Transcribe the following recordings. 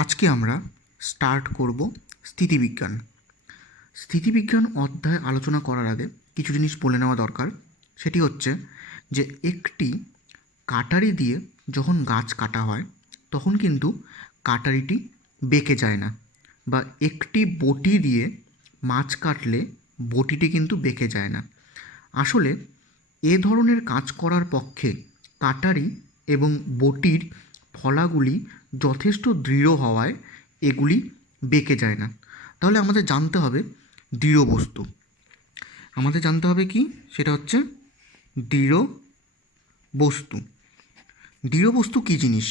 আজকে আমরা স্টার্ট করব স্থিতিবিজ্ঞান। স্থিতিবিজ্ঞান অধ্যায় আলোচনা করার আগে কিছু জিনিস বলে নেওয়া দরকার। সেটি হচ্ছে যে একটি কাটারি দিয়ে যখন গাছ কাটা হয় তখন কিন্তু কাটারিটি বেঁকে যায় না, বা একটি বটি দিয়ে মাছ কাটলে বটিটি কিন্তু বেঁকে যায় না। আসলে এ ধরনের কাজ করার পক্ষে কাটারি এবং বটির ফলাগুলি যথেষ্ট দৃঢ় হওয়ায় এগুলি বেঁকে যায় না। তাহলে আমাদের জানতে হবে দৃঢ় বস্তু। আমাদের জানতে হবে কি, সেটা হচ্ছে দৃঢ় বস্তু। দৃঢ় বস্তু কী জিনিস?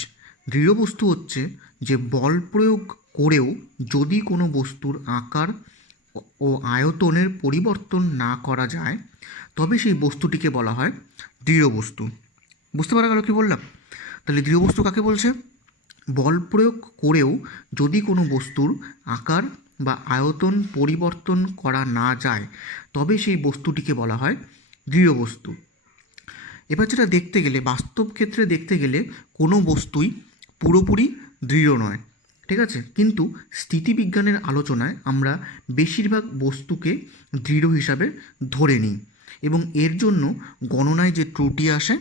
দৃঢ় বস্তু হচ্ছে যে বল প্রয়োগ করেও যদি কোনো বস্তুর আকার ও আয়তনের পরিবর্তন না করা যায় তবে সেই বস্তুটিকে বলা হয় দৃঢ় বস্তু। বুঝতে পারা গেল কি বললাম? তাহলে দৃঢ় বস্তু কাকে বলছে? বল প্রয়োগ করেও যদি কোনো বস্তুর আকার বা আয়তন পরিবর্তন করা না যায় তবে সেই বস্তুটিকে বলা হয় দৃঢ় বস্তু। এবার যেটা দেখতে গেলে, বাস্তব ক্ষেত্রে দেখতে গেলে কোনো বস্তুই পুরোপুরি দৃঢ় নয়, ঠিক আছে? কিন্তু স্থিতিবিজ্ঞানের আলোচনায় আমরা বেশিরভাগ বস্তুকে দৃঢ় হিসাবে ধরে নিই এবং এর জন্য গণনায় যে ত্রুটি আসে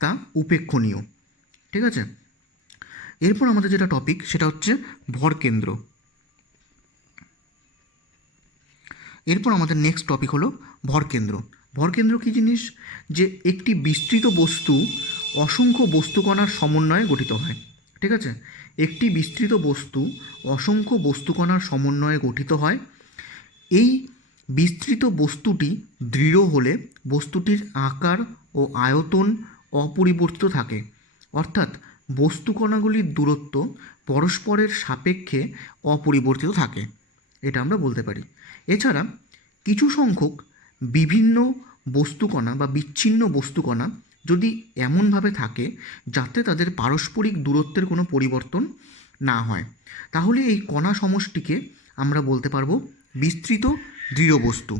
তা উপেক্ষণীয়, ঠিক আছে? এরপর আমাদের যেটা টপিক সেটা হচ্ছে ভরকেন্দ্র। এরপর আমাদের নেক্সট টপিক হলো ভরকেন্দ্র। ভরকেন্দ্র কী জিনিস? যে একটি বিস্তৃত বস্তু অসংখ্য বস্তুকণার সমন্বয়ে গঠিত হয়, ঠিক আছে? একটি বিস্তৃত বস্তু অসংখ্য বস্তুকণার সমন্বয়ে গঠিত হয়। এই বিস্তৃত বস্তুটি দৃঢ় হলে বস্তুটির আকার ও আয়তন অপরিবর্তিত থাকে, অর্থাৎ বস্তুকণাগুলির দূরত্ব পরস্পরের সাপেক্ষে অপরিবর্তিত থাকে, এটা আমরা বলতে পারি। এছাড়া কিছু সংখ্যক বিভিন্ন বস্তুকণা বা বিচ্ছিন্ন বস্তুকণা যদি এমনভাবে থাকে যাতে তাদের পারস্পরিক দূরত্বের কোনো পরিবর্তন না হয়, তাহলে এই কণা সমষ্টিকে আমরা বলতে পারবো বিস্তৃত দৃঢ় বস্তু।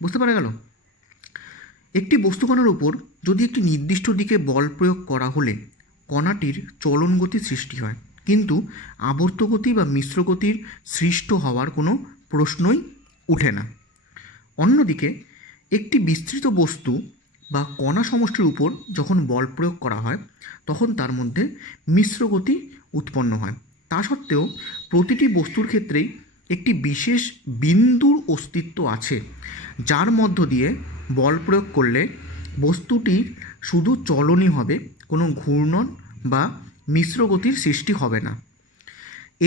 বুঝতে পারা গেল? একটি বস্তুকণার উপর যদি একটি নির্দিষ্ট দিকে বল প্রয়োগ করা হলে কণাটির চলন গতি সৃষ্টি হয়, কিন্তু আবর্তগতি বা মিশ্র গতির সৃষ্ট হওয়ার কোনো প্রশ্নই ওঠে না। অন্যদিকে একটি বিস্তৃত বস্তু বা কণা সমষ্টির উপর যখন বল প্রয়োগ করা হয় তখন তার মধ্যে মিশ্র গতি উৎপন্ন হয়। তা সত্ত্বেও প্রতিটি বস্তুর ক্ষেত্রেই একটি বিশেষ বিন্দুর অস্তিত্ব আছে যার মধ্য দিয়ে বল প্রয়োগ করলে বস্তুটির শুধু চলনই হবে, কোনো ঘূর্ণন বা মিশ্র গতির সৃষ্টি হবে না।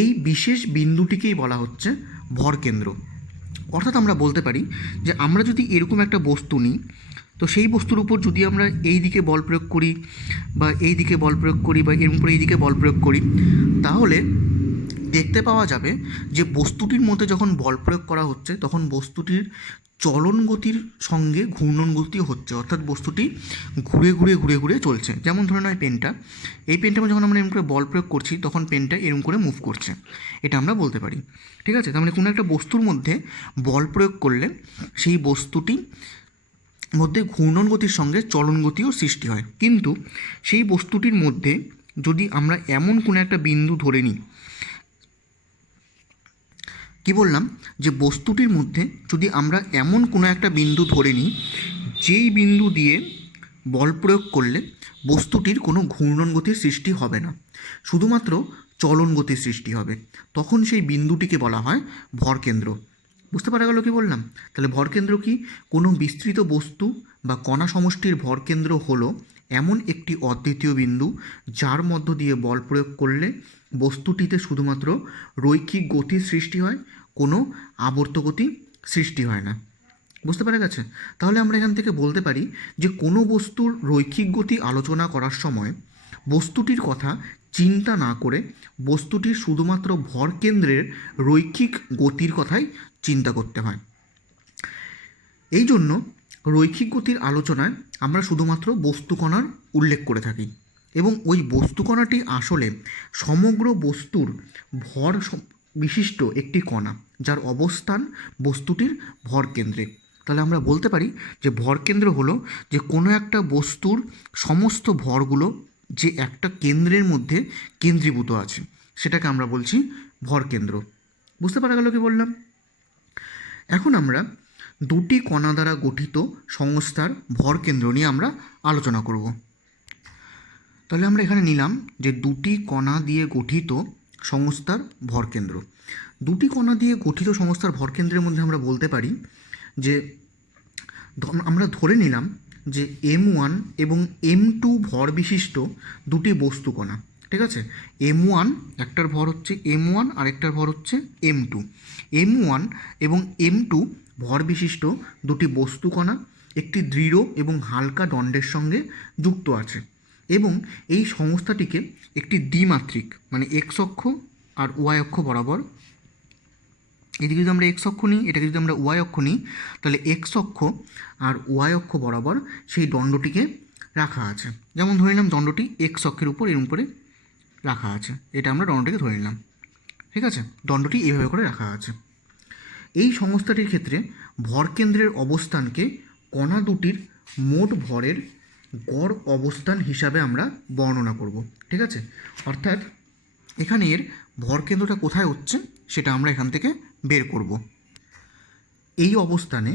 এই বিশেষ বিন্দুটিকেই বলা হচ্ছে ভরকেন্দ্র। অর্থাৎ আমরা বলতে পারি যে আমরা যদি এরকম একটা বস্তু নিই, তো সেই বস্তুর উপর যদি আমরা এই দিকে বল প্রয়োগ করি বা এই দিকে বল প্রয়োগ করি বা এরকম করে এই দিকে বল প্রয়োগ করি, তাহলে দেখতে পাওয়া যাবে যে বস্তুটির মধ্যে যখন বল প্রয়োগ করা হচ্ছে তখন বস্তুটির চলন গতির সঙ্গে ঘূর্ণন গতিও হচ্ছে, অর্থাৎ বস্তুটি ঘুরে ঘুরে ঘুরে ঘুরে চলছে। যেমন ধরে নয় পেনটা, এই পেনটা যখন আমরা এরকম করে বল প্রয়োগ করছি তখন পেনটা এরকম করে মুভ করছে, এটা আমরা বলতে পারি, ঠিক আছে? তার মানে কোনো একটা বস্তুর মধ্যে বল প্রয়োগ করলে সেই বস্তুটি মধ্যে ঘূর্ণন গতির সঙ্গে চলন গতিও সৃষ্টি হয়। কিন্তু সেই বস্তুটির মধ্যে যদি আমরা এমন কোনো একটা বিন্দু ধরে নিই, কি বললাম, যে বস্তুটির মধ্যে যদি আমরা এমন কোনো একটা বিন্দু ধরে নিই যেই বিন্দু দিয়ে বল প্রয়োগ করলে বস্তুটির কোনো ঘূর্ণন গতির সৃষ্টি হবে না, শুধুমাত্র চলন গতির সৃষ্টি হবে, তখন সেই বিন্দুটিকে বলা হয় ভরকেন্দ্র। বুঝতে পারা গেল কি বললাম? তাহলে ভরকেন্দ্র কি? কোনো বিস্তৃত বস্তু বা কণা সমষ্টির ভরকেন্দ্র হলো এমন একটি অদ্বিতীয় বিন্দু যার মধ্য দিয়ে বল প্রয়োগ করলে বস্তুটিতে শুধুমাত্র রৈখিক গতির সৃষ্টি হয়, কোনো আবর্ত গতি সৃষ্টি হয় না। বুঝতে পারা গেছে? তাহলে আমরা এখান থেকে বলতে পারি যে কোনো বস্তুর রৈখিক গতি আলোচনা করার সময় বস্তুটির কথা চিন্তা না করে বস্তুটির শুধুমাত্র ভরকেন্দ্রের রৈখিক গতির কথাই চিন্তা করতে হয়। এই জন্য রৈখিক গতির আলোচনায় আমরা শুধুমাত্র বস্তুকণার উল্লেখ করে থাকি এবং ওই বস্তুকণাটি আসলে সমগ্র বস্তুর ভর বিশিষ্ট একটি কণা যার অবস্থান বস্তুটির ভরকেন্দ্রে। তাহলে আমরা বলতে পারি যে ভরকেন্দ্র হলো যে কোনো একটা বস্তুর সমস্ত ভরগুলো যে একটা কেন্দ্রের মধ্যে কেন্দ্রীভূত আছে, সেটাকে আমরা বলছি ভরকেন্দ্র। বুঝতে পারা গেল কি বললাম? এখন আমরা দুটি কণা দ্বারা গঠিত সংস্থার ভরকেন্দ্র নিয়ে আমরা আলোচনা করব। তাহলে আমরা এখানে নিলাম যে দুটি কণা দিয়ে গঠিত সংস্থার ভরকেন্দ্র। দুটি কণা দিয়ে গঠিত সংস্থার ভরকেন্দ্রের মধ্যে আমরা বলতে পারি যে আমরা ধরে নিলাম যে M1 এবং M2 ভর বিশিষ্ট দুটি বস্তু কণা। ঠিক আছে, M1 একটার ভর হচ্ছে M1 আর একটার ভর হচ্ছে M2। M1 এবং M2 ভর বিশিষ্ট দুটি বস্তু কণা একটি দৃঢ় এবং হালকা দণ্ডের সঙ্গে যুক্ত আছে এবং এই সংস্থাটিকে একটি দ্বিমাত্রিক মানে এক্স অক্ষ আর ওয়াই অক্ষ বরাবর, এদিকে যদি আমরা এক্স অক্ষ নিই, এটাকে যদি আমরা ওয়াই অক্ষ নিই, তাহলে এক্স অক্ষ আর ওয়াই অক্ষ বরাবর সেই দণ্ডটিকে রাখা আছে। যেমন ধরে নিলাম দণ্ডটি এক্স অক্ষের উপর এর উপরে রাখা আছে, এটা আমরা দণ্ডটিকে ধরে নিলাম। ঠিক আছে, দণ্ডটি এইভাবে করে রাখা আছে। এই সংস্থাটির ক্ষেত্রে ভরকেন্দ্রের অবস্থানকে কণা দুটির মোট ভরের গড় অবস্থান হিসাবে আমরা বর্ণনা করব। ঠিক আছে, অর্থাৎ এখানে এর ভরকেন্দ্রটা কোথায় হচ্ছে সেটা আমরা এখান থেকে বের করব। এই অবস্থানে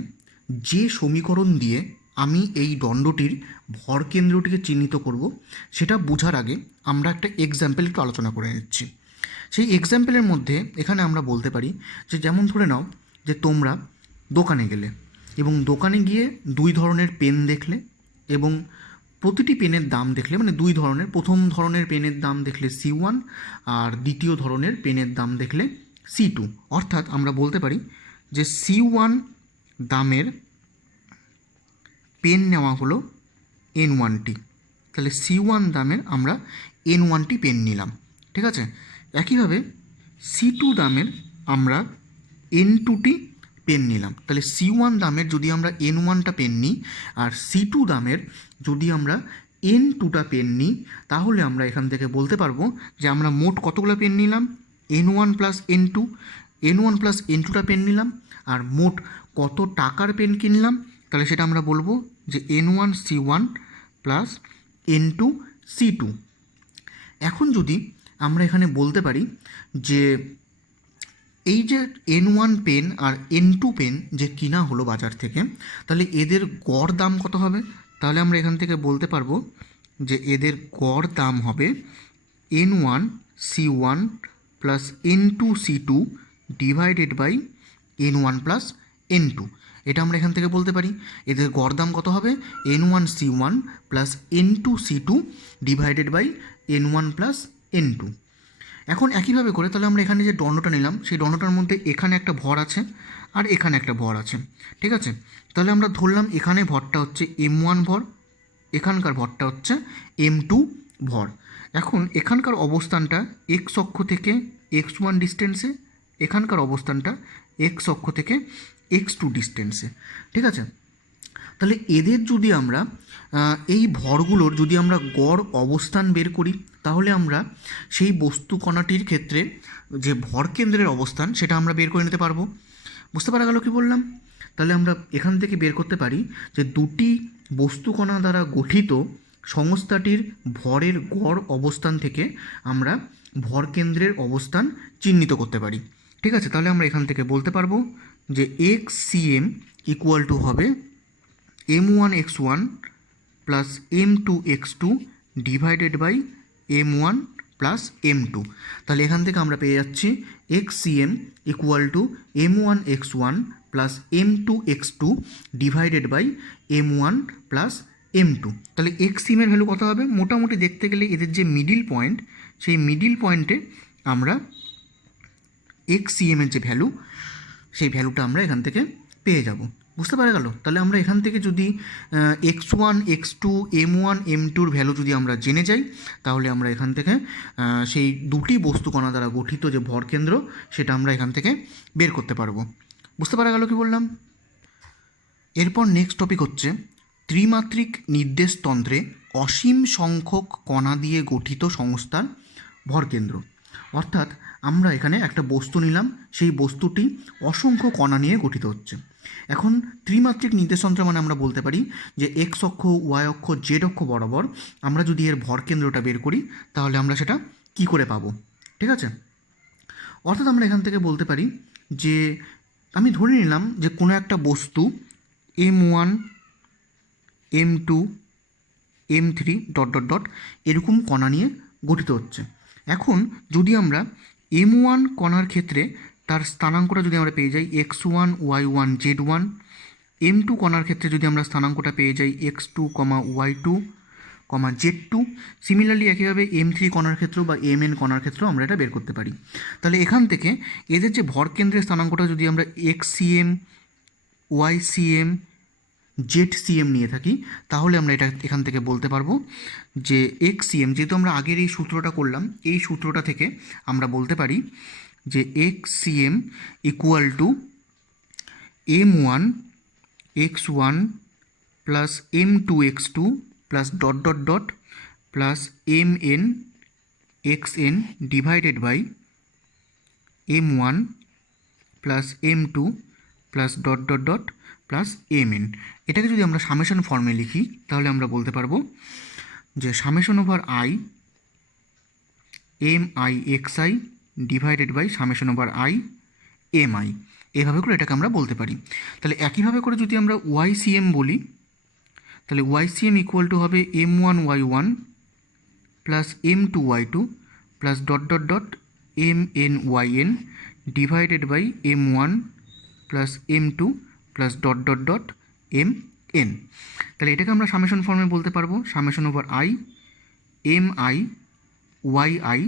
যে সমীকরণ দিয়ে আমি এই দণ্ডটির ভরকেন্দ্রটিকে চিহ্নিত করব সেটা বোঝার আগে আমরা একটা এক্সাম্পল একটু আলোচনা করে নিচ্ছি। সেই এক্সাম্পলের মধ্যে এখানে আমরা বলতে পারি যে যেমন ধরে নাও যে তোমরা দোকানে গেলে এবং দোকানে গিয়ে দুই ধরনের পেন দেখলে এবং প্রতিটি পেনের দাম দেখলে, মানে দুই ধরনের, প্রথম ধরনের পেনের দাম দেখলে C1 আর দ্বিতীয় ধরনের পেনের দাম দেখলে C2। অর্থাৎ আমরা বলতে পারি যে C1 দামের পেন নেওয়া হলো N1টি, তাহলে C1 দামের আমরা N1টি পেন নিলাম। ঠিক আছে, একইভাবে C2 দামের আমরা N2টি পেন নিলাম। তাহলে C1 দামের যদি আমরা N1টা পেন নিই আর C2 দামের যদি আমরা N2টা পেন নিই, তাহলে আমরা এখান থেকে বলতে পারবো যে আমরা মোট কতগুলো পেন নিলাম, N1 plus N2, N1 plus N2টা pen নিলাম, আর মোট কত টাকার পেন কিনলাম তাহলে সেটা আমরা বলবো যে N1 C1 plus N2 C2। এখন যদি আমরা এখানে বলতে পারি যে এই যে N1 পেন আর N2 পেন যে কিনা হলো বাজার থেকে, তাহলে এদের গড় দাম কত হবে? তাহলে আমরা এখান থেকে বলতে পারবো যে এদের গড় দাম হবে N1 C1 plus N2 C2 divided by N1 plus N2। এটা আমরা এখান থেকে বলতে পারি এদের গড় দাম কত হবে N1 C1 plus N2 C2 divided by N1 plus N2। এখন একইভাবে করে তাহলে আমরা এখানে যে দণ্ডটা নিলাম সেই দণ্ডটার মধ্যে এখানে একটা ভর আছে আর এখানে একটা ভর আছে। ঠিক আছে, তাহলে আমরা ধরলাম এখানে ভরটা হচ্ছে M1 ভর, এখানকার ভরটা হচ্ছে M2 ভর। এখন এখানকার অবস্থানটা এক্স অক্ষ থেকে x1 ডিস্টেন্সে, এখানকার অবস্থানটা এক্স অক্ষ থেকে x2 ডিস্টেন্সে। ঠিক আছে, তাহলে এদের যদি আমরা এই ভরগুলোর যদি আমরা গড় অবস্থান বের করি তাহলে আমরা সেই বস্তু কণাটির ক্ষেত্রে যে ভরকেন্দ্রের অবস্থান সেটা আমরা বের করে নিতে পারবো। বুঝতে পারা গেল কি বললাম? তাহলে আমরা এখান থেকে বের করতে পারি যে দুটি বস্তু কণা দ্বারা গঠিত সংস্থাটির ভরের গড় অবস্থান থেকে আমরা ভরকেন্দ্রের অবস্থান চিহ্নিত করতে পারি। ঠিক আছে, তাহলে আমরা এখান থেকে বলতে পারবো যে XCM ইকুয়াল টু হবে M1 X1 plus M2 X2 divided by M1 plus M2। তাহলে এখান থেকে আমরা পেয়ে যাচ্ছি XCM equal to M1 X1 plus M2 X2 divided by M1 plus M2। তাহলে XCM এর ভ্যালু কত হবে? মোটামুটি দেখতে গেলে এদের যে মিডিল পয়েন্ট সেই মিডিল পয়েন্টে আমরা XCM এর যে ভ্যালু সেই ভ্যালুটা আমরা এখান থেকে পেয়ে যাব। বুঝতে পারা গেল? তাহলে আমরা এখান থেকে যদি X1 X2 M1 M2র ভ্যালু যদি আমরা জেনে যাই তাহলে আমরা এখান থেকে সেই দুটি বস্তু কণা দ্বারা গঠিত যে ভরকেন্দ্র সেটা আমরা এখান থেকে বের করতে পারবো। বুঝতে পারা গেল কি বললাম? এরপর নেক্সট টপিক হচ্ছে ত্রিমাত্রিক নির্দেশতন্ত্রে অসীম সংখ্যক কণা দিয়ে গঠিত সংস্থার ভরকেন্দ্র। অর্থাৎ আমরা এখানে একটা বস্তু নিলাম, সেই বস্তুটি অসংখ্য কণা নিয়ে গঠিত হচ্ছে। এখন ত্রিমাত্রিক নির্দেশতন্ত্র মানে আমরা বলতে পারি যে এক্স অক্ষ, ওয়াই অক্ষ, জেড অক্ষ বরাবর আমরা যদি এর ভরকেন্দ্রটা বের করি তাহলে আমরা সেটা কি করে পাবো? ঠিক আছে? অর্থাৎ আমরা এখান থেকে বলতে পারি যে আমি ধরে নিলাম যে কোনো একটা বস্তু M1 M2 M3 dot dot dot এরকম কণা নিয়ে গঠিত হচ্ছে। এখন যদি আমরা M1 কণার ক্ষেত্রে তার স্থানাঙ্কটা যদি আমরা পেয়ে যাই x1 y1 z1, M2 কণার ক্ষেত্রে যদি আমরা স্থানাঙ্কটা পেয়ে যাই x2, y2, z2, সিমিলারলি একইভাবে M3 কণার ক্ষেত্রেও বা Mn কণার ক্ষেত্রেও আমরা এটা বের করতে পারি। তাহলে এখান থেকে এদের যে ভরকেন্দ্রের স্থানাঙ্কটা যদি আমরা xcm, ycm, zcm নিয়ে থাকি, তাহলে আমরা এটা এখান থেকে বলতে পারবো যে xcm, যেহেতু আমরা আগের এই সূত্রটা করলাম, এই সূত্রটা থেকে আমরা বলতে পারি যে xcm equal to m1 x1 plus m2 x2 plus dot dot dot plus mn xn divided by m1 plus m2 plus dot dot dot plus mn। এটাকে যদি আমরা সামেশন ফর্মে লিখি তাহলে আমরা বলতে পারবো যে summation over i mi xi divided by summation over i mi, এভাবে করে এটাকে আমরা বলতে পারি। তাহলে একইভাবে করে যদি আমরা ycm বলি, তাহলে ycm ইকুয়াল টু হবে m1 y1 plus m2 y2 plus dot dot dot mn yn divided by m1 plus m2 plus dot dot dot mn। তাহলে এটাকে আমরা সামেশন ফর্মে বলতে পারবো summation over i mi yi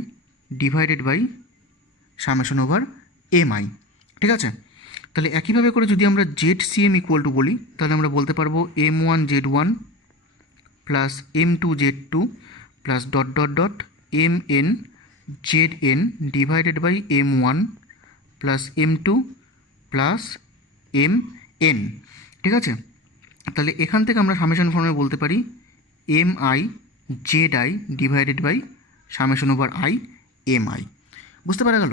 divided by summation over mi। ঠিক আছে? তাহলে একইভাবে করে যদি আমরা zcm ইকুয়াল টু বলি, তাহলে আমরা বলতে পারবো m1 z1 plus m2 z2 plus dot dot dot mn zn divided by m1 plus m2 plus mn। ঠিক আছে? তাহলে এখান থেকে আমরা সামেশন ফর্মে বলতে পারি mi zi divided by summation over i mi। বুঝতে পারা গেল?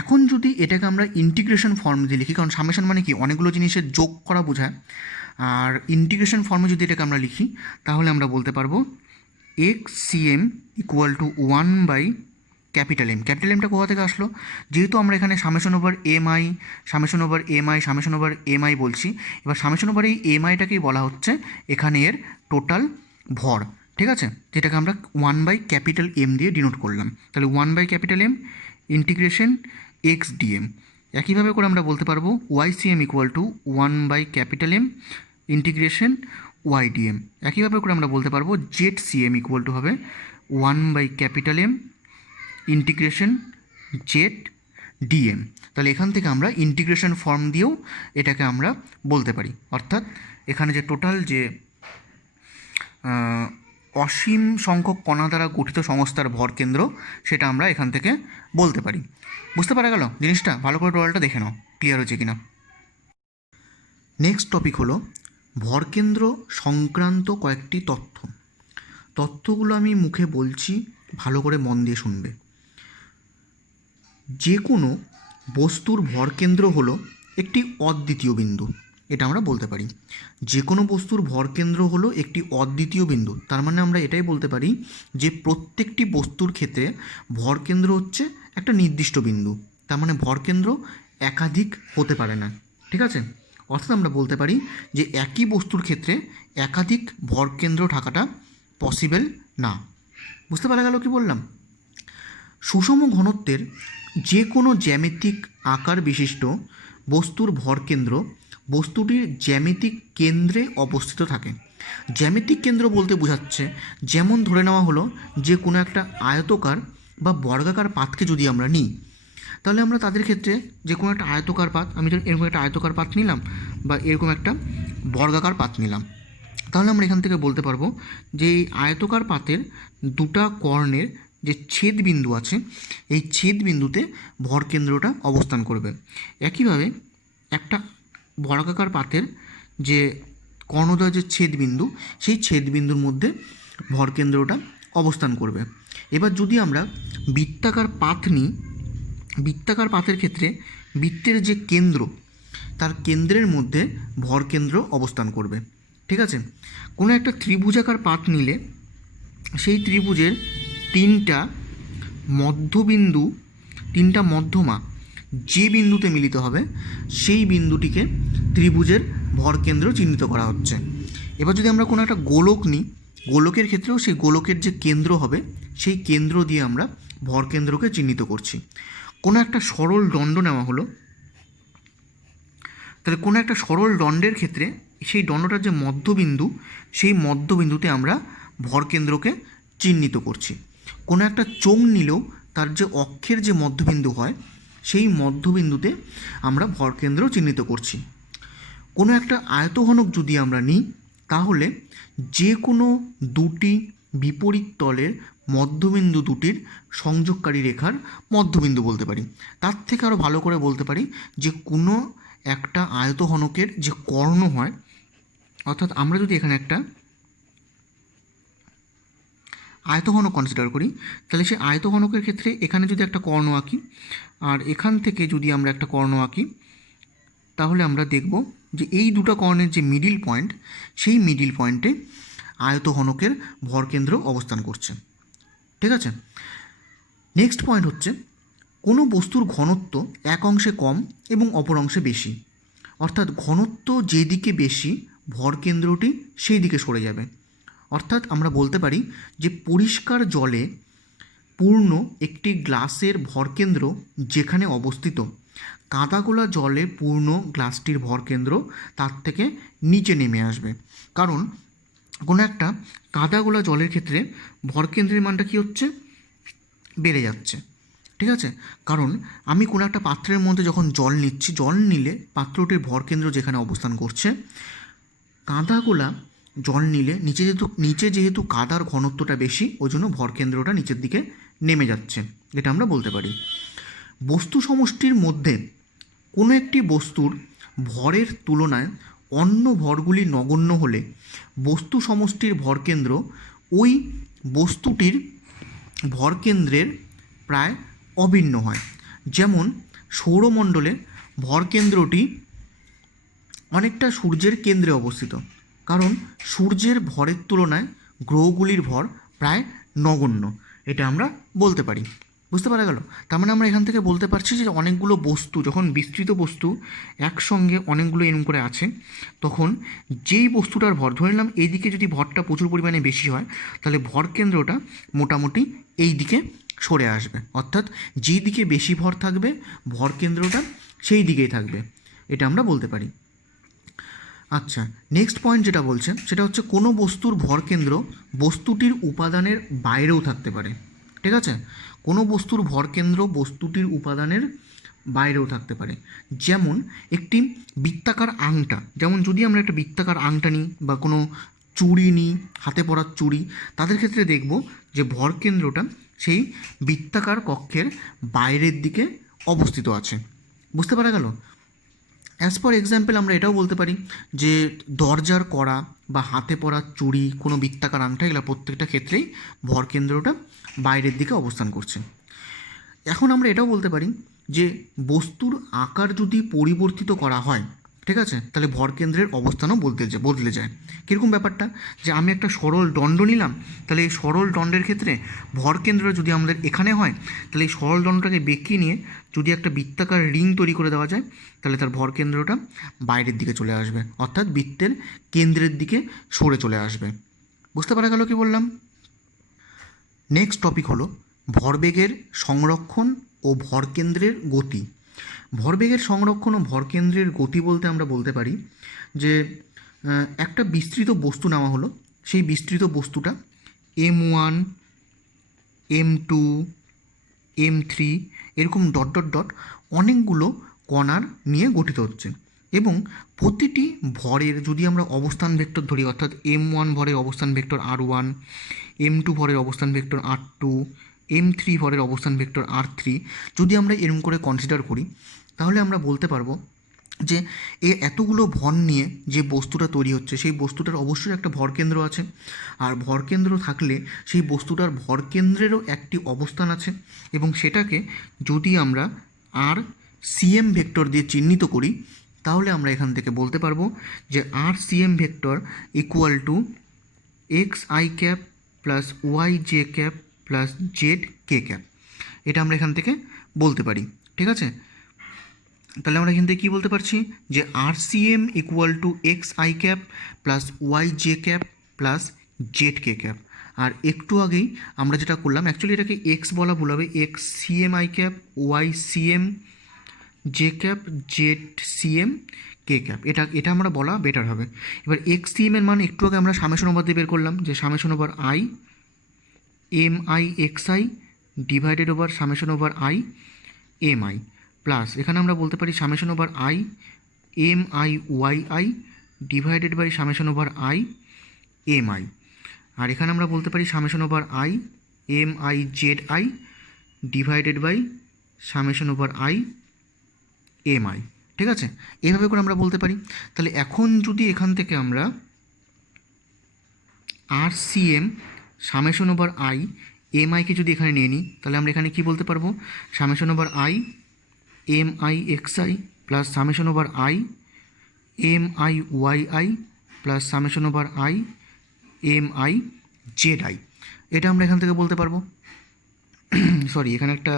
এখন যদি এটাকে আমরা ইন্টিগ্রেশন ফর্ম দিয়ে লিখি, কারণ সামেশন মানে কি অনেকগুলো জিনিসের যোগ করা বোঝায়, আর ইন্টিগ্রেশন ফর্মে যদি এটাকে আমরা লিখি তাহলে আমরা বলতে পারবো xcm equal to 1 by capital M. Capital এমটা কোথা থেকে আসলো? যেহেতু আমরা এখানে summation over MI summation over MI summation over MI বলছি, এবার সামেশন ওভার এই এমআইটাকেই বলা হচ্ছে এখানে এর টোটাল ভর। ঠিক আছে? যেটাকে আমরা 1 বাই ক্যাপিটাল এম দিয়ে ডিনোট করলাম। তাহলে 1 by capital M integration X DM. একইভাবে করে আমরা বলতে পারবো YCM equal to 1 by capital M integration Y DM. একইভাবে করে আমরা বলতে পারবো জেড সিএম ইকুয়াল টু হবে 1 by capital M integration Z DM. তাহলে এখান থেকে আমরা ইন্টিগ্রেশন ফর্ম দিয়েও এটাকে আমরা বলতে পারি, অর্থাৎ এখানে যে টোটাল যে অসীম সংখ্যক কণা দ্বারা গঠিত সংস্থার ভরকেন্দ্র সেটা আমরা এখান থেকে বলতে পারি। বুঝতে পারা গেল জিনিসটা? ভালো করে টোটালটা দেখে নাও ক্লিয়ার হচ্ছে কিনা। নেক্সট টপিক হলো ভরকেন্দ্র সংক্রান্ত কয়েকটি তথ্যগুলো আমি মুখে বলছি, ভালো করে মন দিয়ে শুনবে। যে কোনো বস্তুর ভরকেন্দ্র হলো একটি অদ্বিতীয় বিন্দু, এটা আমরা বলতে পারি। যে কোনো বস্তুর ভরকেন্দ্র হলো একটি অদ্বিতীয় বিন্দু, তার মানে আমরা এটাই বলতে পারি যে প্রত্যেকটি বস্তুর ক্ষেত্রে ভরকেন্দ্র হচ্ছে একটা নির্দিষ্ট বিন্দু, তার মানে ভরকেন্দ্র একাধিক হতে পারে না। ঠিক আছে? অর্থাৎ আমরা বলতে পারি যে একই বস্তুর ক্ষেত্রে একাধিক ভরকেন্দ্র থাকাটা পসিবল না। বুঝতে পারা গেল কি বললাম? সুষম ঘনত্বের যে কোনো জ্যামিতিক আকার বিশিষ্ট বস্তুর ভরকেন্দ্র বস্তুটির জ্যামিতিক কেন্দ্রে অবস্থিত থাকে। জ্যামিতিক কেন্দ্র বলতে বোঝাচ্ছে, যেমন ধরে নেওয়া হলো যে কোনো একটা আয়তকার বা বর্গাকার পাতকে যদি আমরা নিই, তাহলে আমরা তাদের ক্ষেত্রে যে কোনো একটা আয়তকার পাত, আমি ধর এরকম একটা আয়তকার পাত নিলাম বা এরকম একটা বর্গাকার পাত নিলাম, তাহলে আমরা এখান থেকে বলতে পারবো যে এই আয়তকার পাতের দুটা কর্ণের যে ছেদ বিন্দু আছে, এই ছেদ বিন্দুতে ভরকেন্দ্রটা অবস্থান করবে। একইভাবে একটা বর্গাকার পাতের যে কর্ণদ্বয় যে ছেদ বিন্দু, সেই ছেদ বিন্দুর মধ্যে ভরকেন্দ্রটা অবস্থান করবে। এবার যদি আমরা বৃত্তাকার পাত নিই, বৃত্তাকার পাতের ক্ষেত্রে বৃত্তের যে কেন্দ্র, তার কেন্দ্রের মধ্যে ভরকেন্দ্র অবস্থান করবে। ঠিক আছে? কোনো একটা ত্রিভুজাকার পাত নিলে সেই ত্রিভুজের তিনটা মধ্যবিন্দু তিনটা মধ্যমা যে বিন্দুতে মিলিত হবে সেই বিন্দুটিকে ত্রিভুজের ভরকেন্দ্র চিহ্নিত করা হচ্ছে। এবার যদি আমরা কোনো একটা গোলক নিই, গোলকের ক্ষেত্রেও সেই গোলকের যে কেন্দ্র হবে সেই কেন্দ্র দিয়ে আমরা ভরকেন্দ্রকে চিহ্নিত করছি। কোনো একটা সরল দণ্ড নেওয়া হলো, তাহলে কোনো একটা সরল দণ্ডের ক্ষেত্রে সেই দণ্ডটার যে মধ্যবিন্দু সেই মধ্যবিন্দুতে আমরা ভরকেন্দ্রকে চিহ্নিত করছি। কোনো একটা চোঙ নিলেও তার যে অক্ষের যে মধ্যবিন্দু হয় সেই মধ্যবিন্দুতে আমরা ভরকেন্দ্র চিহ্নিত করছি। কোনো একটা আয়তঘনক যদি আমরা নিই তাহলে যে কোনো দুটি বিপরীত তলের মধ্যবিন্দু দুটির সংযোগকারী রেখার মধ্যবিন্দু বলতে পারি। তার থেকে আরও ভালো করে বলতে পারি যে কোনো একটা আয়তঘনকের যে কর্ণ হয়, অর্থাৎ আমরা যদি এখানে একটা আয়তঘনক কনসিডার করি তাহলে সেই আয়তঘনকের ক্ষেত্রে এখানে যদি একটা কর্ণ আঁকি আর এখান থেকে যদি আমরা একটা কর্ণ আঁকি তাহলে আমরা দেখব যে এই দুটো কর্ণের যে মিডিল পয়েন্ট সেই মিডিল পয়েন্টে আয়তঘনকের ভরকেন্দ্র অবস্থান করছে। ঠিক আছে, নেক্সট পয়েন্ট হচ্ছে কোনো বস্তুর ঘনত্ব এক অংশে কম এবং অপর অংশে বেশি, অর্থাৎ ঘনত্ব যেদিকে বেশি ভরকেন্দ্রটি সেই দিকে সরে যাবে। অর্থাৎ আমরা বলতে পারি যে পরিষ্কার জলে পূর্ণ একটি গ্লাসের ভরকেন্দ্র যেখানে অবস্থিত, কাদাগোলা জলে পূর্ণ গ্লাসটির ভরকেন্দ্র তার থেকে নিচে নেমে আসবে। কারণ কোনো একটা কাদাগোলা জলের ক্ষেত্রে ভরকেন্দ্রের মানটা কী হচ্ছে, বেড়ে যাচ্ছে। ঠিক আছে, কারণ আমি কোনো একটা পাত্রের মধ্যে যখন জল নিচ্ছি, জল নিলে পাত্রটির ভরকেন্দ্র যেখানে অবস্থান করছে, কাদাগোলা জল নিলে নিচে যেহেতু কাদার ঘনত্বটা বেশি ওই জন্য ভরকেন্দ্রটা নিচের দিকে নেমে যাচ্ছে, এটা আমরা বলতে পারি। বস্তু সমষ্টির মধ্যে কোনো একটি বস্তুর ভরের তুলনায় অন্য ভরগুলি নগণ্য হলে বস্তু সমষ্টির ভরকেন্দ্র ওই বস্তুটির ভরকেন্দ্রের প্রায় অভিন্ন হয়। যেমন সৌরমণ্ডলে ভরকেন্দ্রটি অনেকটা সূর্যের কেন্দ্রে অবস্থিত, কারণ সূর্যের ভরের তুলনায় গ্রহগুলির ভর প্রায় নগণ্য, এটা আমরা বলতে পারি। বুঝতে পারা গেল? তার মানে আমরা এখান থেকে বলতে পারছি যে অনেকগুলো বস্তু, যখন বিস্তৃত বস্তু একসঙ্গে অনেকগুলো এরম করে আছে, তখন যেই বস্তুটার ভর, ধরে নিলাম এই দিকে যদি ভরটা প্রচুর পরিমাণে বেশি হয় তাহলে ভরকেন্দ্রটা মোটামুটি এই দিকে সরে আসবে, অর্থাৎ যেই দিকে বেশি ভর থাকবে ভরকেন্দ্রটা সেই দিকেই থাকবে, এটা আমরা বলতে পারি। আচ্ছা, নেক্সট পয়েন্ট যেটা বলছে সেটা হচ্ছে কোনো বস্তুর ভরকেন্দ্র বস্তুটির উপাদানের বাইরেও থাকতে পারে। ঠিক আছে, কোনো বস্তুর ভরকেন্দ্র বস্তুটির উপাদানের বাইরেও থাকতে পারে। যেমন একটি বৃত্তাকার আংটা, যেমন যদি আমরা একটা বৃত্তাকার আংটা নিই বা কোনো চুড়ি নিই, হাতে পরার চুড়ি, তাদের ক্ষেত্রে দেখব যে ভরকেন্দ্রটা সেই বৃত্তাকার কক্ষের বাইরের দিকে অবস্থিত আছে। বুঝতে পারা গেল? অ্যাজ ফর এক্সাম্পল আমরা এটাও বলতে পারি যে দরজার কড়া বা হাতে পরার চুড়ি, কোনো বৃত্তাকার আংটা, এগুলো প্রত্যেকটা ক্ষেত্রেই ভরকেন্দ্রটা বাইরের দিকে অবস্থান করছে। এখন আমরা এটাও বলতে পারি যে বস্তুর আকার যদি পরিবর্তিত করা হয়, ঠিক আছে, তাহলে ভরকেন্দ্রের অবস্থানও বদলে যায়। কীরকম ব্যাপারটা, যে আমি একটা সরল দণ্ড নিলাম, তাহলে এই সরল দণ্ডের ক্ষেত্রে ভরকেন্দ্র যদি আমাদের এখানে হয় তাহলে এই সরল দণ্ডটাকে বেঁকিয়ে নিয়ে যদি একটা বৃত্তাকার রিং তৈরি করে দেওয়া যায় তাহলে তার ভরকেন্দ্রটা বাইরের দিকে চলে আসবে, অর্থাৎ বৃত্তের কেন্দ্রের দিকে সরে চলে আসবে। বুঝতে পারা গেল কি বললাম? নেক্সট টপিক হলো ভরবেগের সংরক্ষণ ও ভরকেন্দ্রের গতি। ভরবেগের সংরক্ষণ ও ভরকেন্দ্রের গতি বলতে আমরা বলতে পারি যে একটা বিস্তৃত বস্তু নেওয়া হলো, সেই বিস্তৃত বস্তুটা M1, M2, M3 এরকম ডট ডট ডট অনেকগুলো কণার নিয়ে গঠিত হচ্ছে, এবং প্রতিটি ভরের যদি আমরা অবস্থান ভেক্টর ধরি, অর্থাৎ M1 ভরের অবস্থান ভেক্টর R1, M2 ভরের অবস্থান ভেক্টর R2, M3 ভরের অবস্থান ভেক্টর R3, যদি আমরা এরকম করে কনসিডার করি তাহলে আমরা বলতে পারবো যে এতগুলো ভর নিয়ে যে বস্তুটা তৈরি হচ্ছে সেই বস্তুটার অবশ্যই একটা ভরকেন্দ্র আছে, আর ভরকেন্দ্র থাকলে সেই বস্তুটার ভরকেন্দ্রেরও একটি অবস্থান আছে, এবং সেটাকে যদি আমরা RCM ভেক্টর দিয়ে চিহ্নিত করি তাহলে আমরা এখান থেকে বলতে পারবো যে RCM vector equal two XI cap plus YJ cap plus ZK cap, এটা আমরা এখান থেকে বলতে পারি। ঠিক আছে, তাহলে আমরা এখান থেকে কী বলতে পারছি যে RCM equal to X I cap plus Y J cap plus Z K cap. আর একটু আগেই আমরা যেটা করলাম, অ্যাকচুয়ালি এটাকে এক্স বলা ভুল হবে, X CM I cap Y CM J cap Z CM K cap, এটা আমরা বলা বেটার হবে। এবার এক্স সিএম এর মান একটু আগে আমরা সামেশন ওভার দিয়ে বের করলাম, যে summation over I M I X I divided over summation over I M I, plus এখানে আমরা বলতে পারি summation over I M I Y I divided by summation over I M I. আর এখানে আমরা বলতে পারি summation over I M I Z I divided by summation over I M I. ঠিক আছে, এইভাবে করে আমরা বলতে পারি। তাহলে এখন যদি এখান থেকে আমরা RCM summation over I M আইকে যদি এখানে নিয়ে নিই, তাহলে আমরা এখানে কী বলতে পারবো, summation over I M I X I plus summation over I M I Y I plus summation over I M I Z I, এটা আমরা এখান থেকে বলতে পারবো। সরি, এখানে একটা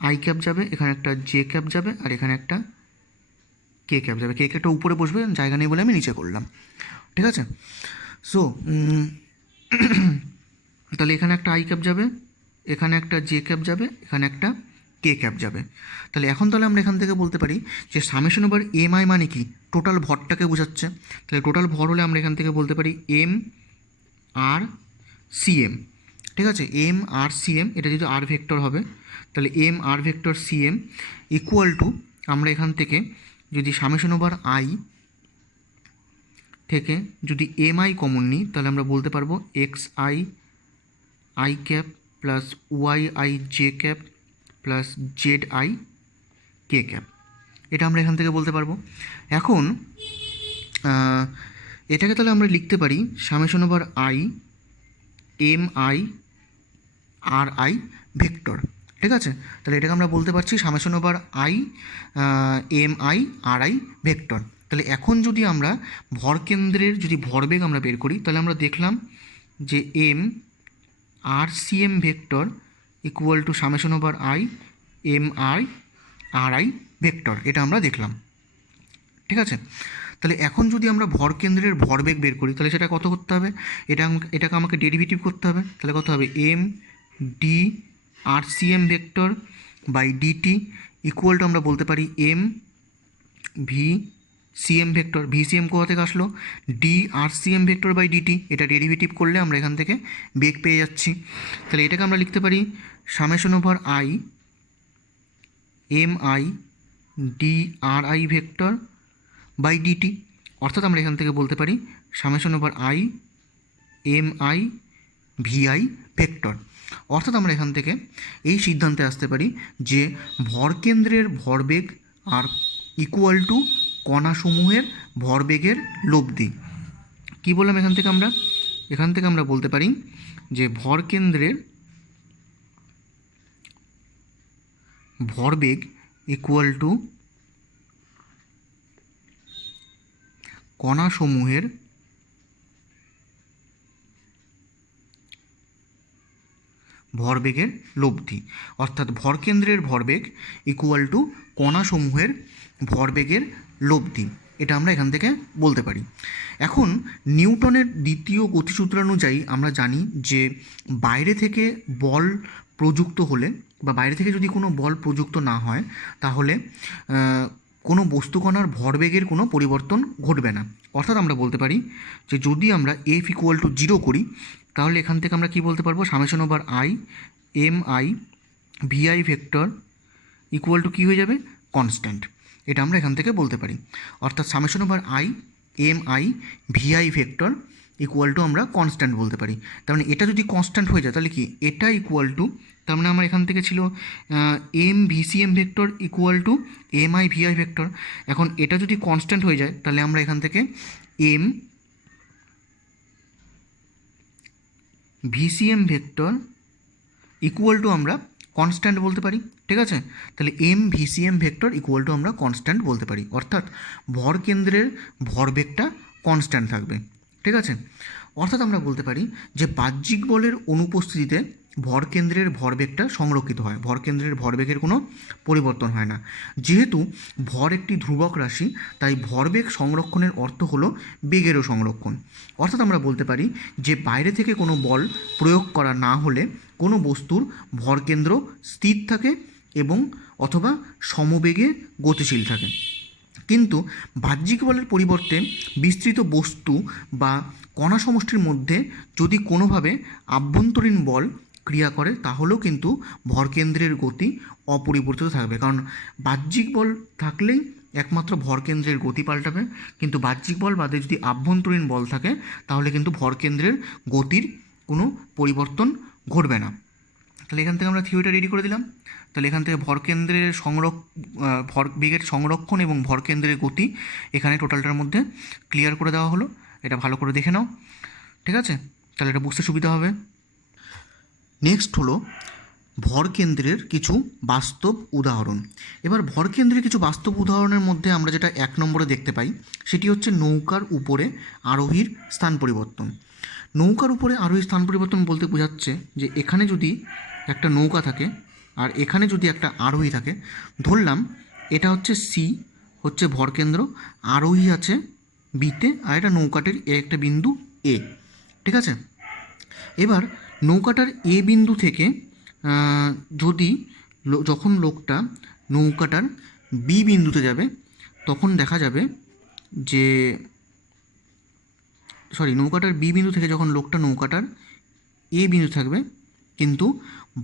আই ক্যাপ যাবে, এখানে একটা জে ক্যাপ যাবে, আর এখানে একটা কে ক্যাপ যাবে। কে ক্যাপটা উপরে বসবে, জায়গা নেই বলে আমি নিচে করলাম। ঠিক আছে, সো তাহলে এখানে একটা আই ক্যাপ যাবে, এখানে একটা জে ক্যাপ যাবে, এখানে একটা কে ক্যাপ যাবে। তাহলে তাহলে আমরা এখান থেকে বলতে পারি যে সামেশন ওভার এম আই মানে কি, টোটাল ভরটাকে বোঝাচ্ছে। তাহলে টোটাল ভর হলে আমরা এখান থেকে বলতে পারি এম আর সিএম। ঠিক আছে, এম আর সিএম, এটা যদি আর ভেক্টর হবে, তাহলে M R vector CM equal to, আমরা এখান থেকে যদি সামেশন ওভার আই থেকে যদি এম আই কমন নিই, তাহলে আমরা বলতে পারবো X I I cap plus Y I J cap plus Z I K cap, এটা আমরা এখান থেকে বলতে পারবো। এখন এটাকে তাহলে আমরা লিখতে পারি summation over I M I R I vector. ঠিক আছে, তাহলে এটাকে আমরা বলতে পারছি summation over I M I R I vector. তাহলে এখন যদি আমরা ভরকেন্দ্রের যদি ভরবেগ আমরা বের করি, তাহলে আমরা দেখলাম যে M R CM vector equal to summation over I M I R I vector, এটা আমরা দেখলাম। ঠিক আছে, তাহলে এখন যদি আমরা ভরকেন্দ্রের ভরবেগ বের করি, তাহলে সেটা কত করতে হবে, এটাকে আমাকে ডেরিভেটিভ করতে হবে। তাহলে কত হবে, M D R CM vector by DT equal to আমরা বলতে পারি M V CM vector, V CM কোথা থেকে আসলো, D R CM vector by DT, এটা ডেরিভেটিভ করলে আমরা এখান থেকে বেগ পেয়ে যাচ্ছি। তাহলে এটাকে আমরা লিখতে পারি summation over I M I D R I vector by DT, অর্থাৎ আমরা এখান থেকে বলতে পারি summation over I M I V I vector. অর্থাৎ আমরা এখান থেকে এই সিদ্ধান্তে আসতে পারি যে ভরকেন্দ্রের ভরবেগ আর ইকুয়াল টু কণাসমূহের ভরবেগের লব্ধি। কী বললাম এখান থেকে আমরা বলতে পারি যে ভরকেন্দ্রের ভরবেগ ইকুয়াল টু কণাসমূহের ভরবেগের লব্ধি, অর্থাৎ ভরকেন্দ্রের ভরবেগ ইকুয়াল টু কণাসমূহের ভরবেগের লব্ধি, এটা আমরা এখান থেকে বলতে পারি। এখন নিউটনের দ্বিতীয় গতিসূত্রানুযায়ী আমরা জানি যে বাইরে থেকে বল প্রযুক্ত হলে বা বাইরে থেকে যদি কোনো বল প্রযুক্ত না হয়, তাহলে কোনো বস্তুকণার ভরবেগের কোনো পরিবর্তন ঘটবে না। অর্থাৎ আমরা বলতে পারি যে যদি আমরা এফ ইকুয়াল টু 0 করি, তাহলে এখান থেকে আমরা কী বলতে পারবো, summation over I M I V I vector equal to কী হয়ে যাবে, কনস্ট্যান্ট, এটা আমরা এখান থেকে বলতে পারি। অর্থাৎ summation over I M I V I vector equal to আমরা কনস্ট্যান্ট বলতে পারি। তার মানে এটা যদি কনস্ট্যান্ট হয়ে যায়, তাহলে কি এটা ইকুয়াল টু, তার মানে আমার এখান থেকে ছিল M VCM vector equal to M I V I vector. এখন এটা যদি কনস্ট্যান্ট হয়ে যায়, তাহলে আমরা এখান থেকে M VCM vector equal to আমরা কনস্ট্যান্ট বলতে পারি। ঠিক আছে, তাহলে M VCM vector equal to আমরা কনস্ট্যান্ট বলতে পারি, অর্থাৎ ভরকেন্দ্রের ভরবেগটা কনস্ট্যান্ট থাকবে। ঠিক আছে, অর্থাৎ আমরা বলতে পারি যে বাহ্যিক বলের অনুপস্থিতিতে ভরকেন্দ্রের ভরবেগটা সংরক্ষিত হয়, ভরকেন্দ্রের ভরবেগের কোনো পরিবর্তন হয় না। যেহেতু ভর একটি ধ্রুবক রাশি, তাই ভরবেগ সংরক্ষণের অর্থ হলো বেগেরও সংরক্ষণ। অর্থাৎ আমরা বলতে পারি যে বাইরে থেকে কোনো বল প্রয়োগ করা না হলে কোনো বস্তুর ভরকেন্দ্র স্থির থাকে এবং অথবা সমবেগে গতিশীল থাকে। কিন্তু বাহ্যিক বলের পরিবর্তে বিস্তৃত বস্তু বা কণা সমষ্টির মধ্যে যদি কোনোভাবে আভ্যন্তরীণ বল ক্রিয়া করে, তাহলেও কিন্তু ভরকেন্দ্রের গতি অপরিবর্তিত থাকবে। কারণ বাহ্যিক বল থাকলেই একমাত্র ভরকেন্দ্রের গতি পাল্টাবে, কিন্তু বাহ্যিক বল বাদে যদি আভ্যন্তরীণ বল থাকে তাহলে কিন্তু ভরকেন্দ্রের গতির কোনো পরিবর্তন ঘটবে না। তাহলে এখান থেকে আমরা থিওরিটা রেডি করে দিলাম। তাহলে এখান থেকে ভরকেন্দ্রের ভরবেগের সংরক্ষণ এবং ভরকেন্দ্রের গতি এখানে টোটালটার মধ্যে ক্লিয়ার করে দেওয়া হলো। এটা ভালো করে দেখে নাও, ঠিক আছে? তাহলে এটা বুঝতে সুবিধা হবে। নেক্সট হলো ভরকেন্দ্রের কিছু বাস্তব উদাহরণ। এবার ভরকেন্দ্রের কিছু বাস্তব উদাহরণের মধ্যে আমরা যেটা 1 নম্বরে দেখতে পাই সেটি হচ্ছে নৌকার উপরে আরোহীর স্থান পরিবর্তন। নৌকার উপরে আরোহীর স্থান পরিবর্তন বলতে বোঝাচ্ছে যে এখানে যদি একটা নৌকা থাকে আর এখানে যদি একটা আরোহী থাকে, ধরলাম এটা হচ্ছে সি হচ্ছে ভরকেন্দ্র, আরোহী আছে বিতে, আর এটা নৌকাটির একটা বিন্দু এ, ঠিক আছে? এবার নৌকাটার এ বিন্দু থেকে যদি যখন লোকটা নৌকাটার বি বিন্দুতে যাবে তখন দেখা যাবে যে নৌকাটার বি বিন্দু থেকে যখন লোকটা নৌকাটার এ বিন্দু থাকবে, কিন্তু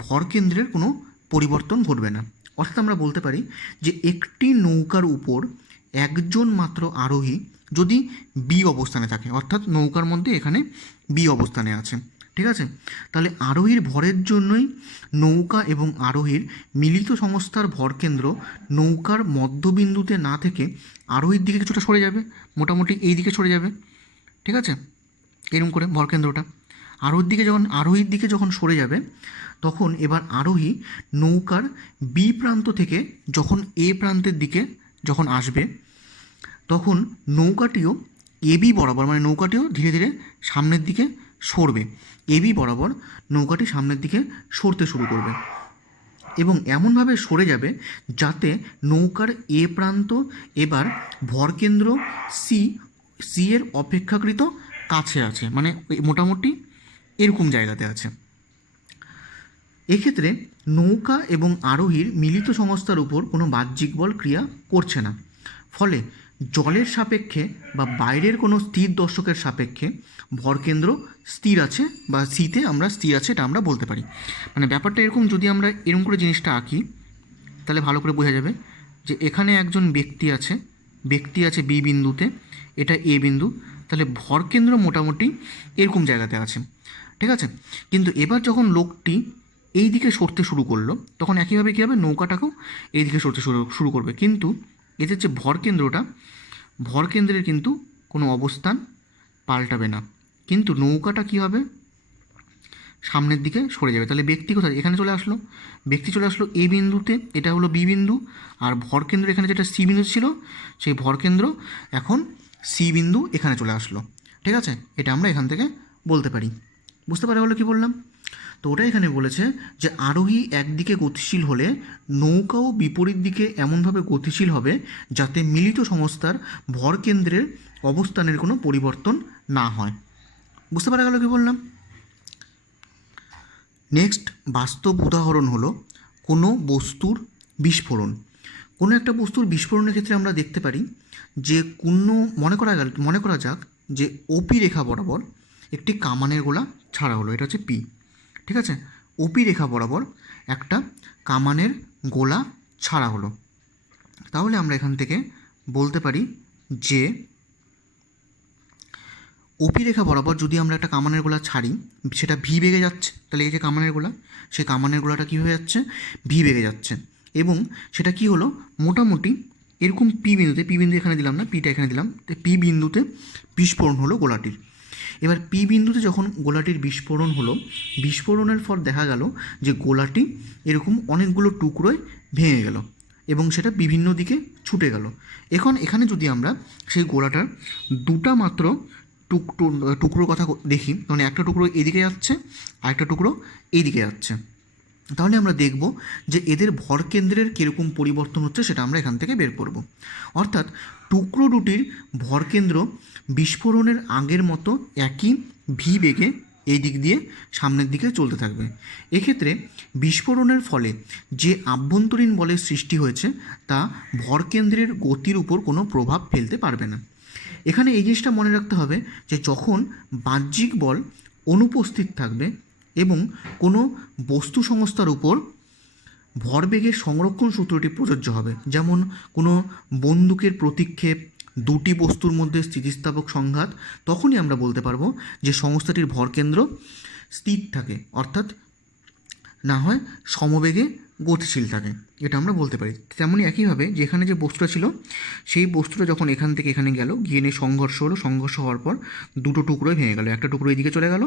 ভরকেন্দ্রের কোনো পরিবর্তন ঘটবে না। অর্থাৎ আমরা বলতে পারি যে একটি নৌকার উপর একজন মাত্র আরোহী যদি বি অবস্থানে থাকে, অর্থাৎ নৌকার মধ্যে এখানে বি অবস্থানে আছে, ঠিক আছে? তাহলে আরোহীর ভরের জন্যই নৌকা এবং আরোহীর মিলিত সংস্থার ভরকেন্দ্র নৌকার মধ্যবিন্দুতে না থেকে আরোহীর দিকে কিছুটা সরে যাবে, মোটামুটি এই দিকে সরে যাবে, ঠিক আছে? এরকম করে ভরকেন্দ্রটা আরোহীর দিকে যখন সরে যাবে তখন এবার আরোহী নৌকার বি প্রান্ত থেকে যখন এ প্রান্তের দিকে যখন আসবে তখন নৌকাটিও এবি বরাবর, মানে নৌকাটিও ধীরে ধীরে সামনের দিকে সরবে, এবি বরাবর নৌকাটি সামনের দিকে সরতে শুরু করবে এবং এমনভাবে সরে যাবে যাতে নৌকার এ প্রান্ত এবার ভরকেন্দ্র সি এর অপেক্ষাকৃত কাছে আছে, মানে মোটামুটি এরকম জায়গাতে আছে। এক্ষেত্রে নৌকা এবং আরোহীর মিলিত সংস্থার উপর কোনো বাহ্যিক বল ক্রিয়া করছে না, ফলে জলের সাপেক্ষে বা বাইরের কোনো স্থির দর্শকের সাপেক্ষে ভরকেন্দ্র স্থির আছে বা সিতে আমরা স্থির আছে এটা আমরা বলতে পারি। মানে ব্যাপারটা এরকম, যদি আমরা এরকম করে জিনিসটা আঁকি তাহলে ভালো করে বোঝা যাবে যে এখানে একজন ব্যক্তি আছে বি বিন্দুতে, এটা এ বিন্দু, তাহলে ভরকেন্দ্র মোটামুটি এরকম জায়গাতে আছে, ঠিক আছে? কিন্তু এবার যখন লোকটি এই দিকে সরতে শুরু করলো তখন একইভাবে কী হবে, নৌকাটাকেও এই দিকে সরতে শুরু করবে, কিন্তু এদের যে ভরকেন্দ্রের কিন্তু কোনো অবস্থান পাল্টাবে না, কিন্তু নৌকাটা কী হবে, সামনের দিকে সরে যাবে। তাহলে ব্যক্তি কোথায়, এখানে চলে আসলো এ বিন্দুতে, এটা হলো বি বিন্দু, আর ভরকেন্দ্র এখানে যেটা সি বিন্দু ছিল সেই ভরকেন্দ্র এখন সি বিন্দু এখানে চলে আসলো, ঠিক আছে? এটা আমরা এখান থেকে বলতে পারি। বুঝতে পারা হলো কি বললাম? তো ওটা এখানে বলেছে যে আরোহী একদিকে গতিশীল হলে নৌকাও বিপরীত দিকে এমনভাবে গতিশীল হবে যাতে মিলিত সংস্থার ভরকেন্দ্রের অবস্থানের কোনো পরিবর্তন না হয়। বুঝতে পারা গেল কি বললাম? নেক্সট বাস্তব উদাহরণ হলো কোনো বস্তুর বিস্ফোরণ। কোনো একটা বস্তুর বিস্ফোরণের ক্ষেত্রে আমরা দেখতে পারি যে মনে করা যাক যে ওপি রেখা বরাবর একটি কামানের গোলা ছাড়া হলো, এটা হচ্ছে পি, ঠিক আছে? ওপি রেখা বরাবর একটা কামানের গোলা ছাড়া হলো, তাহলে আমরা এখান থেকে বলতে পারি যে ওপি রেখা বরাবর যদি আমরা একটা কামানের গোলা ছাড়ি সেটা ভি বেগে যাচ্ছে, তাহলে এই যে কামানের গোলা, সেই কামানের গোলাটা কীভাবে যাচ্ছে, ভি বেগে যাচ্ছে, এবং সেটা কি হলো, মোটামুটি এরকম পি বিন্দু এখানে দিলাম না, পিটা এখানে দিলাম, পি বিন্দুতে বিস্ফোরণ হলো গোলাটির। এবার পি বিন্দুতে যখন গোলাটির বিস্ফোরণ হলো, বিস্ফোরণের পর দেখা গেল যে গোলাটি এরকম অনেকগুলো টুকরোয় ভেঙে গেল এবং সেটা বিভিন্ন দিকে ছুটে গেল। এখন এখানে যদি আমরা সেই গোলাটার দুটা মাত্র টুকরোর কথা দেখি, মানে একটা টুকরো এদিকে যাচ্ছে আর একটা টুকরো এইদিকে যাচ্ছে, তাহলে আমরা দেখব যে এদের ভরকেন্দ্রের কীরকম পরিবর্তন হচ্ছে সেটা আমরা এখান থেকে বের করব। অর্থাৎ টুকরো দুটির ভরকেন্দ্র বিস্ফোরণের আগের মতো একই ভি বেগে এই দিক দিয়ে সামনের দিকে চলতে থাকবে। এক্ষেত্রে বিস্ফোরণের ফলে যে আভ্যন্তরীণ বলের সৃষ্টি হয়েছে তা ভরকেন্দ্রের গতির উপর কোনো প্রভাব ফেলতে পারবে না। এখানে এই জিনিসটা মনে রাখতে হবে যে যখন বাহ্যিক বল অনুপস্থিত থাকবে এবং কোনো বস্তু সংস্থার উপর ভরবেগের সংরক্ষণ সূত্রটি প্রযোজ্য হবে, যেমন কোনো বন্দুকের প্রতিক্ষেপ, দুটি বস্তুর মধ্যে স্থিতিস্থাপক সংঘাত, তখনই আমরা বলতে পারবো যে সংস্থাটির ভরকেন্দ্র স্থির থাকে, অর্থাৎ না হয় সমবেগে গতিশীল থাকে, এটা আমরা বলতে পারি। তেমনই একইভাবে যেখানে যে বস্তুটা ছিল সেই বস্তুটা যখন এখান থেকে এখানে গেল, গিয়ে নিয়ে সংঘর্ষ হলো, সংঘর্ষ হওয়ার পর দুটো টুকরোই ভেঙে গেল, একটা টুকরো এইদিকে চলে গেল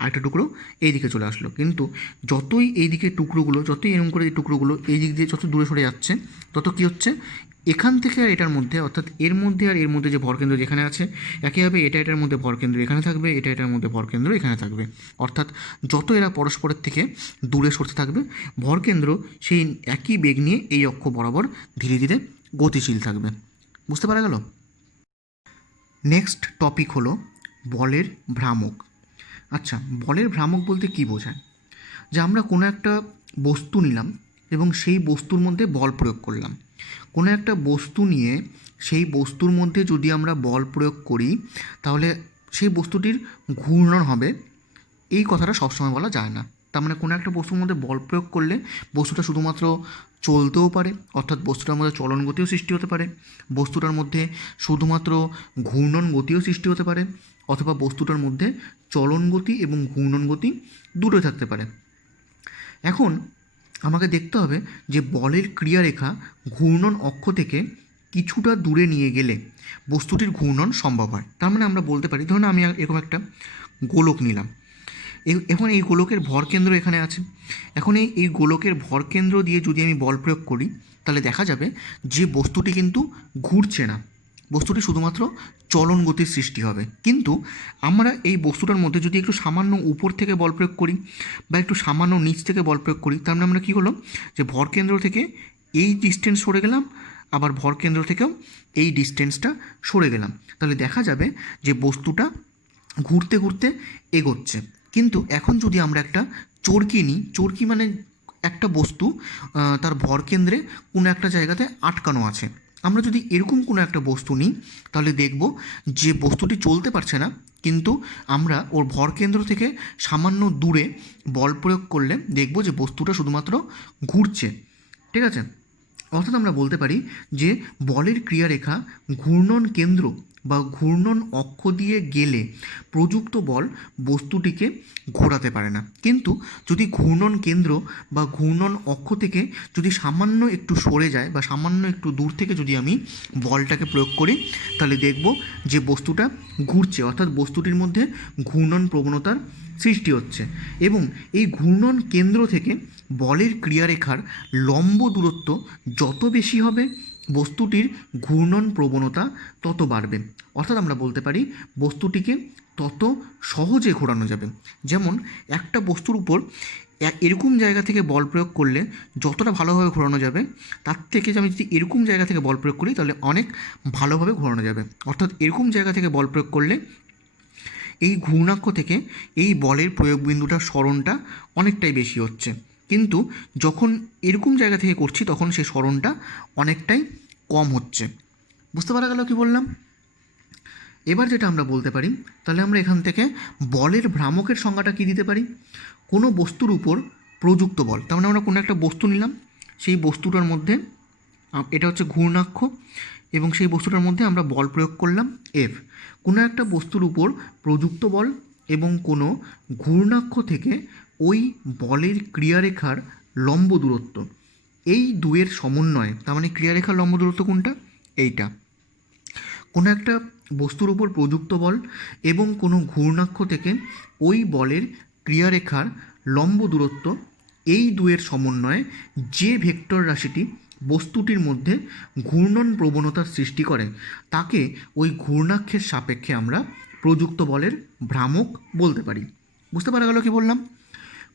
আর একটা টুকরো এইদিকে চলে আসলো। কিন্তু যতই এইদিকে টুকরোগুলো, যতই এরকম করে এই টুকরোগুলো এই দিক দিয়ে যত দূরে সরে যাচ্ছে, তত কী হচ্ছে, এখান থেকে আর এটার মধ্যে, অর্থাৎ এর মধ্যে আর এর মধ্যে যে ভরকেন্দ্র যেখানে আছে, একইভাবে এটা এটার মধ্যে ভরকেন্দ্র এখানে থাকবে, এটা এটার মধ্যে ভরকেন্দ্র এখানে থাকবে। অর্থাৎ যত এরা পরস্পরের থেকে দূরে সরতে থাকবে, ভরকেন্দ্র সেই একই বেগ নিয়ে এই অক্ষ বরাবর ধীরে ধীরে গতিশীল থাকবে। বুঝতে পারা গেল? নেক্সট টপিক হলো বলের ভ্রামক। আচ্ছা, বলের ভ্রামক বলতে কী বোঝায়? যে আমরা কোনো একটা বস্তু নিলাম এবং সেই বস্তুর মধ্যে বল প্রয়োগ করলাম। কোনো একটা বস্তু নিয়ে সেই বস্তুর মধ্যে যদি আমরা বল প্রয়োগ করি তাহলে সেই বস্তুটির ঘূর্ণন হবে, এই কথাটা সবসময় বলা যায় না। তার মানে কোনো একটা বস্তুর মধ্যে বল প্রয়োগ করলে বস্তুটা শুধুমাত্র চলতেও পারে, অর্থাৎ বস্তুটার মধ্যে চলন গতিও সৃষ্টি হতে পারে, বস্তুটার মধ্যে শুধুমাত্র ঘূর্ণন গতিও সৃষ্টি হতে পারে, অথবা বস্তুটার মধ্যে চলন গতি এবং ঘূর্ণন গতি দুটোই থাকতে পারে। এখন আমাকে দেখতে হবে যে বলের ক্রিয়ারেখা ঘূর্ণন অক্ষ থেকে কিছুটা দূরে নিয়ে গেলে বস্তুটির ঘূর্ণন সম্ভব হয়। তার মানে আমরা বলতে পারি, ধরুন আমি এরকম একটা গোলক নিলাম, এখন এই গোলকের ভরকেন্দ্র এখানে আছে। এখন এই গোলকের ভরকেন্দ্র দিয়ে যদি আমি বল প্রয়োগ করি তাহলে দেখা যাবে যে বস্তুটি কিন্তু ঘুরছে না, বস্তুটি শুধুমাত্র চলন গতির সৃষ্টি হবে। কিন্তু আমরা এই বস্তুটার মধ্যে যদি একটু সামান্য উপর থেকে বল প্রয়োগ করি বা একটু সামান্য নিচ থেকে বল প্রয়োগ করি, তার মানে আমরা কী হলো, যে ভরকেন্দ্র থেকে এই ডিস্টেন্স সরে গেলাম, আবার ভরকেন্দ্র থেকেও এই ডিস্টেন্সটা সরে গেলাম, তাহলে দেখা যাবে যে বস্তুটা ঘুরতে ঘুরতে এগোচ্ছে। কিন্তু এখন যদি আমরা একটা চরকি নিই, চরকি মানে একটা বস্তু তার ভরকেন্দ্রে কোনো একটা জায়গাতে আটকানো আছে, আমরা যদি এরকম কোনো একটা বস্তু নিই তাহলে দেখব যে বস্তুটি চলতে পারছে না, কিন্তু আমরা ওর ভরকেন্দ্র থেকে সামান্য দূরে বল প্রয়োগ করলে দেখব যে বস্তুটা শুধুমাত্র ঘুরছে। ঠিক আছে? অর্থাৎ আমরা বলতে পারি যে বলের ক্রিয়ারেখা ঘূর্ণন কেন্দ্র বা ঘূর্ণন অক্ষ দিয়ে গেলে প্রযুক্ত বল বস্তুটিকে ঘোরাতে পারে না। কিন্তু যদি ঘূর্ণন কেন্দ্র বা ঘূর্ণন অক্ষ থেকে যদি সামান্য একটু সরে যায় বা সামান্য একটু দূর থেকে যদি আমি বলটাকে প্রয়োগ করি তাহলে দেখব যে বস্তুটা ঘুরছে, অর্থাৎ বস্তুটির মধ্যে ঘূর্ণন প্রবণতার সৃষ্টি হচ্ছে। এবং এই ঘূর্ণন কেন্দ্র থেকে বলের ক্রিয়ারেখার লম্ব দূরত্ব যত বেশি হবে বস্তুটির ঘূর্ণন প্রবণতা তত বাড়বে। অর্থাৎ আমরা বলতে পারি বস্তুটিকে তত সহজে ঘোরানো যাবে। যেমন একটা বস্তুর উপর এরকম জায়গা থেকে বল প্রয়োগ করলে যতটা ভালোভাবে ঘোরানো যাবে তার থেকে আমি যদি এরকম জায়গা থেকে বল প্রয়োগ করি তাহলে অনেক ভালোভাবে ঘোরানো যাবে। অর্থাৎ এরকম জায়গা থেকে বল প্রয়োগ করলে এই ঘূর্ণাক্ষ থেকে এই বলের প্রয়োগ বিন্দুটার সরণটা অনেকটাই বেশি হচ্ছে, কিন্তু যখন এরকম জায়গা থেকে করছি তখন সেই সরণটা অনেকটাই কম হচ্ছে। বুঝতে পারা গেল কি বললাম? এবার যেটা আমরা বলতে পারি, তাহলে আমরা এখান থেকে বলের ভ্রামকের সংজ্ঞাটা কী দিতে পারি? কোনো বস্তুর উপর প্রযুক্ত বল, তার মানে আমরা কোনো একটা বস্তু নিলাম, সেই বস্তুটার মধ্যে এটা হচ্ছে ঘূর্ণাক্ষ এবং সেই বস্তুটার মধ্যে আমরা বল প্রয়োগ করলাম এফ। কোনো একটা বস্তুর উপর প্রযুক্ত বল এবং কোনো ঘূর্ণাক্ষ থেকে ওই বলের ক্রিয়ারেখার লম্ব দূরত্ব, এই দুয়ের সমন্বয়ে, তার মানে ক্রিয়ারেখার লম্ব দূরত্ব কোনটা? এইটা। কোনো একটা বস্তুর উপর প্রযুক্ত বল এবং কোনো ঘূর্ণাক্ষ থেকে ওই বলের ক্রিয়ারেখার লম্ব দূরত্ব, এই দুয়ের সমন্বয়ে যে ভেক্টর রাশিটি বস্তুটির মধ্যে ঘূর্ণন প্রবণতার সৃষ্টি করে তাকে ওই ঘূর্ণাক্ষের সাপেক্ষে আমরা প্রযুক্ত বলের ভ্রামক বলতে পারি। বুঝতে পারা গেল কি বললাম?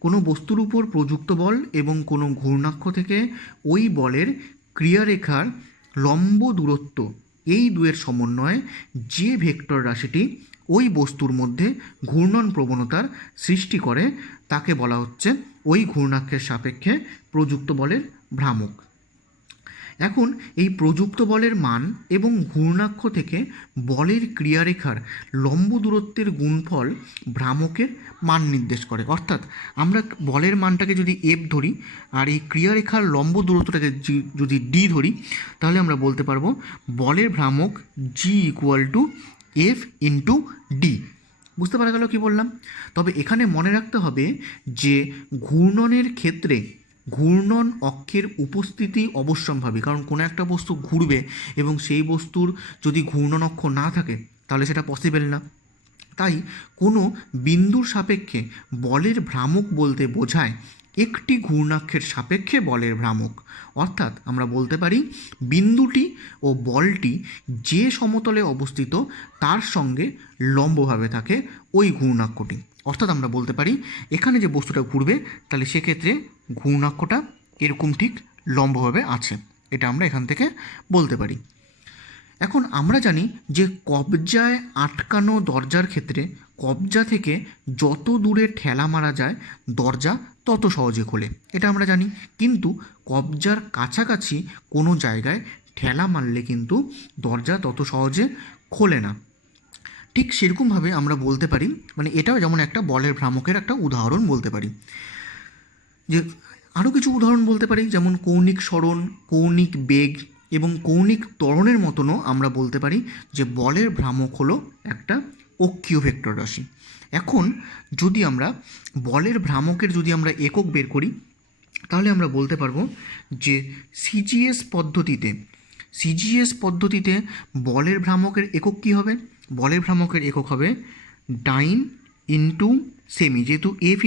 কোনো বস্তুর উপর প্রযুক্ত বল এবং কোনো ঘূর্ণাক্ষ থেকে ওই বলের ক্রিয়ারেখার লম্ব দূরত্ব, এই দুয়ের সমন্বয়ে যে ভেক্টর রাশিটি ওই বস্তুর মধ্যে ঘূর্ণন প্রবণতার সৃষ্টি করে তাকে বলা হচ্ছে ওই ঘূর্ণাক্ষের সাপেক্ষে প্রযুক্ত বলের ভ্রামক। এখন এই প্রযুক্ত বলের মান এবং ঘূর্ণাক্ষ থেকে বলের ক্রিয়ারেখার লম্ব দূরত্বের গুণফল ভ্রামকের মান নির্দেশ করে। অর্থাৎ আমরা বলের মানটাকে যদি এফ ধরি আর এই ক্রিয়ারেখার লম্ব দূরত্বটাকে যদি ডি ধরি, তাহলে আমরা বলতে পারবো বলের ভ্রামক G equal to F into D. বুঝতে পারা গেল কি বললাম? তবে এখানে মনে রাখতে হবে যে ঘূর্ণনের ক্ষেত্রে ঘূর্ণন অক্ষের উপস্থিতি অবশ্যম্ভাবী, কারণ কোনো একটা বস্তু ঘুরবে এবং সেই বস্তুর যদি ঘূর্ণন অক্ষ না থাকে তাহলে সেটা পসিবল না। তাই কোনো বিন্দুর সাপেক্ষে বলের ভ্রামক বলতে বোঝায় একটি ঘূর্ণাক্ষের সাপেক্ষে বলের ভ্রামক। অর্থাৎ আমরা বলতে পারি বিন্দুটি ও বলটি যে সমতলে অবস্থিত তার সঙ্গে লম্বভাবে থাকে ওই ঘূর্ণাক্ষটি। অর্থাৎ আমরা বলতে পারি এখানে যে বস্তুটা ঘুরবে তাহলে সেক্ষেত্রে ঘূর্ণাক্ষটা এরকম ঠিক লম্বভাবে আছে, এটা আমরা এখান থেকে বলতে পারি। এখন আমরা জানি যে কবজায় আটকানো দরজার ক্ষেত্রে কবজা থেকে যত দূরে ঠেলা মারা যায় দরজা তত সহজে খোলে, এটা আমরা জানি। কিন্তু কবজার কাছাকাছি কোনো জায়গায় ঠেলা মারলে কিন্তু দরজা তত সহজে খোলে না। ঠিক সেরকমভাবে আমরা বলতে পারি, মানে এটাও যেমন একটা বলের ভ্রামকের একটা উদাহরণ বলতে পারি। যে আরও কিছু উদাহরণ বলতে পারি, যেমন কৌণিক সরণ, কৌণিক বেগ এবং কৌণিক ত্বরণের মতনও আমরা বলতে পারি যে বলের ভ্রামক হলো একটা অক্ষীয় ভেক্টর রাশি। এখন যদি আমরা বলের ভ্রামকের যদি আমরা একক বের করি তাহলে আমরা বলতে পারবো যে সিজিএস পদ্ধতিতে বলের ভ্রামকের একক কী হবে? বলের ভ্রামকের একক হবে ডাইন ইন্টু সেমি, যেহেতু এফ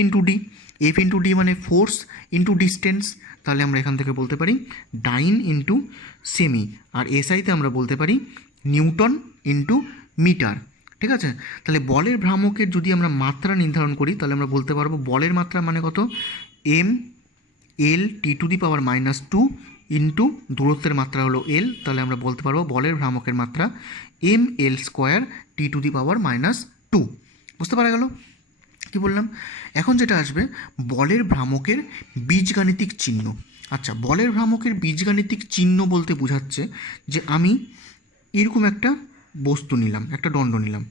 ইন্টু ডি মানে ফোর্স ইন্টু ডিস্টেন্স, তাহলে আমরা এখান থেকে বলতে পারি ডাইন ইন্টু সেমি। আর এসআইতে আমরা বলতে পারি নিউটন ইন্টু মিটার। ঠিক আছে? তাহলে বলের ভ্রামকের যদি আমরা মাত্রা নির্ধারণ করি তাহলে আমরা বলতে পারবো বলের মাত্রা মানে কত? M L T to the power -2 into দূরত্বের মাত্রা হলো এল, তাহলে আমরা বলতে পারবো বলের ভ্রামকের মাত্রা M L square T to the power -2। বুঝতে পারা গেল কি বললাম? এখন যেটা আসবে বলের ভ্রামকের বীজগাণিতিক চিহ্ন। আচ্ছা, বলের ভ্রামকের বীজগাণিতিক চিহ্ন বলতে বোঝাচ্ছে যে আমি এরকম একটা বস্তু নিলাম, একটা দণ্ড নিলাম,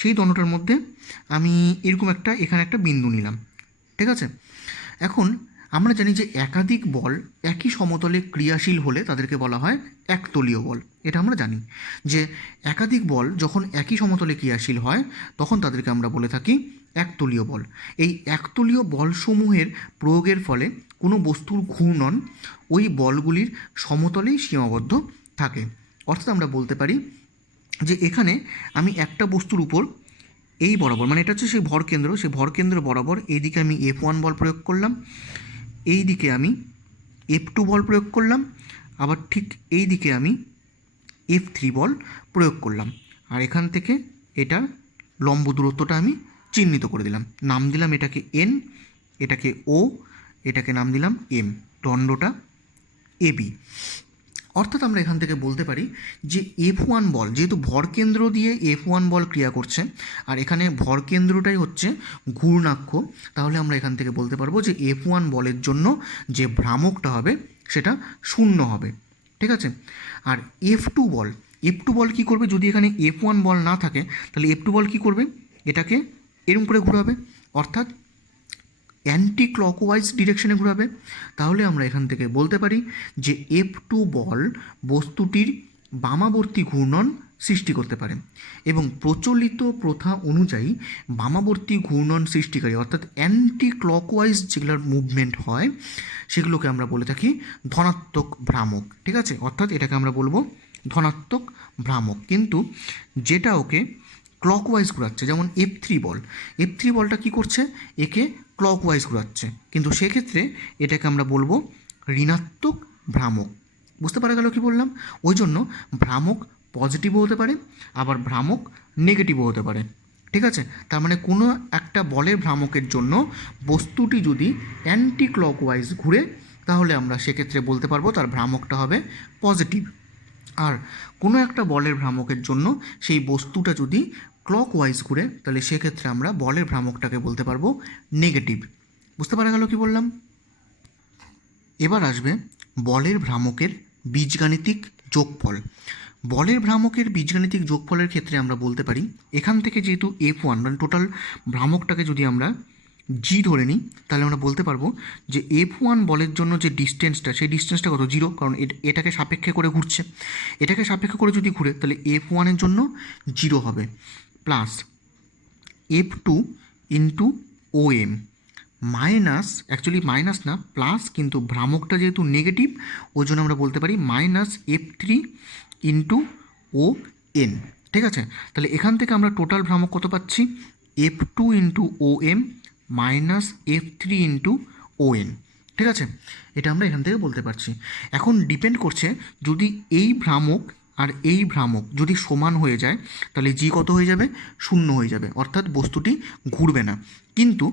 সেই দণ্ডটার মধ্যে আমি এরকম এখানে একটা বিন্দু নিলাম। ঠিক আছে? এখন আমরা জানি যে একাধিক বল একই সমতলে ক্রিয়াশীল হলে তাদেরকে বলা হয় একতলীয় বল। এটা আমরা জানি যে একাধিক বল যখন একই সমতলে ক্রিয়াশীল হয় তখন তাদেরকে আমরা বলে থাকি একতলীয় বল। এই একতলীয় বলসমূহের প্রয়োগের ফলে কোনো বস্তুর ঘূর্ণন ওই বলগুলির সমতলেই সীমাবদ্ধ থাকে। অর্থাৎ আমরা বলতে পারি যে এখানে আমি একটা বস্তুর উপর এই বরাবর, মানে এটা হচ্ছে সেই ভরকেন্দ্র বরাবর এইদিকে আমি F1 বল প্রয়োগ করলাম, এই দিকে আমি F2 বল প্রয়োগ করলাম, আবার ঠিক এই দিকে আমি F3 বল প্রয়োগ করলাম। আর এখান থেকে এটার লম্ব দূরত্বটা আমি চিহ্নিত করে দিলাম, নাম দিলাম এটাকে N, এটাকে O, এটাকে নাম দিলাম M, দণ্ডটা AB। অর্থাৎ আমরা এখান থেকে বলতে পারি যে F1 বল, যেহেতু ভরকেন্দ্র দিয়ে F1 বল ক্রিয়া করছে আর এখানে ভরকেন্দ্রটাই হচ্ছে ঘূর্ণাক্ষ, তাহলে আমরা এখান থেকে বলতে পারবো যে F1 বলের জন্য যে ভ্রামকটা হবে সেটা 0 হবে। ঠিক আছে? আর F2 বল কী করবে? যদি এখানে F1 বল না থাকে তাহলে F2 বল কী করবে? এটাকে এরকম করে ঘোরাবে, অর্থাৎ অ্যান্টি ক্লকওয়াইজ ডিরেকশনে ঘোরাবে। তাহলে আমরা এখান থেকে বলতে পারি যে F2 বল বস্তুটির বামাবর্তী ঘূর্ণন সৃষ্টি করতে পারে এবং প্রচলিত প্রথা অনুযায়ী বামাবর্তী ঘূর্ণন সৃষ্টিকারী অর্থাৎ অ্যান্টি ক্লকওয়াইজ যেগুলোর মুভমেন্ট হয় সেগুলোকে আমরা বলে থাকি ধনাত্মক ভ্রামক। ঠিক আছে? অর্থাৎ এটাকে আমরা বলবো ধনাত্মক ভ্রামক। কিন্তু যেটা ওকে ক্লকওয়াইজ ঘোরাচ্ছে, যেমন F3 বলটা কী করছে? একে ক্লকওয়াইজ ঘোরাচ্ছে, কিন্তু সেক্ষেত্রে এটাকে আমরা বলবো ঋণাত্মক ভ্রামক। বুঝতে পারা গেল কি বললাম? ওই জন্য ভ্রামক পজিটিভও হতে পারে, আবার ভ্রামক নেগেটিভও হতে পারে। ঠিক আছে, তার মানে কোনো একটা বলের ভ্রামকের জন্য বস্তুটি যদি অ্যান্টি ক্লকওয়াইজ ঘুরে তাহলে আমরা সেক্ষেত্রে বলতে পারবো তার ভ্রামকটা হবে পজিটিভ। আর কোনো একটা বলের ভ্রামকের জন্য সেই বস্তুটা যদি ক্লকওয়াইজ ঘুরে তাহলে সেক্ষেত্রে আমরা বলের ভ্রামকটাকে বলতে পারবো নেগেটিভ। বুঝতে পারা গেল কি বললাম? এবার আসবে বলের ভ্রামকের বীজগাণিতিক যোগফল। বলের ভ্রামকের বীজগাণিতিক যোগফলের ক্ষেত্রে আমরা বলতে পারি এখান থেকে যেহেতু F1 মানে টোটাল ভ্রামকটাকে যদি আমরা জি ধরে নিই তাহলে আমরা বলতে পারবো যে F1 বলের জন্য যে ডিস্টেন্সটা সেই ডিস্টেন্সটা কত, 0, কারণ এটাকে সাপেক্ষে করে ঘুরছে। এটাকে সাপেক্ষে করে যদি ঘুরে তাহলে F1 এর জন্য 0 হবে, plus F2 into OM minus, actually minus না প্লাস, কিন্তু ভ্রামকটা যেহেতু নেগেটিভ ওই জন্য আমরা বলতে পারি মাইনাস F3 ইন্টু ON। ঠিক আছে, তাহলে এখান থেকে আমরা টোটাল ভ্রামক কত পাচ্ছি, F2 into OM minus F3 into ON। ঠিক আছে, এটা আমরা এখান থেকে বলতে পারছি। এখন ডিপেন্ড করছে যদি এই ভ্রামক আর এই ভ্রামক যদি সমান হয়ে যায় তাহলে জি কত হয়ে যাবে, 0 হয়ে যাবে, অর্থাৎ বস্তুটি ঘুরবে না। কিন্তু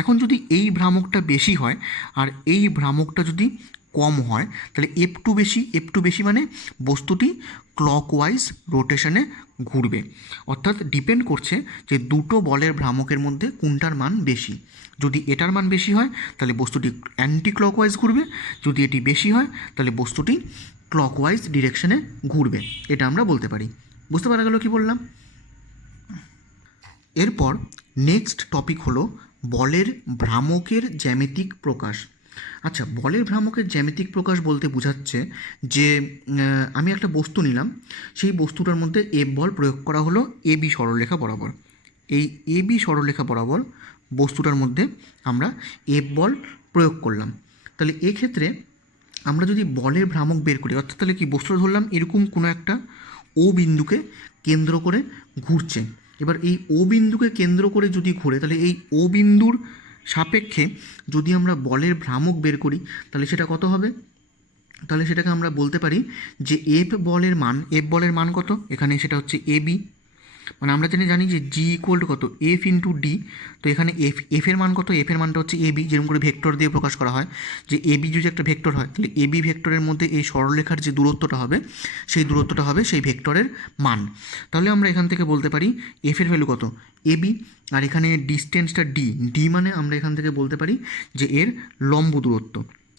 এখন যদি এই ভ্রামকটা বেশি হয় আর এই ভ্রামকটা যদি কম হয় তাহলে F2 বেশি মানে বস্তুটি ক্লকওয়াইজ রোটেশনে ঘুরবে। অর্থাৎ ডিপেন্ড করছে যে দুটো বলের ভ্রামকের মধ্যে কোনটার মান বেশি। যদি এটার মান বেশি হয় তাহলে বস্তুটি অ্যান্টি ক্লকওয়াইজ ঘুরবে, যদি এটি বেশি হয় তাহলে বস্তুটি ক্লকওয়াইজ ডিরেকশনে ঘুরবে। এটা আমরা বলতে পারি। বুঝতে পারা গেল কি বললাম? এরপর নেক্সট টপিক হলো বলের ভ্রামকের জ্যামিতিক প্রকাশ। আচ্ছা, বলের ভ্রামকের জ্যামিতিক প্রকাশ বলতে বোঝাচ্ছে যে আমি একটা বস্তু নিলাম, সেই বস্তুটার মধ্যে এফ বল প্রয়োগ করা হলো এবি সরলরেখা বরাবর। এই এবি সরলরেখা বরাবর বস্তুটার মধ্যে আমরা এফ বল প্রয়োগ করলাম। তাহলে এক্ষেত্রে আমরা যদি বলের ভ্রামক বের করি, অর্থাৎ তাহলে কি বস্তুটা ধরলাম এরকম কোনো একটা ও বিন্দুকে কেন্দ্র করে ঘুরছে। এবার এই ও বিন্দুকে কেন্দ্র করে যদি ঘুরে তাহলে এই ও বিন্দুর সাপেক্ষে যদি আমরা বলের ভ্রামক বের করি তাহলে সেটা কত হবে, তাহলে সেটাকে আমরা বলতে পারি যে এফ বলের মান কত, এখানে সেটা হচ্ছে এবি, মানে আমরা জানি যে জি ইকুয়াল টু কত, এফ ইন্টু ডি। তো এখানে এফের মান কত, এফের মানটা হচ্ছে এবি, যেরকম করে ভেক্টর দিয়ে প্রকাশ করা হয় যে এবি যদি একটা ভেক্টর হয় তাহলে এবি ভেক্টরের মধ্যে এই সরলরেখার যে দূরত্বটা হবে সেই দূরত্বটা হবে সেই ভেক্টরের মান। তাহলে আমরা এখান থেকে বলতে পারি এফের ভ্যালু কত, এবি, আর এখানে ডিস্টেন্সটা ডি মানে আমরা এখান থেকে বলতে পারি যে এর লম্ব দূরত্ব।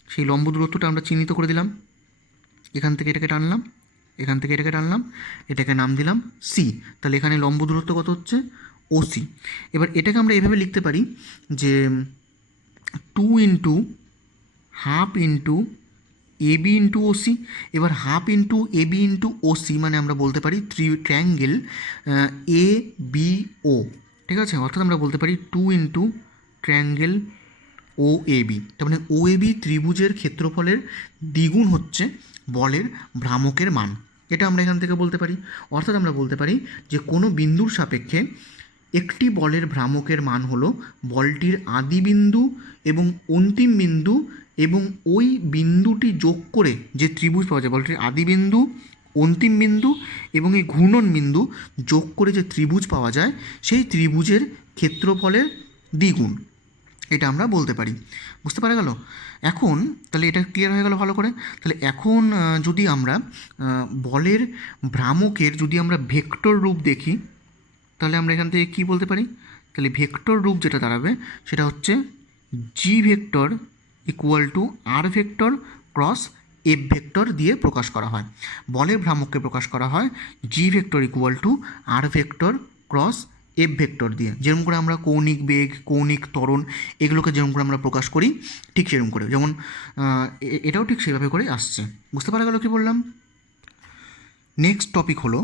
সেই লম্ব দূরত্বটা আমরা চিহ্নিত করে দিলাম, এখান থেকে এটাকে টানলাম, এখান থেকে এটাকে টানলাম, এটাকে নাম দিলাম সি। তাহলে এখানে লম্ব দূরত্ব কত হচ্ছে, ওসি। এবার এটাকে আমরা এভাবে লিখতে পারি যে 2 into half into AB into OC. এবার half into AB into OC মানে আমরা বলতে পারি ট্রায়াঙ্গেল এ বি ও। ঠিক আছে, অর্থাৎ আমরা বলতে পারি 2 into triangle O A B. তার মানে ও এ বি ত্রিভুজের ক্ষেত্রফলের দ্বিগুণ হচ্ছে বলের ভ্রামকের মান। এটা আমরা এখান থেকে বলতে পারি। অর্থাৎ আমরা বলতে পারি যে কোনো বিন্দুর সাপেক্ষে একটি বলের ভ্রামকের মান হলো বলটির আদি বিন্দু এবং অন্তিম বিন্দু এবং ওই বিন্দুটি যোগ করে যে ত্রিভুজ পাওয়া যায়, বলটির আদি বিন্দু, অন্তিম বিন্দু এবং এই ঘূর্ণন বিন্দু যোগ করে যে ত্রিভুজ পাওয়া যায় সেই ত্রিভুজের ক্ষেত্রফলের দ্বিগুণ। এটা আমরা বলতে পারি। বুঝতে পারা গেল? এখন তাহলে এটা ক্লিয়ার হয়ে গেল ভালো করে। তাহলে এখন যদি আমরা বলের ভ্রামকের যদি আমরা ভেক্টর রূপ দেখি তাহলে আমরা এখান থেকে কী বলতে পারি, তাহলে ভেক্টর রূপ যেটা দাঁড়াবে সেটা হচ্ছে G vector equal to R vector cross F vector দিয়ে প্রকাশ করা হয়। বলের ভ্রামককে প্রকাশ করা হয় G vector equal to R vector cross F vector দিয়ে। যেরকম করে আমরা কৌণিক বেগ, কৌণিক ত্বরণ এগুলোকে যেরকম করে আমরা প্রকাশ করি ঠিক সেরকম করে, যেমন এটাও ঠিক সেভাবে করে আসছে। বুঝতে পারা গেল কি বললাম? নেক্সট টপিক হলো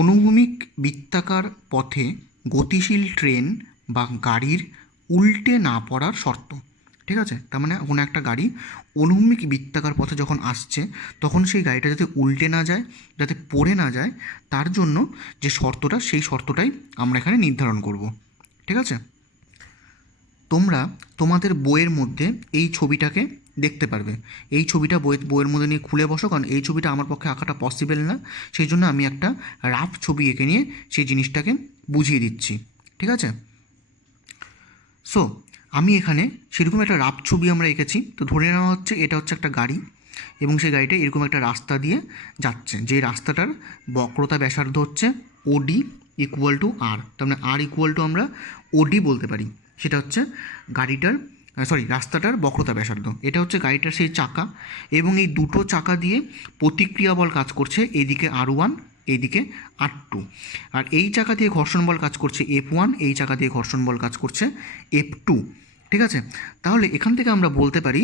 অনুভূমিক বৃত্তাকার পথে গতিশীল ট্রেন বা গাড়ির উল্টে না পড়ার শর্ত। ঠিক আছে, তার মানে কোনো একটা গাড়ি অনুভূমিক বৃত্তাকার পথে যখন আসছে তখন সেই গাড়িটা যাতে উল্টে না যায়, যাতে পড়ে না যায়, তার জন্য যে শর্তটা সেই শর্তটাই আমরা এখানে নির্ধারণ করব। ঠিক আছে, তোমরা তোমাদের বইয়ের মধ্যে এই ছবিটাকে দেখতে পারবে। এই ছবিটা বইয়ের মধ্যে নিয়ে খুলে বসো, কারণ এই ছবিটা আমার পক্ষে আঁকাটা পসিবল না, সেই জন্য আমি একটা রাফ ছবি এঁকে নিয়ে সেই জিনিসটাকে বুঝিয়ে দিচ্ছি। ঠিক আছে? সো আমি এখানে সেরকম একটা রাফ ছবি আমরা এঁকেছি। তো ধরে নেওয়া হচ্ছে এটা হচ্ছে একটা গাড়ি, এবং সেই গাড়িটা এরকম একটা রাস্তা দিয়ে যাচ্ছে, যে রাস্তাটার বক্রতা ব্যাসার্ধ হচ্ছে ওডি ইকুয়াল টু আর, তার মানে আর ইকুয়াল টু আমরা ওডি বলতে পারি। সেটা হচ্ছে গাড়িটার রাস্তাটার বক্রতা ব্যাসার্ধ। এটা হচ্ছে গাড়িটার সেই চাকা, এবং এই দুটো চাকা দিয়ে প্রতিক্রিয়া বল কাজ করছে, এইদিকে R1, এইদিকে R2। আর এই চাকা দিয়ে ঘর্ষণ বল কাজ করছে F1, এই চাকা দিয়ে ঘর্ষণ বল কাজ করছে F2। ঠিক আছে? তাহলে এখান থেকে আমরা বলতে পারি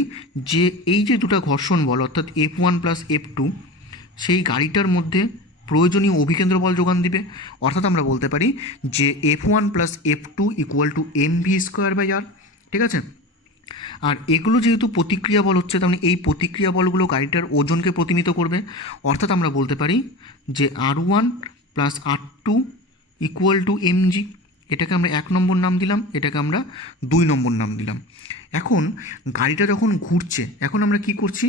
যে এই যে দুটো ঘর্ষণ বল অর্থাৎ F1 প্লাস F2 সেই গাড়িটার মধ্যে প্রয়োজনীয় অভিকেন্দ্র বল যোগান দিবে। অর্থাৎ আমরা বলতে পারি যে F1 plus F2 equal to mv²/r। ঠিক আছে? আর এগুলো যেহেতু প্রতিক্রিয়া বল হচ্ছে, তার মানে এই প্রতিক্রিয়া বলগুলো গাড়িটার ওজনকে প্রতিনিধিত্ব করবে। অর্থাৎ আমরা বলতে পারি যে R1 plus R2 equal to mg। এটাকে আমরা 1 নম্বর নাম দিলাম, এটাকে আমরা 2 নম্বর নাম দিলাম। এখন গাড়িটা যখন ঘুরছে, এখন আমরা কি করছি,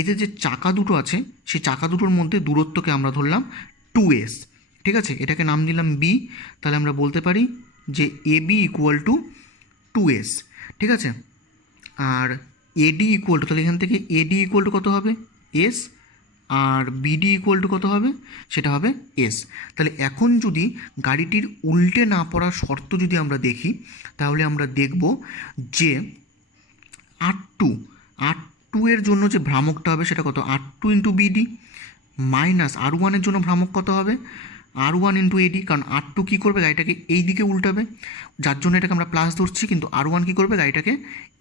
এদের যে চাকা দুটো আছে সেই চাকা দুটোর মধ্যে দূরত্বকে আমরা ধরলাম 2s। ঠিক আছে? এটাকে নাম দিলাম b। তাহলে আমরা বলতে পারি যে ab ইকুয়াল টু 2s। ঠিক আছে? আর এডি ইকুয়াল টু, তাহলে এখান থেকে এডি ইকুয়াল টু কত হবে, এস, আর বিডি ইকুয়াল টু কত হবে, সেটা হবে এস। তাহলে এখন যদি গাড়িটির উল্টে না পড়ার শর্ত যদি আমরা দেখি, তাহলে আমরা দেখব যে R2 এর জন্য যে ভ্রামকটা হবে সেটা কত, R2 into BD minus R1 এর জন্য ভ্রামক কত হবে, R1 ইন্টু এডি। কারণ R2 কী করবে, গাড়িটাকে এই দিকে উল্টাবে, যার জন্য এটাকে আমরা প্লাস ধরছি, কিন্তু R1 কী করবে, গাড়িটাকে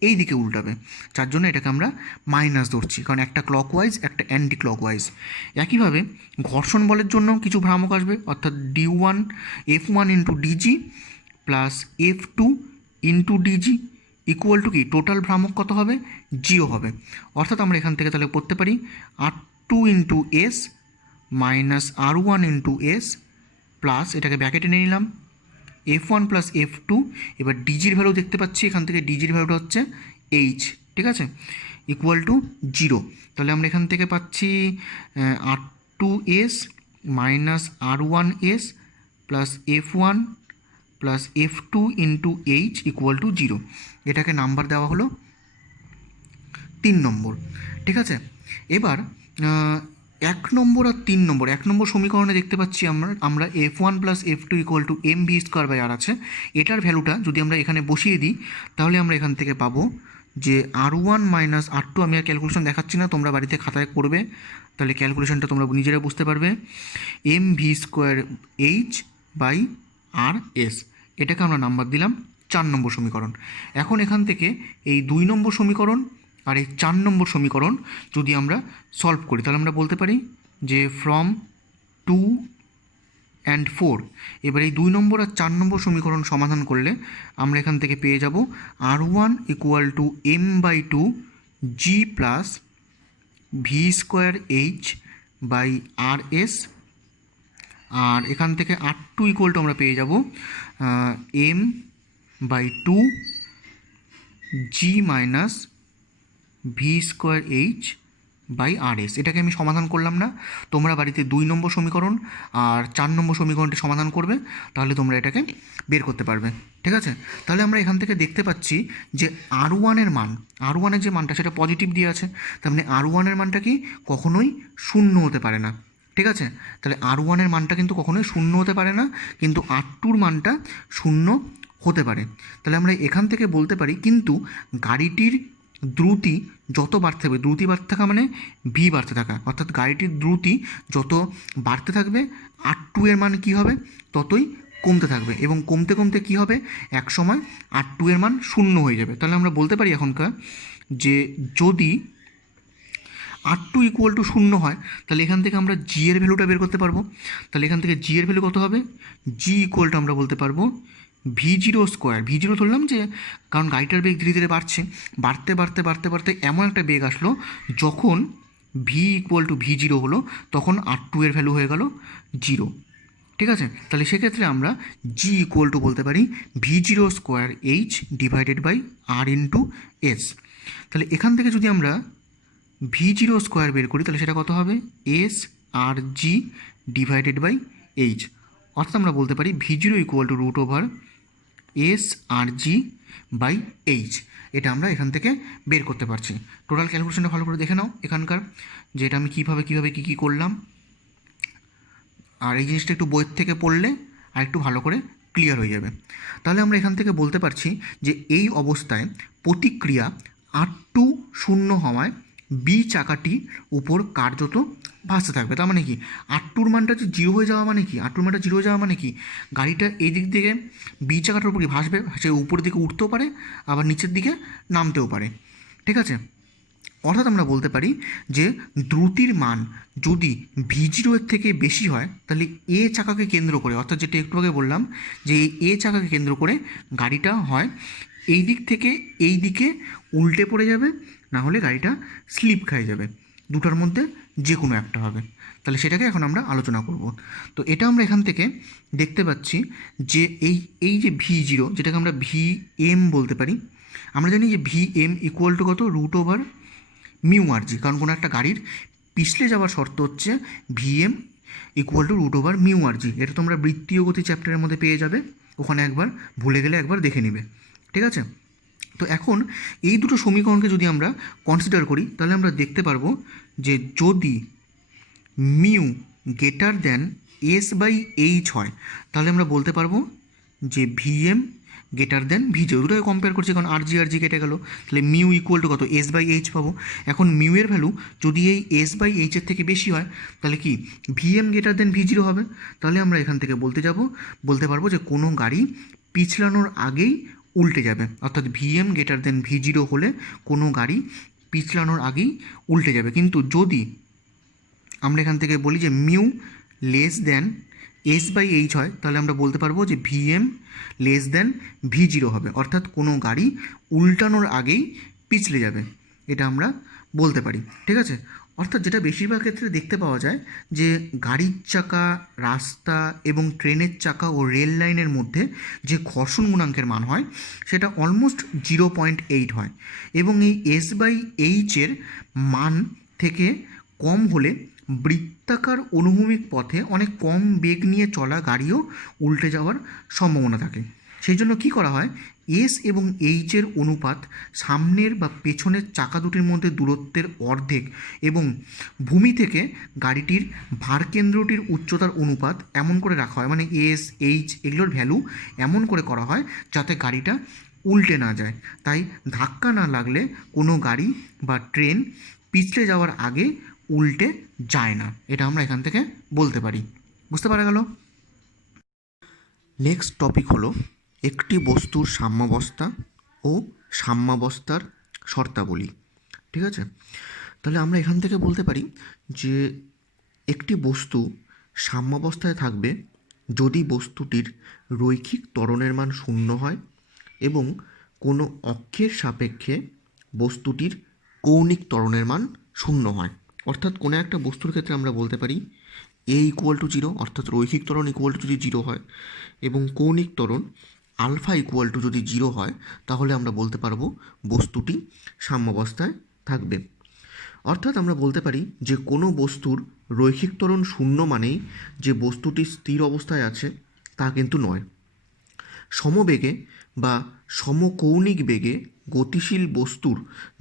এই দিকে উল্টাবে, যার জন্য এটাকে আমরা মাইনাস ধরছি, কারণ একটা ক্লকওয়াইজ একটা অ্যান্টি ক্লকওয়াইজ। একইভাবে ঘর্ষণ বলের জন্য কিছু ভ্রামক আসবে, অর্থাৎ D1 F1 into DG plus F2 into DG equal to কি, টোটাল ভ্রামক কত হবে, 0 হবে। অর্থাৎ আমরা এখান থেকে তাহলে করতে পারি R2 into S minus R1 into S plus, এটাকে ব্র্যাকেটে নিয়ে নিলাম, F1 প্লাস F2। এবার ডিজির ভ্যালু দেখতে পাচ্ছি, এখান থেকে ডিজির ভ্যালুটা হচ্ছে এইচ। ঠিক আছে? Equal to 0। তাহলে আমরা এখান থেকে পাচ্ছি R2s minus R1s plus F1 plus F2 into H equal to 0। এটাকে নাম্বার দেওয়া হলো 3 নম্বর। ঠিক আছে? এবার 1 নম্বর আর 3 নম্বর, 1 নম্বর সমীকরণে দেখতে পাচ্ছি আমরা F1 plus F2 equal to mv²/r আছে। এটার ভ্যালুটা যদি আমরা এখানে বসিয়ে দিই, তাহলে আমরা এখান থেকে পাবো যে R1 মাইনাস R2, আমি আর ক্যালকুলেশন দেখাচ্ছি না, তোমরা বাড়িতে খাতায় করবে, তাহলে ক্যালকুলেশনটা তোমরা নিজেরা বুঝতে পারবে, mv²h/rs। এটাকে আমরা নাম্বার দিলাম 4 নম্বর সমীকরণ। এখন এখান থেকে এই 2 নম্বর সমীকরণ আর এই 4 নম্বর সমীকরণ যদি আমরা সলভ করি, তাহলে আমরা বলতে পারি যে ফ্রম 2 and 4, এবার এই 2 নম্বর আর 4 নম্বর সমীকরণ সমাধান করলে আমরা এখান থেকে পেয়ে যাব R1 equal to m/2 g plus v²h/rs। আর এখান থেকে R2 ইকুয়াল টু আমরা পেয়ে যাব m/2 g মাইনাস v²h/rs। এটাকে আমি সমাধান করলাম না, তোমরা বাড়িতে 2 নম্বর সমীকরণ আর 4 নম্বর সমীকরণটি সমাধান করবে, তাহলে তোমরা এটাকে বের করতে পারবে। ঠিক আছে? তাহলে আমরা এখান থেকে দেখতে পাচ্ছি যে R1 এর মান, R1 এর যে মানটা সেটা পজিটিভ দিয়ে আছে, তার মানে R1 এর মানটা কি কখনোই 0 হতে পারে না। ঠিক আছে? তাহলে R1 এর মানটা কিন্তু কখনোই 0 হতে পারে না, কিন্তু R2 মানটা 0 হতে পারে। তাহলে আমরা এখান থেকে বলতে পারি, কিন্তু গাড়িটির দ্রুতি যত বাড়তে থাকবে, দ্রুতি বাড়তে থাকা মানে ভি বাড়তে থাকা, অর্থাৎ গাড়িটির দ্রুতি যত বাড়তে থাকবে R2 এর মান কী হবে, ততই কমতে থাকবে, এবং কমতে কমতে কী হবে, এক সময় R2 এর মান 0 হয়ে যাবে। তাহলে আমরা বলতে পারি এখনকার যে যদি R2 ইকুয়াল টু 0 হয়, তাহলে এখান থেকে আমরা জি এর ভ্যালুটা বের করতে পারবো। তাহলে এখান থেকে জি এর ভ্যালু কত হবে, জি ইকুয়াল টু আমরা বলতে পারবো v0²। v0 ধরলাম যে, কারণ গাড়িটার বেগ ধীরে ধীরে বাড়ছে, বাড়তে বাড়তে বাড়তে বাড়তে এমন একটা বেগ আসলো যখন v ইকুয়াল টু v0 হলো, তখন R2 এর ভ্যালু হয়ে গেল 0। ঠিক আছে? তাহলে সেক্ষেত্রে আমরা জি ইকুয়াল টু বলতে পারি v0² h divided by r into S. তাহলে এখান থেকে যদি আমরা ভি জিরো স্কোয়ার বের করি তাহলে সেটা কত হবে, S R G divided by H. অর্থাৎ আমরা বলতে পারি V zero equal to root over S R G by H. এটা আমরা এখান থেকে বের করতে পারছি। টোটাল ক্যালকুলেশনটা ভালো করে দেখে নাও এখানকার, যে এটা আমি কীভাবে কী করলাম। আর এই জিনিসটা একটু বইয়ের থেকে পড়লে আর একটু ভালো করে ক্লিয়ার হয়ে যাবে। তাহলে আমরা এখান থেকে বলতে পারছি যে এই অবস্থায় প্রতিক্রিয়া R2 শূন্য হওয়ায় বি চাকাটির উপর কার্যত ভাসতে থাকবে। তার মানে কি, R2 মানটা যে জিরো হয়ে যাওয়া মানে কি, R2 মানটা জিরো হয়ে যাওয়া মানে কি, গাড়িটা এই দিক থেকে বি চাকাটার উপর কি ভাসবে, সে উপরের দিকে উঠতেও পারে আবার নিচের দিকে নামতেও পারে। ঠিক আছে, অর্থাৎ আমরা বলতে পারি যে দ্রুতির মান যদি ভি জিরোর থেকে বেশি হয় তাহলে এ চাকাকে কেন্দ্র করে, অর্থাৎ যেটা একটু আগে বললাম যে এ চাকাকে কেন্দ্র করে গাড়িটা হয় এই দিক থেকে এই দিকে উল্টে পড়ে যাবে, না হলে গাড়িটা স্লিপ খেয়ে যাবে। দুটার মধ্যে যে কোনো একটা হবে। তাহলে সেটাকে এখন আমরা আলোচনা করব। তো এটা আমরা এখান থেকে দেখতে পাচ্ছি যে এই যে ভি জিরো, যেটাকে আমরা ভি এম বলতে পারি, আমরা জানি যে ভি এম ইকুয়াল টু কত, root over mu R G. কারণ কোনো একটা গাড়ির পিছলে যাওয়ার শর্ত হচ্ছে VM equal to root over mu R G. এটা তোমরা বৃত্তীয় গতি চ্যাপ্টারের মধ্যে পেয়ে যাবে, ওখানে একবার ভুলে গেলে একবার দেখে নিবে। ঠিক আছে, তো এখন এই দুটো সমীকরণকে যদি আমরা কনসিডার করি তাহলে আমরা দেখতে পারবো যে যদি mu greater than S by H হয় তাহলে আমরা বলতে পারবো যে ভিএম গ্রেটার দেন ভিজে। দুটোকে কম্পেয়ার করছি কারণ আর জি কেটে গেল, তাহলে মিউ ইকুয়াল টু কত, এস বাই এইচ পাবো। এখন মিউ এর ভ্যালু যদি এই এস বাই এইচের থেকে বেশি হয় তাহলে কি VM greater than V zero হবে। তাহলে আমরা এখান থেকে বলতে পারবো যে কোনো গাড়ি পিছলানোর আগেই উল্টে যাবে, অর্থাৎ VM greater than V zero হলে কোনো গাড়ি পিছলানোর আগেই উল্টে যাবে। কিন্তু যদি আমরা এখান থেকে বলি যে mu less than S by H হয় তাহলে আমরা বলতে পারবো যে VM less than V zero হবে, অর্থাৎ কোনো গাড়ি উল্টানোর আগেই পিছলে যাবে, এটা আমরা বলতে পারি। ঠিক আছে, অর্থাৎ যেটা বেশিরভাগ ক্ষেত্রে দেখতে পাওয়া যায় যে গাড়ির চাকা, রাস্তা এবং ট্রেনের চাকা ও রেল লাইনের মধ্যে যে ঘর্ষণ গুণাঙ্কের মান হয় সেটা অলমোস্ট 0.8 হয়, এবং এই এস বাই এইচের মান থেকে কম হলে বৃত্তাকার অনুভূমিক পথে অনেক কম বেগ নিয়ে চলা গাড়িও উল্টে যাওয়ার সম্ভাবনা থাকে। সেই জন্য কী করা হয়, এস এবং এইচের অনুপাত সামনের বা পেছনের চাকা দুটির মধ্যে দূরত্বের অর্ধেক এবং ভূমি থেকে গাড়িটির ভারকেন্দ্রটির উচ্চতার অনুপাত এমন করে রাখা হয়, মানে এস এইচ এগুলোর ভ্যালু এমন করে করা হয় যাতে গাড়িটা উল্টে না যায়। তাই ধাক্কা না লাগলে কোনো গাড়ি বা ট্রেন পিছলে যাওয়ার আগে উল্টে যায় না, এটা আমরা এখান থেকে বলতে পারি। বুঝতে পারা গেল? নেক্সট টপিক হলো একটি বস্তুর সাম্যাবস্থা ও সাম্যাবস্থার শর্তাবলী। ঠিক আছে, তাহলে আমরা এখান থেকে বলতে পারি যে একটি বস্তু সাম্যাবস্থায় থাকবে যদি বস্তুটির রৈখিক ত্বরণের মান শূন্য হয় এবং কোনো অক্ষের সাপেক্ষে বস্তুটির কৌণিক ত্বরণের মান শূন্য হয়। অর্থাৎ কোনো একটা বস্তুর ক্ষেত্রে আমরা বলতে পারি এ ইকুয়াল টু জিরো, অর্থাৎ রৈখিক ত্বরণ ইকুয়াল টু যদি জিরো হয় এবং কৌণিক ত্বরণ আলফা ইকুয়াল টু যদি জিরো হয় তাহলে আমরা বলতে পারবো বস্তুটি সাম্যাবস্থায় থাকবে। অর্থাৎ আমরা বলতে পারি যে কোনো বস্তুর রৈখিক ত্বরণ শূন্য মানেই যে বস্তুটি স্থির অবস্থায় আছে তা কিন্তু নয়। সমবেগে বা সমকৌণিক বেগে গতিশীল বস্তুর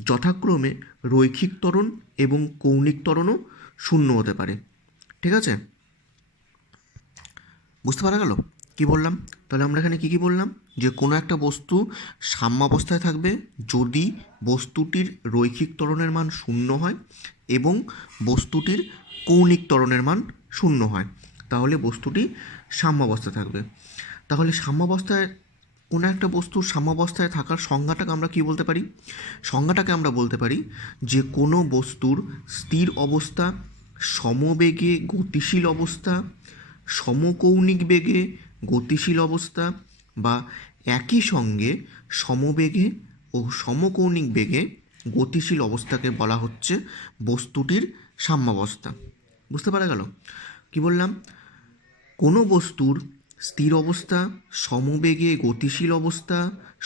যথাক্রমে রৈখিক ত্বরণ এবং কৌণিক ত্বরণও শূন্য হতে পারে। ঠিক আছে, বুঝতে পারা গেল কি বললাম? তাহলে আমরা এখানে কী বললাম, যে কোনো একটা বস্তু সাম্যাবস্থায় থাকবে যদি বস্তুটির রৈখিক ত্বরণের মান শূন্য হয় এবং বস্তুটির কৌণিক ত্বরণের মান শূন্য হয়, তাহলে বস্তুটি সাম্যাবস্থায় থাকবে। তাহলে সাম্যাবস্থায় কোনো একটা বস্তুর সাম্যাবস্থায় থাকার সংজ্ঞাটাকে আমরা কী বলতে পারি? সংজ্ঞাটাকে আমরা বলতে পারি যে কোনো বস্তুর স্থির অবস্থা, সমবেগে গতিশীল অবস্থা, সমকৌণিক বেগে গতিশীল অবস্থা বা একই সঙ্গে সমবেগে ও সমকৌণিক বেগে গতিশীল অবস্থাকে বলা হচ্ছে বস্তুটির সাম্যাবস্থা। বুঝতে পারা গেল কি বললাম? কোনো বস্তুর স্থির অবস্থা, সমবেগে গতিশীল অবস্থা,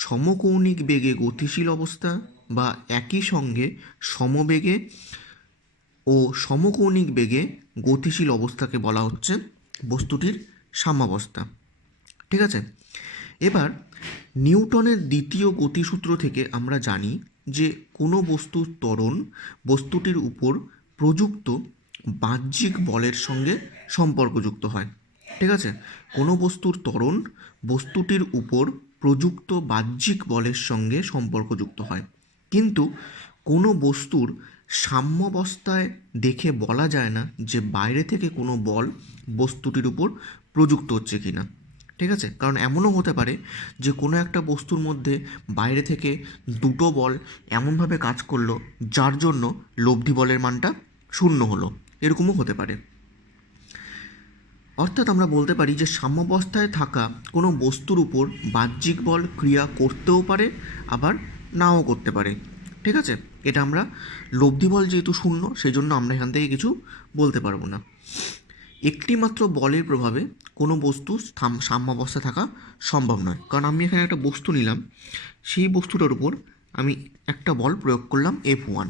সমকৌণিক বেগে গতিশীল অবস্থা বা একই সঙ্গে সমবেগে ও সমকৌণিক বেগে গতিশীল অবস্থাকে বলা হচ্ছে বস্তুটির সাম্যাবস্থা। ঠিক আছে, এবার নিউটনের দ্বিতীয় গতিসূত্র থেকে আমরা জানি যে কোনো বস্তুর ত্বরণ বস্তুটির উপর প্রযুক্ত বাহ্যিক বলের সঙ্গে সম্পর্কযুক্ত হয়। ঠিক আছে, কোনো বস্তুর ত্বরণ বস্তুটির উপর প্রযুক্ত বাহ্যিক বলের সঙ্গে সম্পর্কযুক্ত হয়, কিন্তু কোনো বস্তুর সাম্যাবস্থায় দেখে বলা যায় না যে বাইরে থেকে কোনো বল বস্তুটির উপর প্রযুক্ত হচ্ছে কি না। ঠিক আছে, কারণ এমনও হতে পারে যে কোনো একটা বস্তুর মধ্যে বাইরে থেকে দুটো বল এমনভাবে কাজ করলো যার জন্য লব্ধি বলের মানটা শূন্য হলো, এরকমও হতে পারে। অর্থাৎ আমরা বলতে পারি যে সাম্যাবস্থায় থাকা কোনো বস্তুর উপর বাহ্যিক বল ক্রিয়া করতেও পারে, আবার নাও করতে পারে। ঠিক আছে, এটা আমরা লব্ধি বল যেহেতু শূন্য সেই জন্য আমরা এখান থেকে কিছু বলতে পারবো না। একটি মাত্র বলের প্রভাবে কোনো বস্তু সাম্যাবস্থায় থাকা সম্ভব নয়, কারণ আমি এখানে একটা বস্তু নিলাম, সেই বস্তুটার উপর আমি একটা বল প্রয়োগ করলাম F1,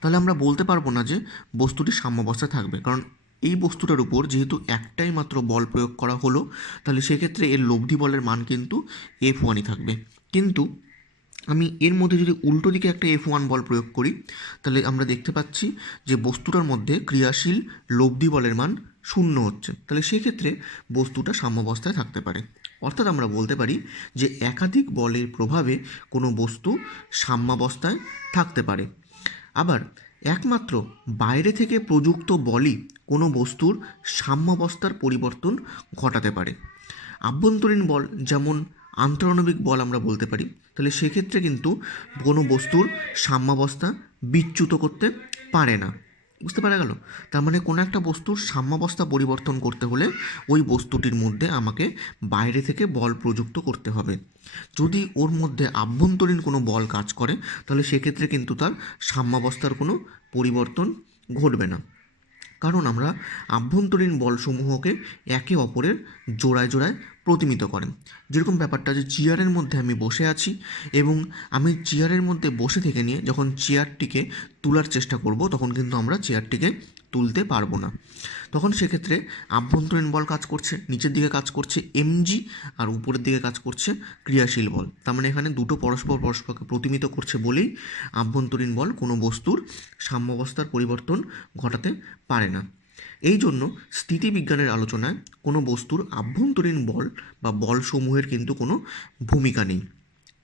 তাহলে আমরা বলতে পারবো না যে বস্তুটি সাম্যাবস্থায় থাকবে, কারণ এই বস্তুটার উপর যেহেতু একটাই মাত্র বল প্রয়োগ করা হলো, তাহলে সেক্ষেত্রে এর লব্ধি বলের মান কিন্তু F1ই থাকবে। কিন্তু আমি এর মধ্যে যদি উল্টো দিকে একটা F1 বল প্রয়োগ করি, তাহলে আমরা দেখতে পাচ্ছি যে বস্তুটার মধ্যে ক্রিয়াশীল লব্ধি বলের মান শূন্য হচ্ছে, তাহলে সেক্ষেত্রে বস্তুটা সাম্যাবস্থায় থাকতে পারে। অর্থাৎ আমরা বলতে পারি যে একাধিক বলের প্রভাবে কোনো বস্তু সাম্যাবস্থায় থাকতে পারে। আবার একমাত্র বাইরে থেকে প্রযুক্ত বলই কোনো বস্তুর সাম্যাবস্থার পরিবর্তন ঘটাতে পারে। আভ্যন্তরীণ বল যেমন আন্তরাণবিক বল আমরা বলতে পারি, তাহলে সেক্ষেত্রে কিন্তু কোনো বস্তুর সাম্যাবস্থা বিচ্যুত করতে পারে না। বুঝতে পারা গেল? তার মানে কোনো একটা বস্তুর সাম্যাবস্থা পরিবর্তন করতে হলে ওই বস্তুটির মধ্যে আমাকে বাইরে থেকে বল প্রযুক্ত করতে হবে। যদি ওর মধ্যে আভ্যন্তরীণ কোনো বল কাজ করে, তাহলে সেক্ষেত্রে কিন্তু তার সাম্যাবস্থার কোনো পরিবর্তন ঘটবে না, কারণ আমরা আভ্যন্তরীণ বলসমূহকে একে অপরের জোড়ায় জোড়ায় প্রতিমিত করেন। যেরকম ব্যাপারটা যে চেয়ারের মধ্যে আমি বসে আছি এবং আমি চেয়ারের মধ্যে বসে থেকে নিয়ে যখন চেয়ারটিকে তোলার চেষ্টা করব, তখন কিন্তু আমরা চেয়ারটিকে তুলতে পারবো না। তখন সেক্ষেত্রে আভ্যন্তরীণ বল কাজ করছে, নিচের দিকে কাজ করছে mg, আর উপরের দিকে কাজ করছে ক্রিয়াশীল বল। তার মানে এখানে দুটো পরস্পরকে প্রতিমিত করছে বলেই আভ্যন্তরীণ বল কোনো বস্তুর সাম্যাবস্থার পরিবর্তন ঘটাতে পারে না। এই জন্য স্থিতিবিজ্ঞানের আলোচনায় কোনো বস্তুর আভ্যন্তরীণ বল বা বলসমূহের কিন্তু কোনো ভূমিকা নেই।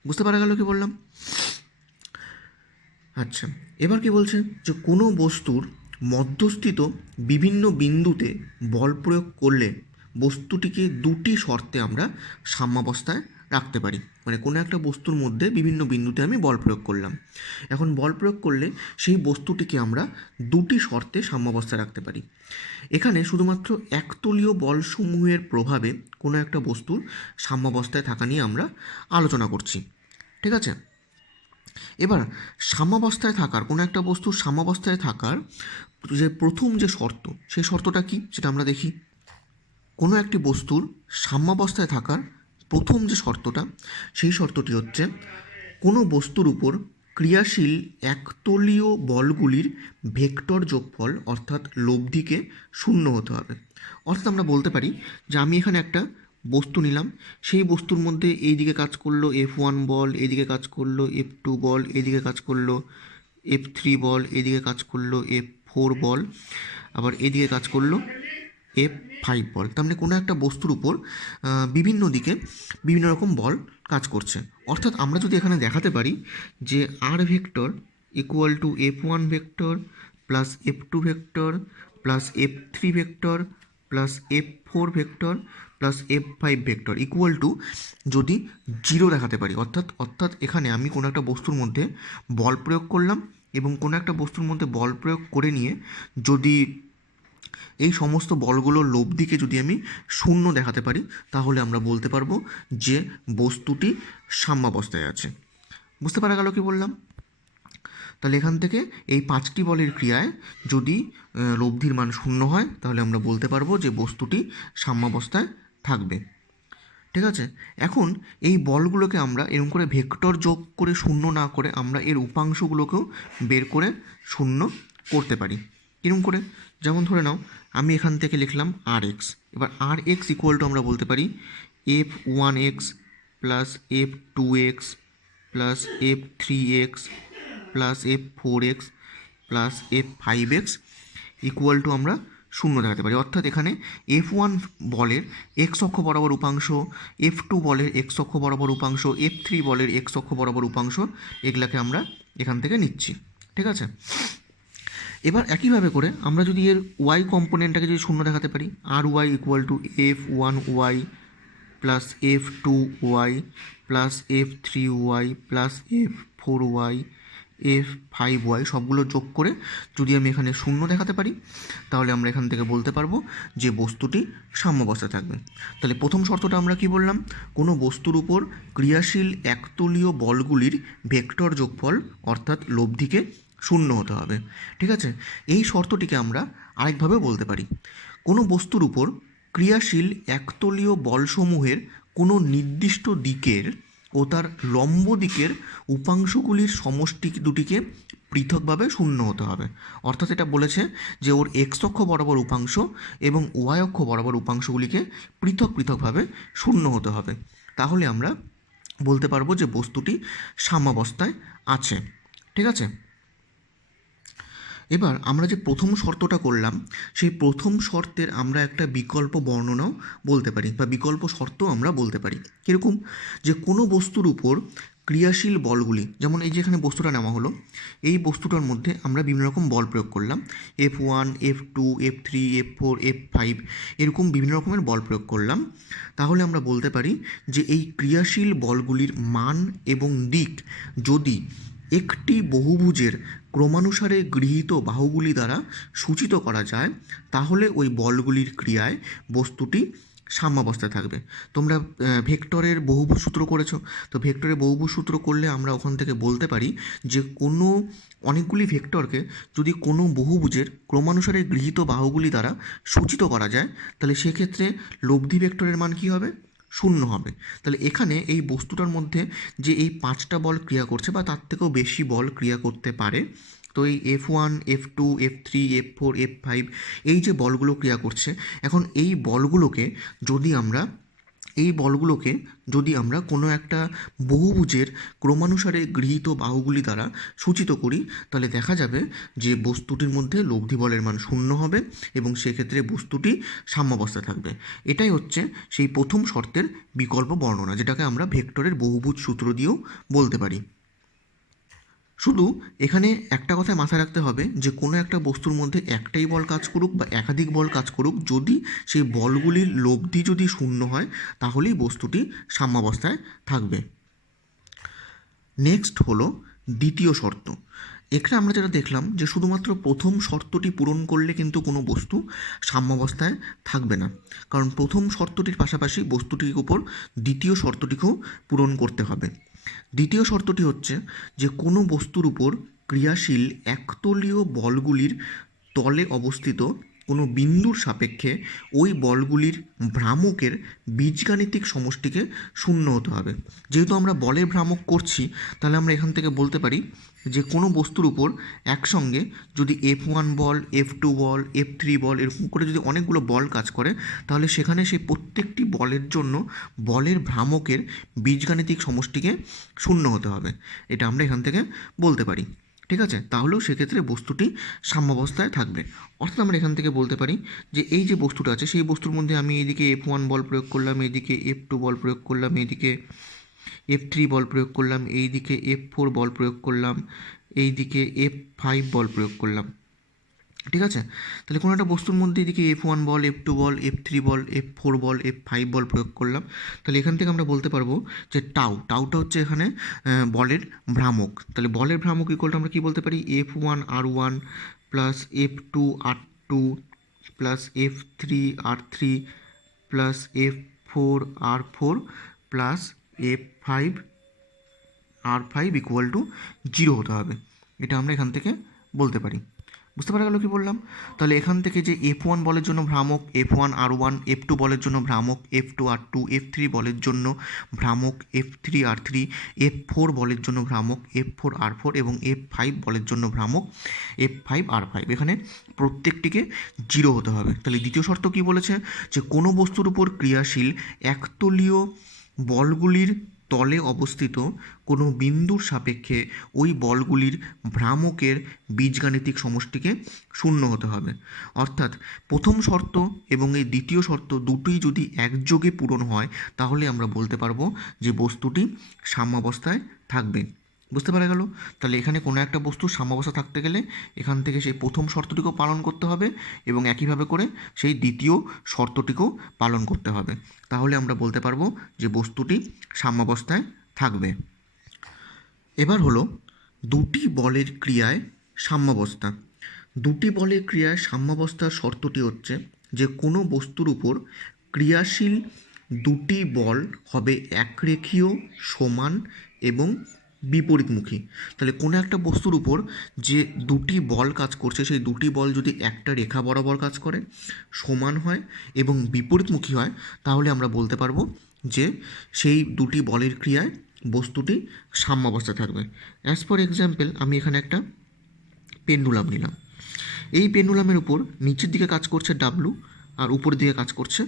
বুঝতে পারা গেল কি বললাম? আচ্ছা, এবার কি বলছে যে কোনো বস্তুর মধ্যস্থিত বিভিন্ন বিন্দুতে বল প্রয়োগ করলে বস্তুটিকে দুটি শর্তে আমরা সাম্যাবস্থায় রাখতে পারি। মানে কোনো একটা বস্তুর মধ্যে বিভিন্ন বিন্দুতে আমি বল প্রয়োগ করলাম, এখন বল প্রয়োগ করলে সেই বস্তুটিকে আমরা দুটি শর্তে সাম্যাবস্থায় রাখতে পারি। এখানে শুধুমাত্র একতলীয় বলসমূহের প্রভাবে কোনো একটা বস্তুর সাম্যাবস্থায় থাকা নিয়ে আমরা আলোচনা করছি। ঠিক আছে, এবার সাম্যাবস্থায় থাকার কোনো একটা বস্তুর সাম্যাবস্থায় থাকার যে প্রথম যে শর্ত, সেই শর্তটা কি সেটা আমরা দেখি। কোনো একটি বস্তুর সাম্যাবস্থায় থাকার প্রথম যে শর্তটা, সেই শর্তটি হচ্ছে কোনো বস্তুর উপর ক্রিয়াশীল একতলীয় বলগুলির ভেক্টর যোগফল অর্থাৎ লব্ধিকে শূন্য হতে হবে। অর্থাৎ আমরা বলতে পারি যে আমি এখানে একটা বস্তু নিলাম, সেই বস্তুর মধ্যে এই দিকে কাজ করলো F1 বল, এদিকে কাজ করলো F2 বল, এদিকে কাজ করলো F3 বল, এদিকে কাজ করলো F4 বল, আবার এদিকে কাজ করলো F5 বল। তার মানে কোনো একটা বস্তুর উপর বিভিন্ন দিকে বিভিন্ন রকম বল কাজ করছে। অর্থাৎ আমরা যদি এখানে দেখাতে পারি যে R vector equal to F1 vector plus F2 vector plus F3 vector plus F4 vector plus F5 vector equal to যদি 0 দেখাতে পারি, অর্থাৎ এখানে আমি কোনো একটা বস্তুর মধ্যে বল প্রয়োগ করলাম এবং কোনো একটা বস্তুর মধ্যে বল প্রয়োগ করে নিয়ে যদি এই সমস্ত বলগুলোর লব্ধিকে যদি আমি শূন্য দেখাতে পারি, তাহলে আমরা বলতে পারবো যে বস্তুটি সাম্যাবস্থায় আছে। বুঝতে পারা গেল কি বললাম? তাহলে এখান থেকে এই 5টি বলের ক্রিয়ায় যদি লব্ধির মান শূন্য হয়, তাহলে আমরা বলতে পারবো যে বস্তুটি সাম্যাবস্থায় থাকবে। ঠিক আছে। এখন এই বলগুলোকে আমরা এরকম করে ভেক্টর যোগ করে শূন্য না করে আমরা এর উপাংশগুলোকেও বের করে শূন্য করতে পারি। এরকম করে, যেমন ধরে নাও আমি এখান থেকে লিখলাম আর এক্স। এবার আর এক্স ইকুয়াল টু আমরা বলতে পারি F one X plus F two X plus F three X plus F four X plus F five X equal to আমরা শূন্য দেখাতে পারি। অর্থাৎ এখানে এফ ওয়ান বলের এক্স অক্ষ বরাবর উপাংশ, এফ টু বলের এক্স অক্ষ বরাবর উপাংশ, এফ থ্রি বলের এক্স অক্ষ বরাবর উপাংশ, এগুলাকে আমরা এখান থেকে নিচ্ছি। ঠিক আছে। এবার একইভাবে করে আমরা যদি এর ওয়াই কম্পোনেন্টটাকে যদি শূন্য দেখাতে পারি, R Y equal to F one Y plus F two Y plus F three Y plus F four Y F five Y সবগুলো যোগ করে যদি আমি এখানে শূন্য দেখাতে পারি, তাহলে আমরা এখান থেকে বলতে পারবো যে বস্তুটি সাম্যাবস্থায় থাকবে। তাহলে প্রথম শর্তটা আমরা কি বললাম, কোনো বস্তুর উপর ক্রিয়াশীল একতলীয় বলগুলির ভেক্টর যোগফল অর্থাৎ লব্ধিকে শূন্য হতে হবে। ঠিক আছে। এই শর্তটিকে আমরা আরেকভাবে বলতে পারি, কোনো বস্তুর উপর ক্রিয়াশীল একতলীয় বলসমূহের কোনো নির্দিষ্ট দিকের ও তার লম্ব দিকের উপাংশগুলির সমষ্টি দুটিকে পৃথকভাবে শূন্য হতে হবে। অর্থাৎ এটা বলেছে যে ওর এক্স অক্ষ বরাবর উপাংশ এবং ওয়াই অক্ষ বরাবর উপাংশগুলিকে পৃথক পৃথকভাবে শূন্য হতে হবে। তাহলে আমরা বলতে পারবো যে বস্তুটি সাম্যাবস্থায় আছে। ঠিক আছে। এবার আমরা যে প্রথম শর্তটা করলাম, সেই প্রথম শর্তের আমরা একটা বিকল্প বর্ণনাও বলতে পারি বা বিকল্প শর্ত আমরা বলতে পারি। কীরকম, যে কোনো বস্তুর উপর ক্রিয়াশীল বলগুলি, যেমন এই যে এখানে বস্তুটা নেওয়া হলো, এই বস্তুটার মধ্যে আমরা বিভিন্ন রকম বল প্রয়োগ করলাম, F one, F two, F three, F four, F five, এরকম বিভিন্ন রকমের বল প্রয়োগ করলাম। তাহলে আমরা বলতে পারি যে এই ক্রিয়াশীল বলগুলির মান এবং দিক যদি একটি বহুভুজের ক্রমানুসারে গৃহীত বাহুগুলি দ্বারা সূচিত করা যায়, তাহলে ওই বলগুলির ক্রিয়ায় বস্তুটি সাম্যাবস্থায় থাকবে। তোমরা ভেক্টরের বহুভুজ সূত্র করেছো, তো ভেক্টরের বহুভুজ সূত্র করলে আমরা ওখান থেকে বলতে পারি যে কোনো অনেকগুলি ভেক্টরকে যদি কোনো বহুভুজের ক্রমানুসারে গৃহীত বাহুগুলি দ্বারা সূচিত করা যায়, তাহলে সেক্ষেত্রে লব্ধি ভেক্টরের মান কী হবে, শূন্য হবে। তাহলে এখানে এই বস্তুটার মধ্যে যে এই পাঁচটা বল ক্রিয়া করছে বা তার থেকেও বেশি বল ক্রিয়া করতে পারে, তো এই F one, F two, F three, F four, F five, এই যে বলগুলো ক্রিয়া করছে, এখন এই বলগুলোকে যদি আমরা কোনো একটা বহুভুজের ক্রমানুসারে গৃহীত বাহুগুলি দ্বারা সূচিত করি, তাহলে দেখা যাবে যে বস্তুটির মধ্যে লব্ধি বলের মান শূন্য হবে এবং সেক্ষেত্রে বস্তুটি সাম্যাবস্থায় থাকবে। এটাই হচ্ছে সেই প্রথম শর্তের বিকল্প বর্ণনা, যেটাকে আমরা ভেক্টরের বহুভুজ সূত্র দিয়েও বলতে পারি। শুধু এখানে একটা কথায় মাথায় রাখতে হবে যে কোনো একটা বস্তুর মধ্যে একটাই বল কাজ করুক বা একাধিক বল কাজ করুক, যদি সেই বলগুলির লব্ধি যদি শূন্য হয়, তাহলেই বস্তুটি সাম্যাবস্থায় থাকবে। নেক্সট হলো দ্বিতীয় শর্ত। এখানে আমরা যেটা দেখলাম যে শুধুমাত্র প্রথম শর্তটি পূরণ করলে কিন্তু কোনো বস্তু সাম্যাবস্থায় থাকবে না, কারণ প্রথম শর্তটির পাশাপাশি বস্তুটির উপর দ্বিতীয় শর্তটিকেও পূরণ করতে হবে। দ্বিতীয় শর্তটি হচ্ছে যে কোনো বস্তুর উপর ক্রিয়াশীল একতলীয় বলগুলির তলে অবস্থিত কোনো বিন্দুর সাপেক্ষে ওই বলগুলির ভ্রামকের বীজগাণিতিক সমষ্টিকে শূন্য হতে হবে। যেহেতু আমরা বলের ভ্রামক করছি, তাহলে আমরা এখান থেকে বলতে পারি যে কোনো বস্তুর উপর একসঙ্গে যদি এফ ওয়ান বল, এফ টু বল, এফ থ্রি বল, এরকম করে যদি অনেকগুলো বল কাজ করে, তাহলে সেখানে সেই প্রত্যেকটি বলের জন্য বলের ভ্রামকের বীজগাণিতিক সমষ্টিকে শূন্য হতে হবে। এটা আমরা এখান থেকে বলতে পারি। ঠিক আছে। তাহলেও সেক্ষেত্রে বস্তুটি সাম্যাবস্থায় থাকবে। অর্থাৎ আমরা এখান থেকে বলতে পারি যে এই যে বস্তুটা আছে, সেই বস্তুর মধ্যে আমি এইদিকে এফ ওয়ান বল প্রয়োগ করলাম, এইদিকে এফ টু বল প্রয়োগ করলাম, এইদিকে এফ থ্রি বল প্রয়োগ করলাম, এইদিকে এফ ফোর বল প্রয়োগ করলাম, এইদিকে এফ ফাইভ বল প্রয়োগ করলাম। ঠিক আছে। তাহলে কোনো একটা বস্তুর মধ্যে এদিকে এফ ওয়ান বল, এফ টু বল, এফ থ্রি বল, এফ ফোর বল, এফ ফাইভ বল প্রয়োগ করলাম। তাহলে এখান থেকে আমরা বলতে পারবো যে টাউটা হচ্ছে এখানে বলের ভ্রামক। তাহলে বলের ভ্রামক ইকুয়ালটা আমরা কী বলতে পারি, F one R one plus F two R two plus F three R three plus F four R four plus F five R five equal to zero হতে হবে। এটা আমরা এখান থেকে বলতে পারি। বুঝতে পারা গেল কি বললাম? তাহলে এখান থেকে যে F1 বলের জন্য ভ্রামক F1R1, F2 বলের জন্য ভ্রামক F2R2, F3 বলের জন্য ভ্রামক F3R3, F4 বলের জন্য ভ্রামক F4R4 এবং F5 বলের জন্য ভ্রামক F5R5। এখানে প্রত্যেকটিকে 0 হতে হবে। তাহলে দ্বিতীয় শর্ত কি বলেছে, যে কোনো বস্তুর উপর ক্রিয়াশীল একতলীয় বলগুলির তলে অবস্থিত কোনো বিন্দুর সাপেক্ষে ওই বলগুলির ভ্রামকের বীজগাণিতিক সমষ্টিকে 0 হতে হবে। অর্থাৎ প্রথম শর্ত এবং এই দ্বিতীয় শর্ত দুটোই যদি একযোগে পূরণ হয় তাহলে আমরা বলতে পারবো যে বস্তুটি সাম্যাবস্থায় থাকবে। বুঝতে পারা গেল? তাহলে এখানে কোনো একটা বস্তু সাম্যাবস্থা থাকতে গেলে এখান থেকে সেই প্রথম শর্তটিকেও পালন করতে হবে এবং একইভাবে করে সেই দ্বিতীয় শর্তটিকেও পালন করতে হবে। তাহলে আমরা বলতে পারবো যে বস্তুটি সাম্যাবস্থায় থাকবে। এবার হলো দুটি বলের ক্রিয়ায় সাম্যাবস্থা। দুটি বলের ক্রিয়ায় সাম্যাবস্থার শর্তটি হচ্ছে যে কোনো বস্তুর উপর ক্রিয়াশীল দুটি বল হবে একরেখীয়, সমান এবং বিপরীতমুখী। তাহলে কোনো একটা বস্তুর উপর যে দুটি বল কাজ করছে সেই দুটি বল যদি একটা রেখা বরাবর কাজ করে, সমান হয় এবং বিপরীতমুখী হয় তাহলে আমরা বলতে পারবো যে সেই দুটি বলের ক্রিয়ায় বস্তুটি সাম্যাবস্থা থাকবে। অ্যাজ ফর এক্সাম্পল আমি এখানে একটা পেন্ডুলাম নিলাম। এই পেন্ডুলামের উপর নিচের দিকে কাজ করছে ডাব্লু আর উপরের দিকে কাজ করছে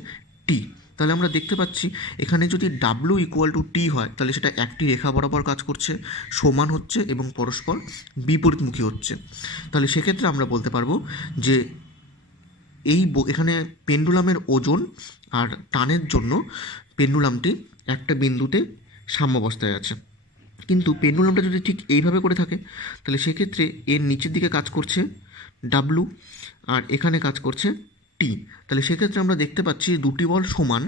টি। তাহলে আমরা দেখতে পাচ্ছি এখানে যদি ডাব্লু ইকুয়াল টু টি হয় তাহলে সেটা একটি রেখা বরাবর কাজ করছে, সমান হচ্ছে এবং পরস্পর বিপরীতমুখী হচ্ছে। তাহলে সেক্ষেত্রে আমরা বলতে পারবো যে এখানে পেন্ডুলামের ওজন আর টানের জন্য পেন্ডুলামটি একটা বিন্দুতে সাম্যাবস্থায় আছে। কিন্তু পেন্ডুলামটা যদি ঠিক এইভাবে করে থাকে তাহলে সেক্ষেত্রে এর নিচের দিকে কাজ করছে ডাব্লু আর এখানে কাজ করছে টি। তাহলে সেক্ষেত্রে আমরা দেখতে পাচ্ছি দুটি বল সমান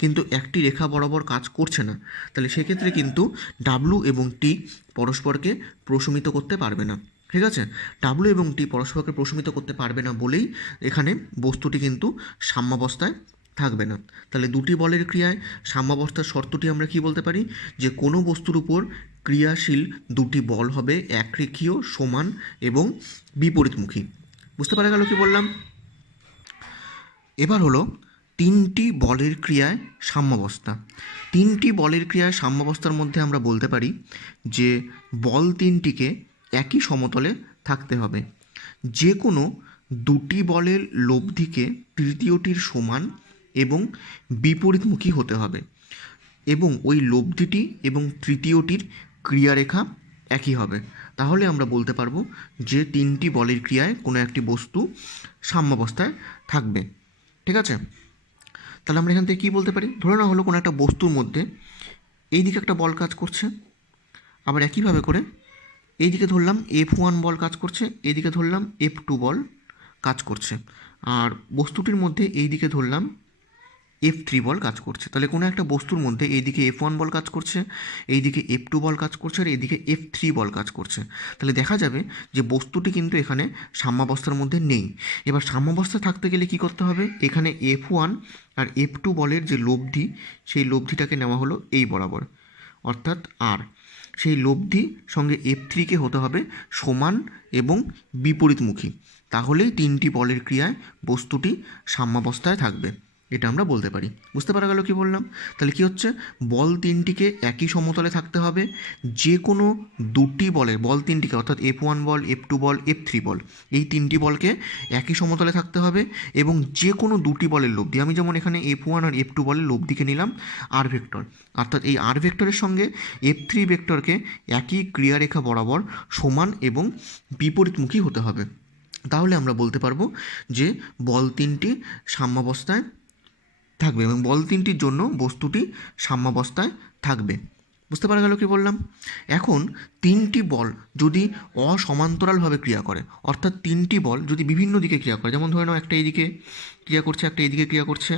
কিন্তু একটি রেখা বরাবর কাজ করছে না। তাহলে সেক্ষেত্রে কিন্তু ডাব্লু এবং টি পরস্পরকে প্রশমিত করতে পারবে না। ঠিক আছে, ডাব্লু এবং টি পরস্পরকে প্রশমিত করতে পারবে না বলেই এখানে বস্তুটি কিন্তু সাম্যাবস্থায় থাকবে না। তাহলে দুটি বলের ক্রিয়ায় সাম্যাবস্থার শর্তটি আমরা কি বলতে পারি, যে কোনো বস্তুর উপর ক্রিয়াশীল দুটি বল হবে একরেখীয়, সমান এবং বিপরীতমুখী। বুঝতে পারা গেল কি বললাম? এবার হলো তিনটি বলের ক্রিয়ায় সাম্যাবস্থা। তিনটি বলের ক্রিয়ায় সাম্যাবস্থার মধ্যে আমরা বলতে পারি যে বল তিনটিকে একই সমতলে থাকতে হবে। যে কোনো দুটি বলের লব্ধিকে তৃতীয়টির সমান এবং বিপরীতমুখী হতে হবে এবং ওই লব্ধিটি এবং তৃতীয়টির ক্রিয়ারেখা একই হবে। তাহলে আমরা বলতে পারবো যে তিনটি বলের ক্রিয়ায় কোনো একটি বস্তু সাম্যাবস্থায় থাকবে। ঠিক আছে, তাহলে আমরা এখান থেকে কী বলতে পারি, ধরে নেওয়া হলো কোনো একটা বস্তুর মধ্যে এই দিকে একটা বল কাজ করছে, আবার একইভাবে করে এইদিকে ধরলাম F1 বল কাজ করছে, এইদিকে ধরলাম F2 বল কাজ করছে, আর বস্তুটির মধ্যে এইদিকে ধরলাম F3 বল কাজ করছে। তাহলে কোনো একটা বস্তুর মধ্যে এইদিকে F1 বল কাজ করছে, এইদিকে F2 বল কাজ করছে আর এইদিকে F3 বল কাজ করছে। তাহলে দেখা যাবে যে বস্তুটি কিন্তু এখানে সাম্যাবস্থার মধ্যে নেই। এবার সাম্যাবস্থা থাকতে গেলে কি করতে হবে, এখানে F1 আর F2 বলের যে লব্ধি সেই লব্ধিটাকে নেওয়া হলো এই বরাবর অর্থাৎ আর, সেই লব্ধি সঙ্গে F3কে হতে হবে সমান এবং বিপরীতমুখী। তাহলেই তিনটি বলের ক্রিয়ায় বস্তুটি সাম্যাবস্থায় থাকবে, এটা আমরা বলতে পারি। বুঝতে পারা গেল কি বললাম? তাহলে কি হচ্ছে, বল তিনটিকে একই সমতলে থাকতে হবে। যে কোনো দুটি বলের বল তিনটিকে অর্থাৎ F1 বল, F2 বল, F3 বল এই তিনটি বলকে একই সমতলে থাকতে হবে এবং যে কোনো দুটি বলের লব্ধি, আমি যেমন এখানে F1 আর F2 বলের লব্ধিকে নিলাম আর ভেক্টর, অর্থাৎ এই আর ভেক্টরের সঙ্গে F3 ভেক্টরকে একই ক্রিয়ারেখা বরাবর সমান এবং বিপরীতমুখী হতে হবে। তাহলে আমরা বলতে পারবো যে বল তিনটি সাম্যাবস্থায় থাকবে এবং বল তিনটির জন্য বস্তুটি সাম্যাবস্থায় থাকবে। বুঝতে পারা গেল কি বললাম? এখন তিনটি বল যদি অসমান্তরালভাবে ক্রিয়া করে, অর্থাৎ তিনটি বল যদি বিভিন্ন দিকে ক্রিয়া করে, যেমন ধরে নাও একটা এইদিকে ক্রিয়া করছে, একটা এইদিকে ক্রিয়া করছে,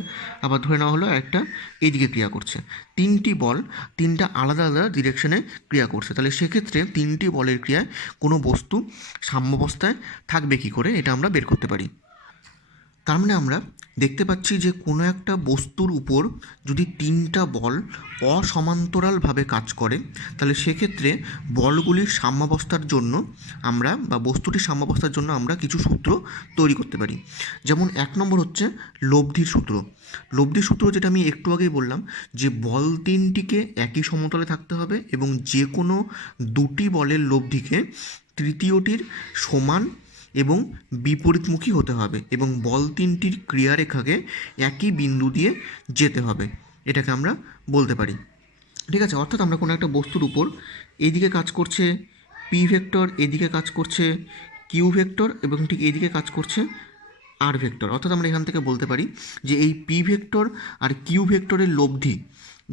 আবার ধরে নেওয়া হলো একটা এইদিকে ক্রিয়া করছে, তিনটি বল তিনটা আলাদা আলাদা ডিরেকশনে ক্রিয়া করছে, তাহলে সেক্ষেত্রে তিনটি বলের ক্রিয়ায় কোনো বস্তু সাম্যাবস্থায় থাকবে কী করে, এটা আমরা বের করতে পারি। তার মানে আমরা দেখতে পাচ্ছি যে কোনো একটা বস্তুর উপর যদি তিনটা বল অসমান্তরালভাবে কাজ করে, তাহলে সেক্ষেত্রে বলগুলির সাম্যাবস্থার জন্য আমরা বা বস্তুটির সাম্যাবস্থার জন্য আমরা কিছু সূত্র তৈরি করতে পারি। যেমন 1 নম্বর হচ্ছে লব্ধির সূত্র। লব্ধির সূত্র যেটা আমি একটু আগেই বললাম, যে বল তিনটিকে একই সমতলে থাকতে হবে এবং যে কোনো দুটি বলের লব্ধিকে তৃতীয়টির সমান এবং বিপরীতমুখী হতে হবে এবং বল তিনটির ক্রিয়ারেখাকে একই বিন্দু দিয়ে যেতে হবে, এটাকে আমরা বলতে পারি। ঠিক আছে, অর্থাৎ আমরা কোনো একটা বস্তুর উপর এইদিকে কাজ করছে পি ভেক্টর, এদিকে কাজ করছে কিউ ভেক্টর এবং ঠিক এইদিকে কাজ করছে আর ভেক্টর। অর্থাৎ আমরা এখান থেকে বলতে পারি যে এই পি ভেক্টর আর কিউ ভেক্টরের লব্ধি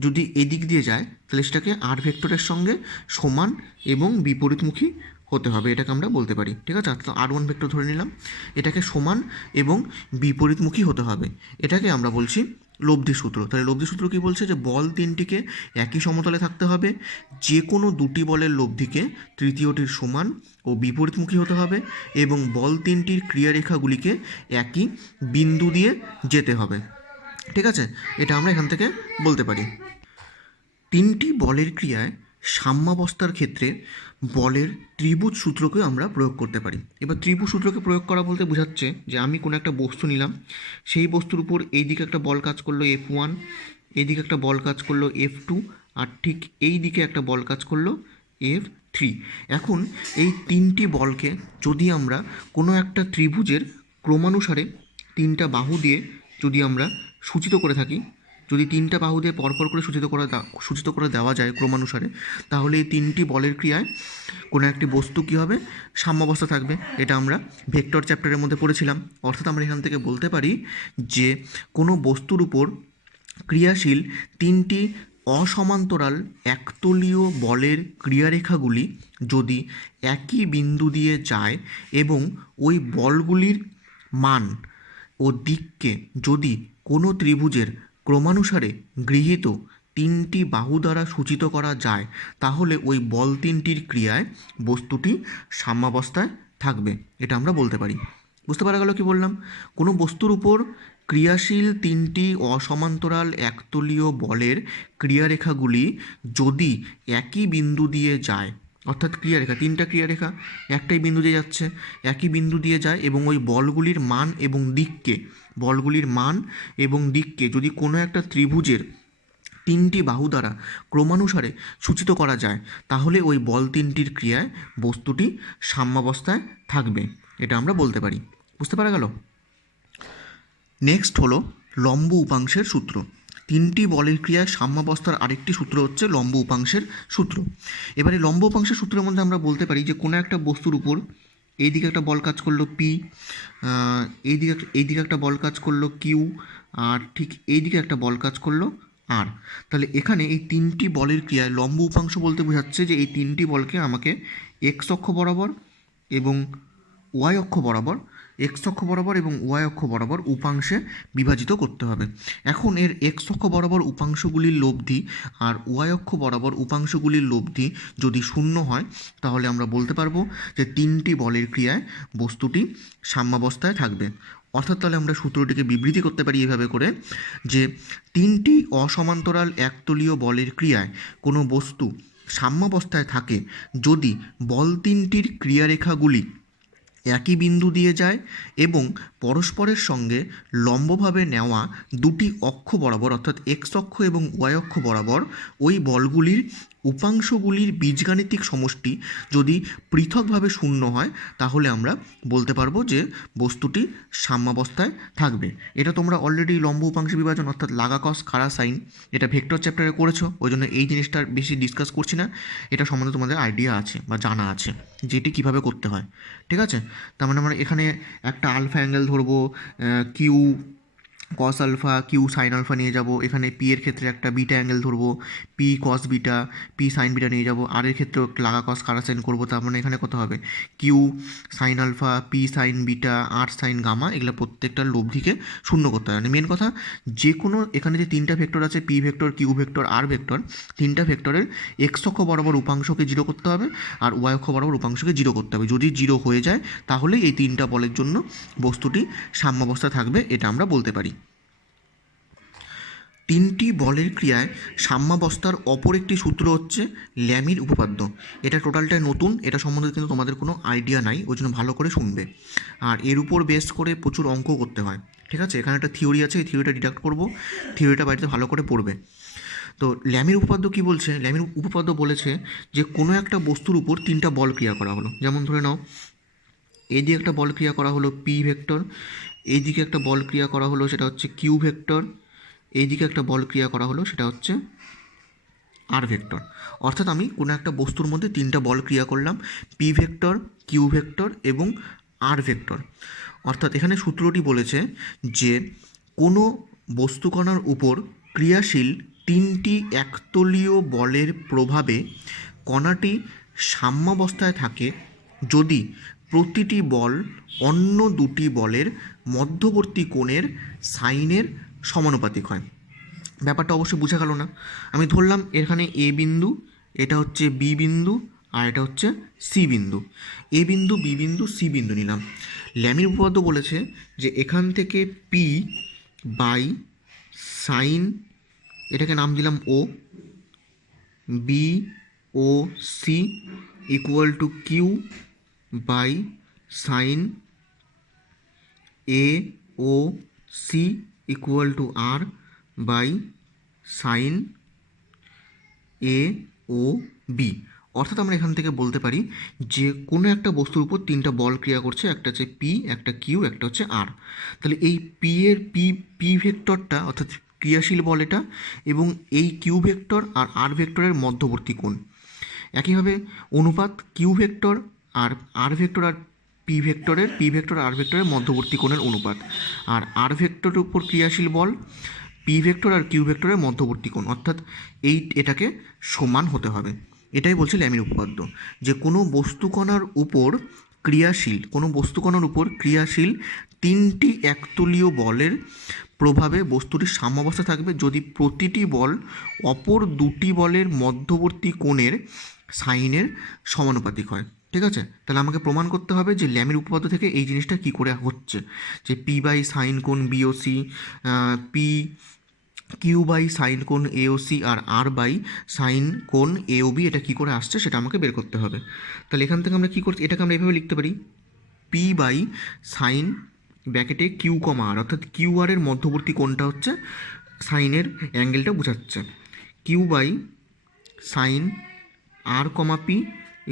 যদি এদিক দিয়ে যায়, তাহলে সেটাকে আর ভেক্টরের সঙ্গে সমান এবং বিপরীতমুখী হতে হবে, এটাকে আমরা বলতে পারি। ঠিক আছে, আর ওয়ান ভেক্টর ধরে নিলাম, এটাকে সমান এবং বিপরীতমুখী হতে হবে, এটাকে আমরা বলছি লব্ধি সূত্র। তাহলে লব্ধি সূত্র কী বলছে, যে বল তিনটিকে একই সমতলে থাকতে হবে, যে কোনো দুটি বলের লব্ধিকে তৃতীয়টির সমান ও বিপরীতমুখী হতে হবে এবং বল তিনটির ক্রিয়ারেখাগুলিকে একই বিন্দু দিয়ে যেতে হবে। ঠিক আছে, এটা আমরা এখান থেকে বলতে পারি। তিনটি বলের ক্রিয়ায় সাম্যাবস্থার ক্ষেত্রে বলের ত্রিভুজ সূত্রকে আমরা প্রয়োগ করতে পারি। এবার ত্রিভুজ সূত্রকে প্রয়োগ করা বলতে বোঝাচ্ছে যে আমি কোনো একটা বস্তু নিলাম, সেই বস্তুর উপর এই দিকে একটা বল কাজ করলো F1, এইদিকে একটা বল কাজ করলো F2, আর ঠিক এই দিকে একটা বল কাজ করলো F3। এখন এই তিনটি বলকে যদি আমরা কোনো একটা ত্রিভুজের ক্রমানুসারে তিনটা বাহু দিয়ে যদি আমরা সূচিত করে থাকি, যদি তিনটা বাহু দিয়ে পরপর করে সূচিত করে দেওয়া যায় ক্রমানুসারে, তাহলে এই তিনটি বলের ক্রিয়ায় কোনো একটি বস্তু কী হবে, সাম্যাবস্থা থাকবে। এটা আমরা ভেক্টর চ্যাপ্টারের মধ্যে পড়েছিলাম। অর্থাৎ আমরা এখান থেকে বলতে পারি যে কোনো বস্তুর উপর ক্রিয়াশীল তিনটি অসমান্তরাল একতলীয় বলের ক্রিয়ারেখাগুলি যদি একই বিন্দু দিয়ে যায় এবং ওই বলগুলির মান ও দিককে যদি কোনো ত্রিভুজের ক্রমানুসারে গৃহীত তিনটি বাহু দ্বারা সূচিত করা যায়, তাহলে ওই বল তিনটির ক্রিয়ায় বস্তুটি সাম্যাবস্থায় থাকবে, এটা আমরা বলতে পারি। বুঝতে পারা গেল কি বললাম? কোনো বস্তুর উপর ক্রিয়াশীল তিনটি অসমান্তরাল একতলীয় বলের ক্রিয়ারেখাগুলি যদি একই বিন্দু দিয়ে যায়, অর্থাৎ ক্রিয়ারেখা তিনটা ক্রিয়ারেখা একটাই বিন্দু দিয়ে যাচ্ছে, একই বিন্দু দিয়ে যায় এবং ওই বলগুলির মান এবং দিককে যদি কোনো একটা ত্রিভুজের তিনটি বাহু দ্বারা ক্রমানুসারে সূচিত করা যায়, তাহলে ওই বল তিনটির ক্রিয়ায় বস্তুটি সাম্যাবস্থায় থাকবে, এটা আমরা বলতে পারি। বুঝতে পারা গেল? নেক্সট হলো লম্ব উপাংশের সূত্র। তিনটি বলের ক্রিয়ায় সাম্যাবস্থার আরেকটি সূত্র হচ্ছে লম্ব উপাংশের সূত্র। এবারে লম্ব উপাংশের সূত্রের মধ্যে আমরা বলতে পারি যে কোনো একটা বস্তুর উপর এইদিকে একটা বল কাজ করলো পি, এইদিকে একটা বল কাজ করলো কিউ, আর ঠিক এইদিকে একটা বল কাজ করলো আর। তাহলে এখানে এই তিনটি বলের ক্রিয়ায় লম্ব উপাংশ বলতে বোঝাচ্ছে যে এই তিনটি বলকে আমাকে এক্স অক্ষ বরাবর এবং ওয়াই অক্ষ বরাবর এবং ওয়াই অক্ষ বরাবর উপাংশে বিভাজিত করতে হবে। এখন এর এক্স অক্ষ বরাবর উপাংশগুলির লব্ধি আর ওয়াই অক্ষ বরাবর উপাংশগুলির লব্ধি যদি শূন্য হয়, তাহলে আমরা বলতে পারবো যে তিনটি বলের ক্রিয়ায় বস্তুটি সাম্যাবস্থায় থাকবে। অর্থাৎ তাহলে আমরা সূত্রটিকে বিবৃতি করতে পারি এভাবে করে, যে তিনটি অসমান্তরাল একতলীয় বলের ক্রিয়ায় কোনো বস্তু সাম্যাবস্থায় থাকে যদি বল তিনটির ক্রিয়ারেখাগুলি একই বিন্দু দিয়ে যায় এবং পরস্পরের সঙ্গে লম্বভাবে নেওয়া দুটি অক্ষ বরাবর, অর্থাৎ এক্স অক্ষ এবং ওয়াই অক্ষ বরাবর ওই বলগুলির উপাংশগুলির বীজগাণিতিক সমষ্টি যদি পৃথকভাবে শূন্য হয়, তাহলে আমরা বলতে পারবো যে বস্তুটি সাম্যাবস্থায় থাকবে। এটা তোমরা অলরেডি লম্ব উপাংশ বিভাজন অর্থাৎ লাগা কস খাড়া সাইন এটা ভেক্টর চ্যাপ্টারে করেছো, ওই জন্য এই জিনিসটা বেশি ডিসকাস করছি না। এটা সম্বন্ধে তোমাদের আইডিয়া আছে বা জানা আছে যেটি কীভাবে করতে হয়। ঠিক আছে, তার মানে আমরা এখানে একটা আলফা অ্যাঙ্গেল ধরবো Q, cos alpha Q sine alpha নিয়ে যাব, এখানে পি এর ক্ষেত্রে একটা বিটা অ্যাঙ্গেল ধরবো, P cos beta P sine beta নিয়ে যাব, আর এর ক্ষেত্রেও লাগা কস কারা সাইন করবো, তার মানে এখানে কত হবে Q sine alpha P sine beta R sine gamma, এগুলো প্রত্যেকটার লব্ধিকে শূন্য করতে হবে। মানে মেন কথা, যে কোনো এখানে যে তিনটা ভেক্টর আছে পি ভেক্টর কিউ ভেক্টর আর ভেক্টর, তিনটা ভেক্টরের এক্স অক্ষ বরাবর উপাংশকে জিরো করতে হবে আর ওয়াই অক্ষ বরাবর উপাংশকে জিরো করতে হবে। যদি জিরো হয়ে যায় তাহলে এই তিনটা বলের জন্য বস্তুটি সাম্যাবস্থা থাকবে, এটা আমরা বলতে পারি। তিনটি বলের ক্রিয়ায় সাম্যাবস্থার অপর একটি সূত্র হচ্ছে ল্যামির উপপাদ্য। এটা টোটালটাই নতুন, এটা সম্বন্ধে কিন্তু তোমাদের কোনো আইডিয়া নাই, ওই জন্য ভালো করে শুনবে। আর এর উপর বেস করে প্রচুর অঙ্ক করতে হয়, ঠিক আছে। এখানে একটা থিওরি আছে, এই থিওরিটা ডিডাক্ট করবো, থিওরিটা বাড়িতে ভালো করে পড়বে। তো ল্যামির উপপাদ্য কী বলছে? ল্যামির উপপাদ্য বলেছে যে কোনো একটা বস্তুর উপর তিনটা বল ক্রিয়া করা হলো। যেমন ধরে নাও এদিকে একটা বল ক্রিয়া করা হলো পি ভেক্টর, এইদিকে একটা বল ক্রিয়া করা হলো সেটা হচ্ছে কিউ ভেক্টর, এইদিকে একটা বল ক্রিয়া করা হলো সেটা হচ্ছে আর ভেক্টর। অর্থাৎ আমি কোনো একটা বস্তুর মধ্যে তিনটা বল ক্রিয়া করলাম, পি ভেক্টর কিউ ভেক্টর এবং আর ভেক্টর। অর্থাৎ এখানে সূত্রটি বলেছে যে কোনো বস্তুকণার উপর ক্রিয়াশীল তিনটি একতলীয় বলের প্রভাবে কণাটি সাম্যাবস্থায় থাকে যদি প্রতিটি বল অন্য দুটি বলের মধ্যবর্তী কোণের সাইনের সমানুপাতিক হয়। ব্যাপারটা অবশ্যই বোঝা গেল না? আমি ধরলাম এখানে এ বিন্দু, এটা হচ্ছে বি বিন্দু, আর এটা হচ্ছে সি বিন্দু। এ বিন্দু বি বিন্দু সি বিন্দু নিলাম। ল্যামির উপপাদ্য বলেছে যে এখান থেকে পি বাই সাইন, এটাকে নাম দিলাম O, B O C equal to Q by sine A O C equal to R by sine A O B. অর্থাৎ আমরা এখান থেকে বলতে পারি যে কোনো একটা বস্তুর উপর তিনটা বল ক্রিয়া করছে, একটা হচ্ছে পি, একটা কিউ, একটা হচ্ছে আর। তাহলে এই পি এর পি ভেক্টরটা অর্থাৎ ক্রিয়াশীল বল এটা, এবং এই কিউ ভেক্টর আর আর ভেক্টরের মধ্যবর্তী কোণ। একইভাবে অনুপাত কিউ ভেক্টর আর ভেক্টর আর পি ভেক্টর আর ভেক্টরের মধ্যবর্তী কোণের অনুপাত। আর আর ভেক্টরের উপর ক্রিয়াশীল বল পি ভেক্টর আর কিউ ভেক্টরের মধ্যবর্তী কোণ, অর্থাৎ এটাকে সমান হতে হবে। এটাই বলছে ল্যামির উপপাদ্য, যে কোনো বস্তুকণার উপর ক্রিয়াশীল তিনটি একতলীয় বলের প্রভাবে বস্তুটির সাম্যাবস্থা থাকবে যদি প্রতিটি বল অপর দুটি বলের মধ্যবর্তী কোণের সাইনের সমানুপাতিক হয়। ঠিক আছে, তাহলে আমাকে প্রমাণ করতে হবে যে ল্যামির উপপাদ্য থেকে এই জিনিসটা কী করে হচ্ছে, যে পি বাই সাইন কোণ BOC, P Q by sine কোণ এওসি আর আর বাই সাইন কোণ এওবি, এটা কী করে আসছে সেটা আমাকে বের করতে হবে। তাহলে এখান থেকে আমরা কী করছি, এটাকে আমরা এভাবে লিখতে পারি, পি বাই সাইন ব্র্যাকেটে কিউ কমা আর, অর্থাৎ কিউ আর এর মধ্যবর্তী কোণটা হচ্ছে সাইনের অ্যাঙ্গেলটা বোঝাচ্ছে, Q by sine R comma P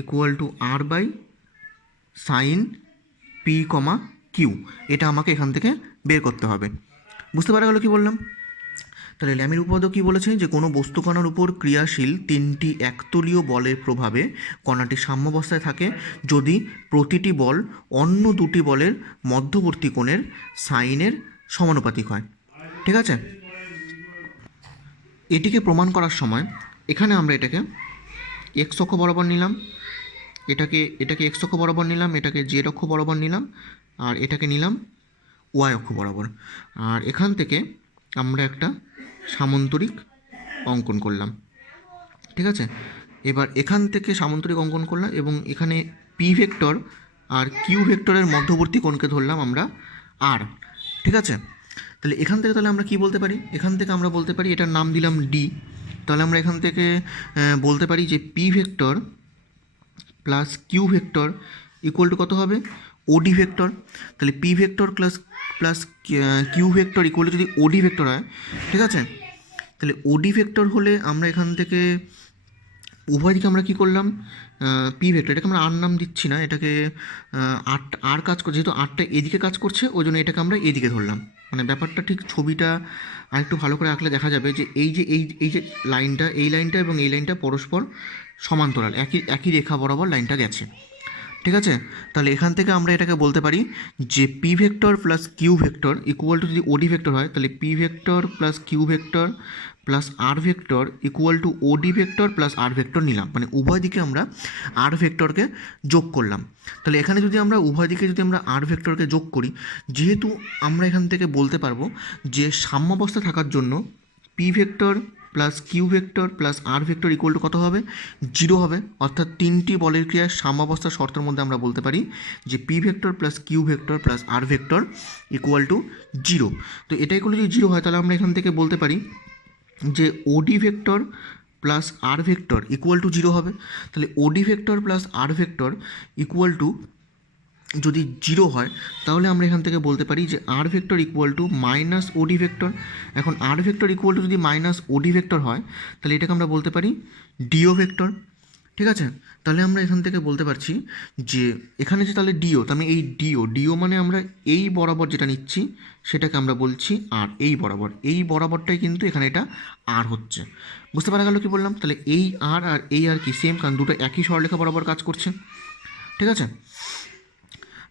equal to R by sine P comma Q. এটা আমাকে এখান থেকে বের করতে হবে। বুঝতে পারা গেল কী বললাম? তাহলে ল্যামির উপপাদ্য কী বলেছে, যে কোনো বস্তুকণার উপর ক্রিয়াশীল তিনটি একতলীয় বলের প্রভাবে কণাটি সাম্যাবস্থায় থাকে যদি প্রতিটি বল অন্য দুটি বলের মধ্যবর্তী কোণের সাইনের সমানুপাতিক হয়। ঠিক আছে, এটিকে প্রমাণ করার সময় এখানে আমরা এটাকে এক্স অক্ষ বরাবর নিলাম, এটাকে এক্স অক্ষ বরাবর নিলাম, এটাকে জেড অক্ষ বরাবর নিলাম, আর এটাকে নিলাম ওয়াই অক্ষ বরাবর। আর এখান থেকে আমরা একটা সামান্তরিক অঙ্কন করলাম। ঠিক আছে, এবার এখান থেকে সামান্তরিক অঙ্কন করলাম এবং এখানে পি ভেক্টর আর কিউ ভেক্টরের মধ্যবর্তী কোণকে ধরলাম আমরা আর। ঠিক আছে, তাহলে এখান থেকে তাহলে আমরা কি বলতে পারি, এখান থেকে আমরা বলতে পারি, এটার নাম দিলাম ডি। তাহলে আমরা এখান থেকে বলতে পারি যে P vector plus Q vector equal to কত হবে, ওডি ভেক্টর। তাহলে P vector plus Q vector equal to যদি ওডি ভেক্টর হয়, ঠিক আছে, তাহলে ওডি ভেক্টর হলে আমরা এখান থেকে উভয় দিকে আমরা কী করলাম, পি ভেক্টর, এটাকে আমরা আর নাম দিচ্ছি না, এটাকে আর কাজ করছে, যেহেতু আরটা এদিকে কাজ করছে ওই জন্য এটাকে আমরা এদিকে ধরলাম। মানে ব্যাপারটা ঠিক ছবিটা আর একটু ভালো করে আঁকলে দেখা যাবে যে এই যে লাইনটা, এই লাইনটা এবং এই লাইনটা পরস্পর সমান্তরাল, একই রেখা বরাবর লাইনটা গেছে। ঠিক ঠিক আছে, তাহলে এখান থেকে আমরা এটাকে বলতে পারি যে P vector plus Q vector equal to, যদি ওডি ভেক্টর হয় তাহলে P vector plus Q vector plus R vector equal to OD vector plus R vector নিলাম, মানে উভয় দিকে আমরা আর ভেক্টরকে যোগ করলাম। তাহলে এখানে যদি আমরা উভয় দিকে যদি আমরা আর ভেক্টরকে যোগ করি, যেহেতু আমরা এখান থেকে বলতে পারবো যে সাম্যাবস্থা থাকার জন্য P vector plus Q vector plus R vector equal to কত হবে, 0 হবে। অর্থাৎ তিনটি বলের ক্রিয়ার সাম্যাবস্থার শর্তের মধ্যে আমরা বলতে পারি যে P vector plus Q vector plus R vector equal to 0। তো এটাই করলে যদি 0 হয় তাহলে আমরা এখান থেকে বলতে পারি যে OD vector plus R vector equal to 0 হবে। তাহলে OD vector plus R vector equal to যদি 0 হয় তাহলে আমরা এখান থেকে বলতে পারি যে R vector equal to minus OD vector. এখন আর ভেক্টর ইকুয়াল টু যদি মাইনাস ওডি ভেক্টর হয় তাহলে এটাকে আমরা বলতে পারি ডিও ভেক্টর। ঠিক আছে, তাহলে আমরা এখান থেকে বলতে পারছি যে এখানে যে তাহলে ডিও, তাহলে এই ডিও মানে আমরা এই বরাবর যেটা নিচ্ছি সেটাকে আমরা বলছি আর, এই বরাবরটাই কিন্তু এখানে এটা আর হচ্ছে। বুঝতে পারা গেল কি বললাম? তাহলে এই আর আর এই আর কি সেম, কারণ দুটো একই সরলরেখা বরাবর কাজ করছে। ঠিক আছে,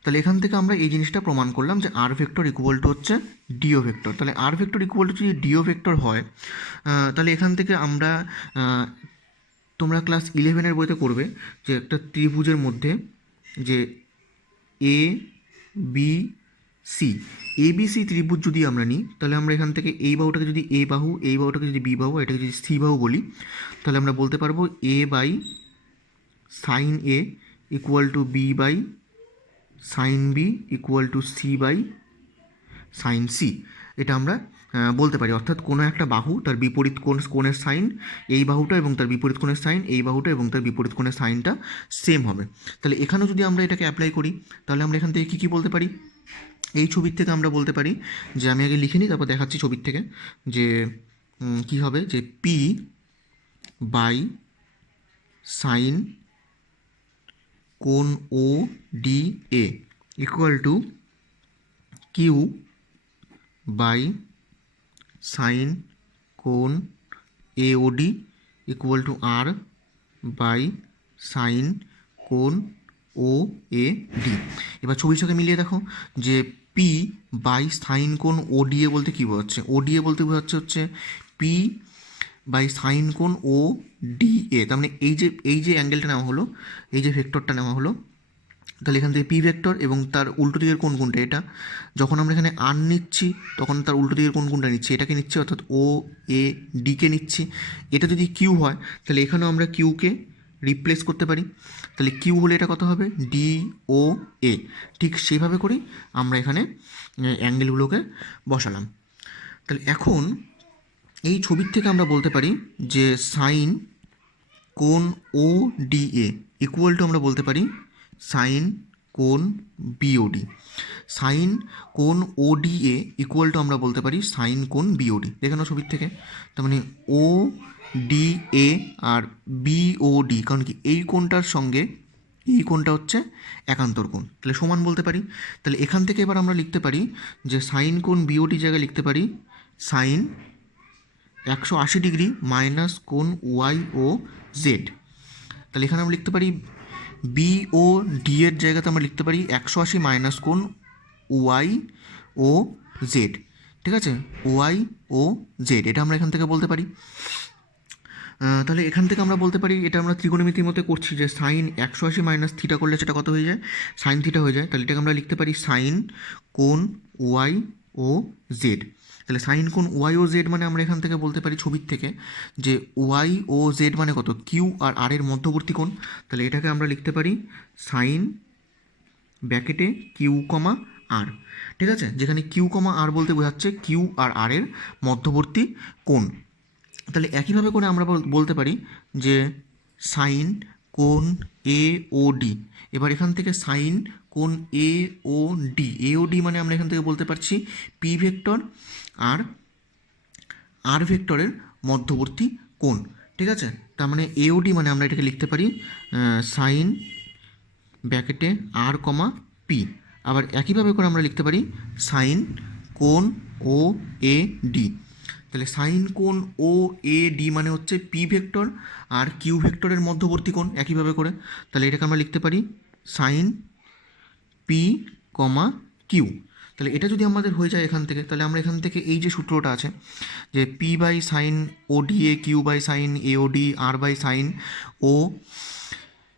তাহলে এখান থেকে আমরা এই জিনিসটা প্রমাণ করলাম যে আর ভেক্টর ইকুয়াল টু হচ্ছে ডিও ভেক্টর। তাহলে আর ভেক্টর ইকুয়াল টু যদি ডিও ভেক্টর হয় তাহলে এখান থেকে আমরা, তোমরা ক্লাস 11-এর বইতে করবে যে একটা ত্রিভুজের মধ্যে যে এ বি সি, এবিসি ত্রিভুজ যদি আমরা নিই তাহলে আমরা এখান থেকে এই বাহুটাকে যদি এ বাহু, এই বাহুটাকে যদি বি বাহু, এটাকে যদি সি বাহু বলি তাহলে আমরা বলতে পারবো A by sine A equal to B by sine B equal to C by sine C. এটা আমরা বলতে পারি। অর্থাৎ কোনো একটা বাহু তার বিপরীত কোণের সাইন এই বাহুটা এবং তার বিপরীত কোণের সাইন এই বাহুটা এবং তার বিপরীত কোণের সাইনটা সেম হবে। তাহলে এখানেও যদি আমরা এটাকে অ্যাপ্লাই করি তাহলে আমরা এখান থেকে কী কী বলতে পারি, এই ছবির থেকে আমরা বলতে পারি যে, আমি আগে লিখে নিই তারপর দেখাচ্ছি ছবির থেকে, যে কী হবে, যে পি বাই সাইন কোণ O D A equal to Q by sine কোণ A O D equal to R by sine কোণ ও এ ডি। এবার ছবির সাথে মিলিয়ে দেখো যে পি বাই সাইন কোণ ও ডি এ বলতে কী বোঝাচ্ছে, ও ডি এ বলতে বোঝাচ্ছে হচ্ছে পি বাই সাইন কোণ ও ডি এ। তার মানে এই যে অ্যাঙ্গেলটা নেওয়া হলো, এই যে ভেক্টরটা নেওয়া হলো, তাহলে এখান থেকে পি ভেক্টর এবং তার উল্টো দিকের কোণ কোনটা, এটা যখন আমরা এখানে আর নিচ্ছি তখন তার উল্টো দিকের কোণ কোনটা নিচ্ছি, এটাকে নিচ্ছি, অর্থাৎ ও এ ডিকে নিচ্ছি। এটা যদি কিউ হয় তাহলে এখানেও আমরা কিউকে রিপ্লেস করতে পারি। তাহলে কিউ হলে এটা কত হবে, ডি ও এ। ঠিক সেভাবে করেই আমরা এখানে অ্যাঙ্গেলগুলোকে বসালাম। তাহলে এখন এই ছবির থেকে আমরা বলতে পারি যে সাইন কোণ O D A equal to আমরা বলতে পারি সাইন কোণ বিওডি। সাইন কোণ ওডি এ ইকুয়াল টু আমরা বলতে পারি সাইন কোণ বিওডি। দেখে নাও ছবির থেকে, তার মানে ও ডি এ আর বিওডি, কারণ কি এই কোণটার সঙ্গে এই কোণটা হচ্ছে একান্তর কোণ, তাহলে সমান বলতে পারি। তাহলে এখান থেকে এবার আমরা লিখতে পারি যে সাইন কোণ বিওডি জায়গায় লিখতে পারি সাইন 180 ডিগ্রি মাইনাস কোণ ওয়াই ও জেড। তাহলে এখানে আমরা লিখতে পারি বি ও ডি এর জায়গাতে আমরা লিখতে পারি 180 মাইনাস কোণ ওয়াই ও জেড। ঠিক আছে, ওয়াই ও জেড এটা আমরা এখান থেকে বলতে পারি। তাহলে এখান থেকে আমরা বলতে পারি, এটা আমরা ত্রিকোণমিতির মধ্যে করছি যে সাইন 180 মাইনাস থিটা করলে সেটা কত হয়ে যায়, সাইন থিটা হয়ে যায়। তাহলে এটাকে আমরা লিখতে পারি সাইন কোণ ওয়াই ও জেড। তাহলে সাইন কোণ ওয়াই ও জেড মানে আমরা এখান থেকে বলতে পারি ছবির থেকে যে ওয়াই ও জেড মানে কত, কিউ আর আর এর মধ্যবর্তী কোণ। তাহলে এটাকে আমরা লিখতে পারি সাইন ব্র্যাকেটে কিউ কমা আর। ঠিক আছে, যেখানে কিউ কমা আর বলতে বোঝাচ্ছে কিউ আর আর এর মধ্যবর্তী কোণ। তাহলে একইভাবে করে আমরা বলতে পারি যে সাইন কোণ এ ও ডি। এবার এখান থেকে সাইন কোণ এ ও ডি মানে আমরা এখান থেকে বলতে পারছি পি ভেক্টর আর আর ভেক্টরের মধ্যবর্তী কোণ। ঠিক আছে, তার মানে এওডি মানে আমরা এটাকে লিখতে পারি সাইন ব্র্যাকেটে আর কমা পি। আবার একইভাবে করে আমরা লিখতে পারি সাইন কোণ ও এ ডি। তাহলে সাইন কোণ ও এ ডি মানে হচ্ছে পি ভেক্টর আর কিউ ভেক্টরের মধ্যবর্তী কোণ একইভাবে করে। তাহলে এটাকে আমরা লিখতে পারি সাইন পি কমা কিউ। তাহলে এটা যদি আমাদের হয়ে যায় এখান থেকে, তাহলে আমরা এখান থেকে এই যে সূত্রটা আছে যে P by sine O D A, Q by sine A O D, R by sine O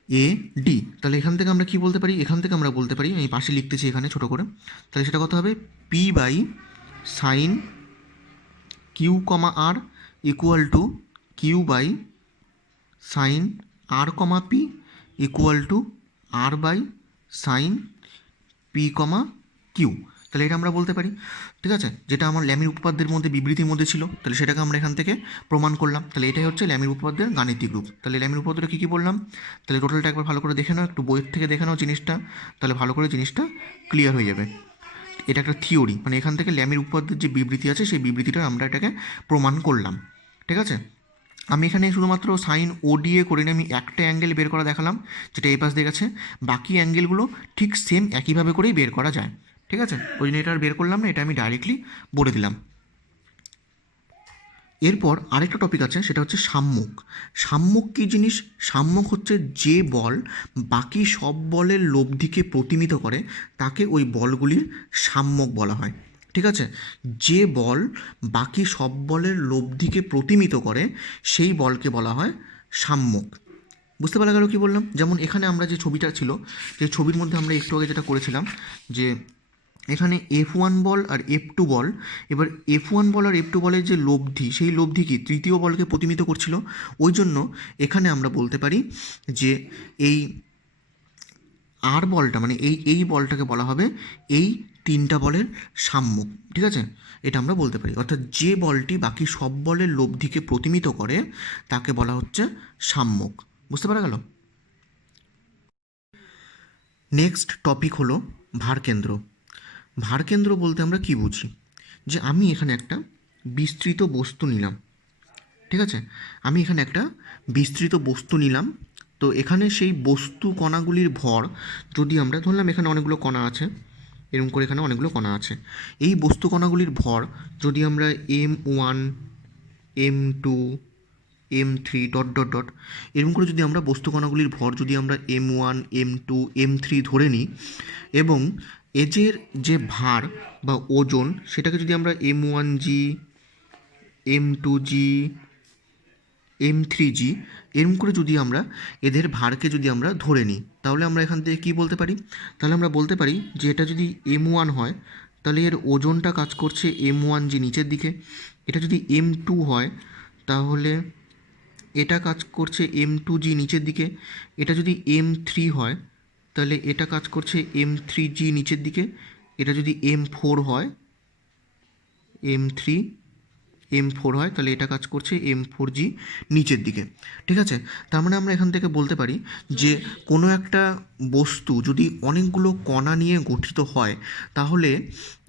A D, তাহলে এখান থেকে আমরা কি বলতে পারি, এখান থেকে আমরা বলতে পারি, আমি পাশে লিখতেছি এখানে ছোটো করে, তাহলে সেটা কত হবে, P by sine Q comma R equal to Q by sine R comma P equal to R by sine P comma Q. তাহলে এটা আমরা বলতে পারি, ঠিক আছে, যেটা আমার ল্যামির উপপাদ্যের মধ্যে বিবৃতির মধ্যে ছিল, তাহলে সেটাকে আমরা এখান থেকে প্রমাণ করলাম। তাহলে এটাই হচ্ছে ল্যামির উপপাদ্যের গাণিতিক রূপ। তাহলে ল্যামির উপপাদ্যটা কী কী বললাম, তাহলে টোটালটা একবার ভালো করে দেখে নাও, একটু বইয়ের থেকে দেখে নাও জিনিসটা, তাহলে ভালো করে জিনিসটা ক্লিয়ার হয়ে যাবে। এটা একটা থিওরি, মানে এখান থেকে ল্যামির উপপাদ্যের যে বিবৃতি আছে সেই বিবৃতিটা আমরা এটাকে প্রমাণ করলাম, ঠিক আছে। আমি এখানে শুধুমাত্র সাইন ও ডিএ করে নিয়ে আমি একটা অ্যাঙ্গেল বের করা দেখালাম, যেটা এই পাশ দিয়ে গেছে, বাকি অ্যাঙ্গেলগুলো ঠিক সেম একইভাবে করেই বের করা যায়, ঠিক আছে। ওই জন্য এটা আর বের করলাম না, এটা আমি ডাইরেক্টলি বলে দিলাম। এরপর আরেকটা টপিক আছে, সেটা হচ্ছে সাম্যক। সাম্যক কী জিনিস, সাম্যক হচ্ছে যে বল বাকি সব বলের লব্ধিকে প্রতিমিত করে তাকে ওই বলগুলির সাম্যক বলা হয়, ঠিক আছে। যে বল বাকি সব বলের লব্ধিকে প্রতিমিত করে সেই বলকে বলা হয় সাম্যক। বুঝতে পারা গেল কী বললাম, যেমন এখানে আমরা যে ছবিটা ছিল, যে ছবির মধ্যে আমরা একটু আগে যেটা করেছিলাম, যে এখানে F1 বল আর F2 বল, এবার F1 বল আর F2 বলের যে লব্ধি, সেই লব্ধি কি তৃতীয় বলকে প্রতিমিত করছিল, ওই জন্য এখানে আমরা বলতে পারি যে এই আর বলটা, মানে এই বলটাকে বলা হবে এই তিনটা বলের সাম্যক, ঠিক আছে, এটা আমরা বলতে পারি। অর্থাৎ যে বলটি বাকি সব বলের লব্ধিকে প্রতিমিত করে তাকে বলা হচ্ছে সাম্যক। বুঝতে পারা গেল। নেক্সট টপিক হলো ভারকেন্দ্র। ভারকেন্দ্র বলতে আমরা কি বুঝি, যে আমি এখানে একটা বিস্তৃত বস্তু নিলাম, ঠিক আছে, আমি এখানে একটা বিস্তৃত বস্তু নিলাম, তো এখানে সেই বস্তু কণাগুলির ভর যদি আমরা ধরলাম, এখানে অনেকগুলো কণা আছে, এরকম করে এখানে অনেকগুলো কণা আছে, এই বস্তু কণাগুলির ভর যদি আমরা M1 M2 M3 dot dot dot এরকম করে যদি আমরা বস্তু কণাগুলির ভর যদি আমরা M1 M2 M3 ধরে নিই, এবং এজের যে ভার বা ওজন সেটাকে যদি আমরা M1G M2G M3G এরকম করে যদি আমরা এদের ভারকে যদি আমরা ধরে নিই, তাহলে আমরা এখান থেকে কী বলতে পারি, তাহলে আমরা বলতে পারি যে এটা যদি M1 হয় তাহলে এর ওজনটা কাজ করছে M1G নিচের দিকে, এটা যদি M2 হয় তাহলে এটা কাজ করছে M2G নিচের দিকে, এটা যদি M3 হয় তাহলে এটা কাজ করছে M3G নিচের দিকে, এটা যদি M4 হয় M4 হয় তাহলে এটা কাজ করছে M4G নিচের দিকে, ঠিক আছে। তার মানে আমরা এখান থেকে বলতে পারি যে কোনো একটা বস্তু যদি অনেকগুলো কণা নিয়ে গঠিত হয়, তাহলে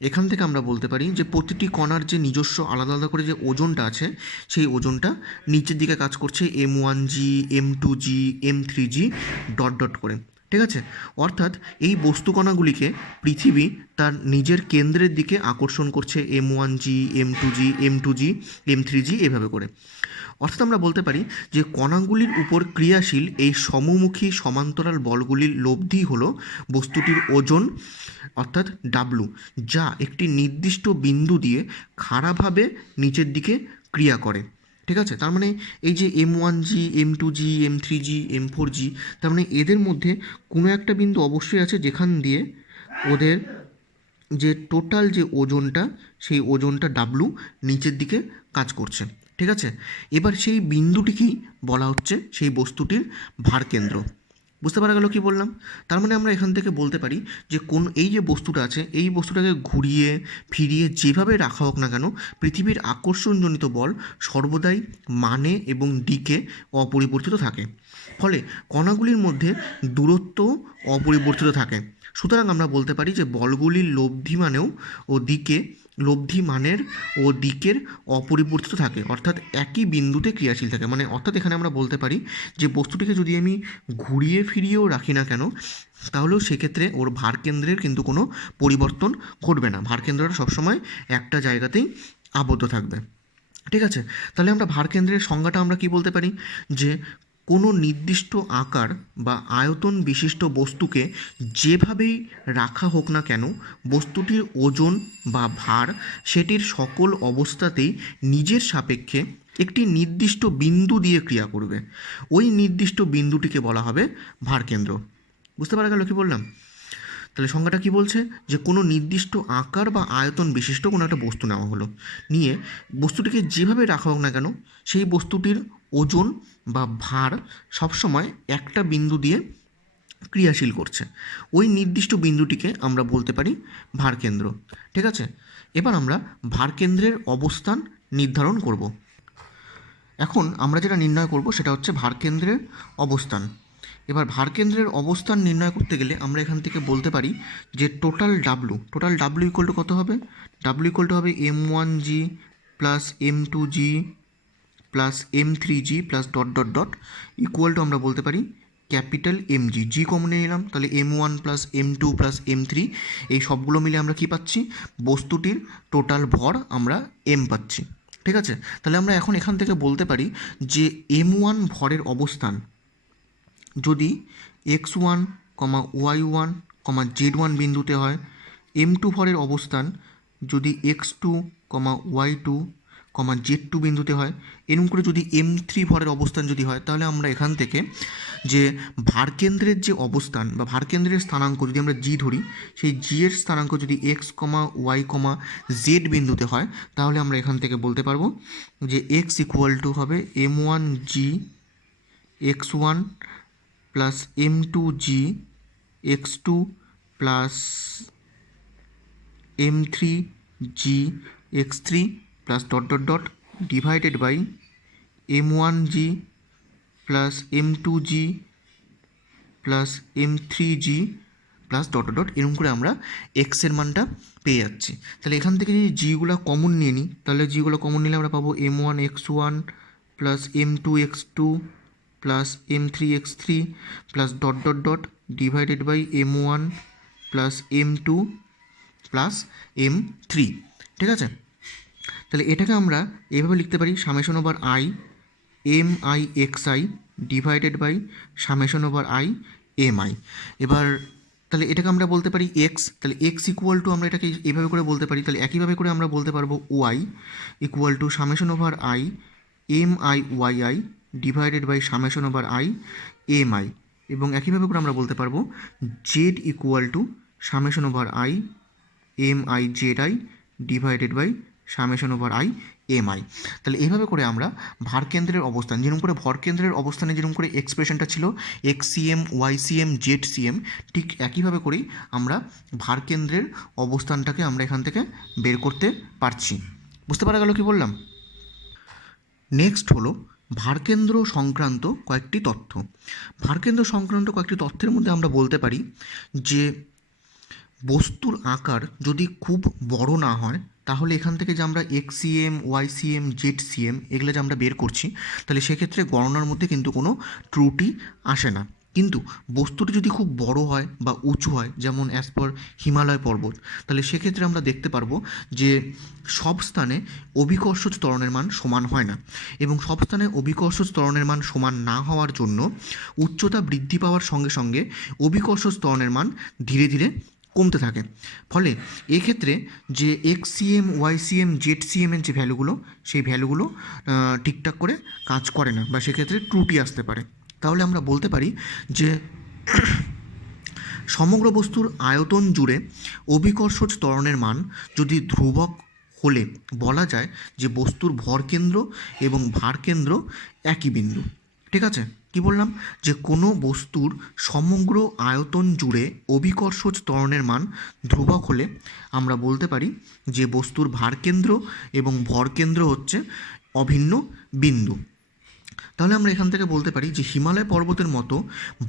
এখান থেকে আমরা বলতে পারি যে প্রতিটি কণার যে নিজস্ব আলাদা আলাদা করে যে ওজনটা আছে, সেই ওজনটা নিচের দিকে কাজ করছে M1G M2G M3G dot dot করে, ঠিক আছে। অর্থাৎ এই বস্তু কণাগুলিকে পৃথিবী তার নিজের কেন্দ্রের দিকে আকর্ষণ করছে M1G M2G M2G M3G এভাবে করে। অর্থাৎ আমরা বলতে পারি যে কণাগুলির উপর ক্রিয়াশীল এই সমমুখী সমান্তরাল বলগুলির লব্ধি হলো বস্তুটির ওজন অর্থাৎ ডাব্লু, যা একটি নির্দিষ্ট বিন্দু দিয়ে খাড়াভাবে নিচের দিকে ক্রিয়া করে, ঠিক আছে। তার মানে এই যে M1G M2G M3G M4G, তার মানে এদের মধ্যে কোনো একটা বিন্দু অবশ্যই আছে যেখান দিয়ে ওদের যে টোটাল যে ওজনটা, সেই ওজনটা ডাব্লু নিচের দিকে কাজ করছে, ঠিক আছে। এবার সেই বিন্দুটিকেই বলা হচ্ছে সেই বস্তুটির ভারকেন্দ্র। বুঝতে পারা গেল কি বললাম, তার মানে আমরা এখান থেকে বলতে পারি যে কোন এই যে বস্তুটা আছে, এই বস্তুটাকে ঘুরিয়ে ফিরিয়ে যেভাবে রাখা হোক না কেন, পৃথিবীর আকর্ষণজনিত বল সর্বদাই মানে এবং দিকে অপরিবর্তিত থাকে, ফলে কণাগুলির মধ্যে দূরত্ব অপরিবর্তিত থাকে। সুতরাং আমরা বলতে পারি যে বলগুলির লব্ধি মানেও ও দিকে লব্ধি মানের ও দিকের অপরিবর্তিত থাকে, অর্থাৎ একই বিন্দুতে ক্রিয়াশীল থাকে। মানে অর্থাৎ এখানে আমরা বলতে পারি যে বস্তুটিকে যদি আমি ঘুরিয়ে ফিরিয়েও রাখি না কেন, তাহলেও সেক্ষেত্রে ওর ভারকেন্দ্রের কিন্তু কোনো পরিবর্তন ঘটবে না, ভারকেন্দ্রটা সবসময় একটা জায়গাতেই আবদ্ধ থাকবে, ঠিক আছে। তাহলে আমরা ভারকেন্দ্রের সংজ্ঞাটা আমরা কি বলতে পারি, যে কোনো নির্দিষ্ট আকার বা আয়তন বিশিষ্ট বস্তুকে যেভাবেই রাখা হোক না কেন, বস্তুটির ওজন বা ভার সেটির সকল অবস্থাতেই নিজের সাপেক্ষে একটি নির্দিষ্ট বিন্দু দিয়ে ক্রিয়া করবে। ওই নির্দিষ্ট বিন্দুটিকে বলা হবে ভারকেন্দ্র। বুঝতে পারা গেল কি বললাম? তাহলে সংজ্ঞাটা কি বলছে, যে কোনো নির্দিষ্ট আকার বা আয়তন বিশিষ্ট কোনো একটা বস্তু নেওয়া হলো, নিয়ে বস্তুটিকে যেভাবে রাখা হোক না কেন, সেই বস্তুটির ওজন বা ভার সবসময় একটা বিন্দু দিয়ে ক্রিয়াশীল করছে। ওই নির্দিষ্ট বিন্দুটিকে আমরা বলতে পারি ভারকেন্দ্র। ঠিক আছে, এবার আমরা ভারকেন্দ্রের অবস্থান নির্ধারণ করব। এখন আমরা যেটা নির্ণয় করব সেটা হচ্ছে ভারকেন্দ্রের অবস্থান। এবার ভারকেন্দ্রের অবস্থান নির্ণয় করতে গেলে আমরা এখান থেকে বলতে পারি যে টোটাল ডাব্লু ইকুয়াল টু কত হবে? ডাব্লু ইকুয়াল টু হবে m1g plus m2g plus m3g plus dot dot dot equal to আমরা বলতে পারি ক্যাপিটাল mg। জি কমন নিয়ে নিলাম, তাহলে m1 plus m2 plus m3, এই সবগুলো মিলে আমরা কি পাচ্ছি? বস্তুটির টোটাল ভর আমরা m পাচ্ছি। ঠিক আছে, তাহলে আমরা এখন এখান থেকে বলতে পারি যে m1 ভরের অবস্থান যদি x1, y1, z1 বিন্দুতে হয়, m2 ভরের অবস্থান যদি x2, y2, z2 বিন্দুতে হয়, এরকম করে যদি m3 ভরের অবস্থান যদি হয়, তাহলে আমরা এখান থেকে যে ভারকেন্দ্রের যে অবস্থান বা ভারকেন্দ্রের স্থানাঙ্ক যদি আমরা জি ধরি, সেই জি এর স্থানাঙ্ক যদি x, y, z বিন্দুতে হয়, তাহলে আমরা এখান থেকে বলতে পারবো যে x ইকুয়াল টু হবে m1g x1 plus m2g x2 plus m3g x3 plus dot dot dot divided by m1g plus m2g plus m3g plus dot dot dot, এরকম করে আমরা এক্সের মানটা পেয়ে যাচ্ছি। তাহলে এখান থেকে যদি জিগুলো কমন নিয়ে নিই, তাহলে জিগুলো কমন নিলে আমরা পাবো m1 x1 plus m2 x2 plus m3 x3 plus dot dot dot divided by m1 plus m2 plus m3। ঠিক আছে, তাহলে এটাকে আমরা এভাবে লিখতে পারি summation over i mi xi divided by summation over i mi। এবার তাহলে এটাকে আমরা বলতে পারি x, তাহলে x ইকুয়াল টু আমরা এটাকে এইভাবে করে বলতে পারি, তাহলে একইভাবে করে আমরা বলতে পারবো y equal to summation over i mi yi divided by summation over i mi, এবং একইভাবে করে আমরা বলতে পারবো z equal to summation over i mi zi divided by summation over i mi। তাহলে এইভাবে করে আমরা ভারকেন্দ্রের অবস্থান, যেরকম করে ভরকেন্দ্রের অবস্থানে যেরকম করে এক্সপ্রেশনটা ছিল xcm ycm zcm, ঠিক একইভাবে করেই আমরা ভারকেন্দ্রের অবস্থানটাকে আমরা এখান থেকে বের করতে পারছি। বুঝতে পারা গেল কি বললাম? নেক্সট হলো ভারকেন্দ্র সংক্রান্ত কয়েকটি তথ্য। ভারকেন্দ্র সংক্রান্ত কয়েকটি তথ্যের মধ্যে আমরা বলতে পারি যে বস্তুর আকার যদি খুব বড় না হয়, তাহলে এখান থেকে যে আমরা xcm ycm zcm এগুলো যে আমরা বের করছি, তাহলে সেক্ষেত্রে গণনার মধ্যে কিন্তু কোনো ত্রুটি আসে না। কিন্তু বস্তুটি যদি খুব বড় হয় বা উঁচু হয়, যেমন অ্যাজ পার হিমালয় পর্বত, তাহলে সেক্ষেত্রে আমরা দেখতে পারবো যে সব স্থানে অভিকর্ষজ ত্বরণের মান সমান হয় না, এবং সব স্থানে অভিকর্ষজ ত্বরণের মান সমান না হওয়ার জন্য উচ্চতা বৃদ্ধি পাওয়ার সঙ্গে সঙ্গে অভিকর্ষজ ত্বরণের মান ধীরে ধীরে কমতে থাকে। ফলে এক্ষেত্রে যে xcm ycm zcm এর যে ভ্যালুগুলো, সেই ভ্যালুগুলো ঠিকঠাক করে কাজ করে না, বা সেক্ষেত্রে ত্রুটি আসতে পারে। তাহলে আমরা বলতে পারি যে সমগ্র বস্তুর আয়তন জুড়ে অভিকর্ষজ ত্বরণের মান যদি ধ্রুবক হলে বলা যায় যে বস্তুর ভরকেন্দ্র এবং ভারকেন্দ্র একই বিন্দু। ঠিক আছে, কি বললাম? যে কোনো বস্তুর সমগ্র আয়তন জুড়ে অভিকর্ষজ ত্বরণের মান ধ্রুবক হলে আমরা বলতে পারি যে বস্তুর ভারকেন্দ্র এবং ভরকেন্দ্র হচ্ছে অভিন্ন বিন্দু। তাহলে আমরা এখান থেকে বলতে পারি যে হিমালয় পর্বতের মতো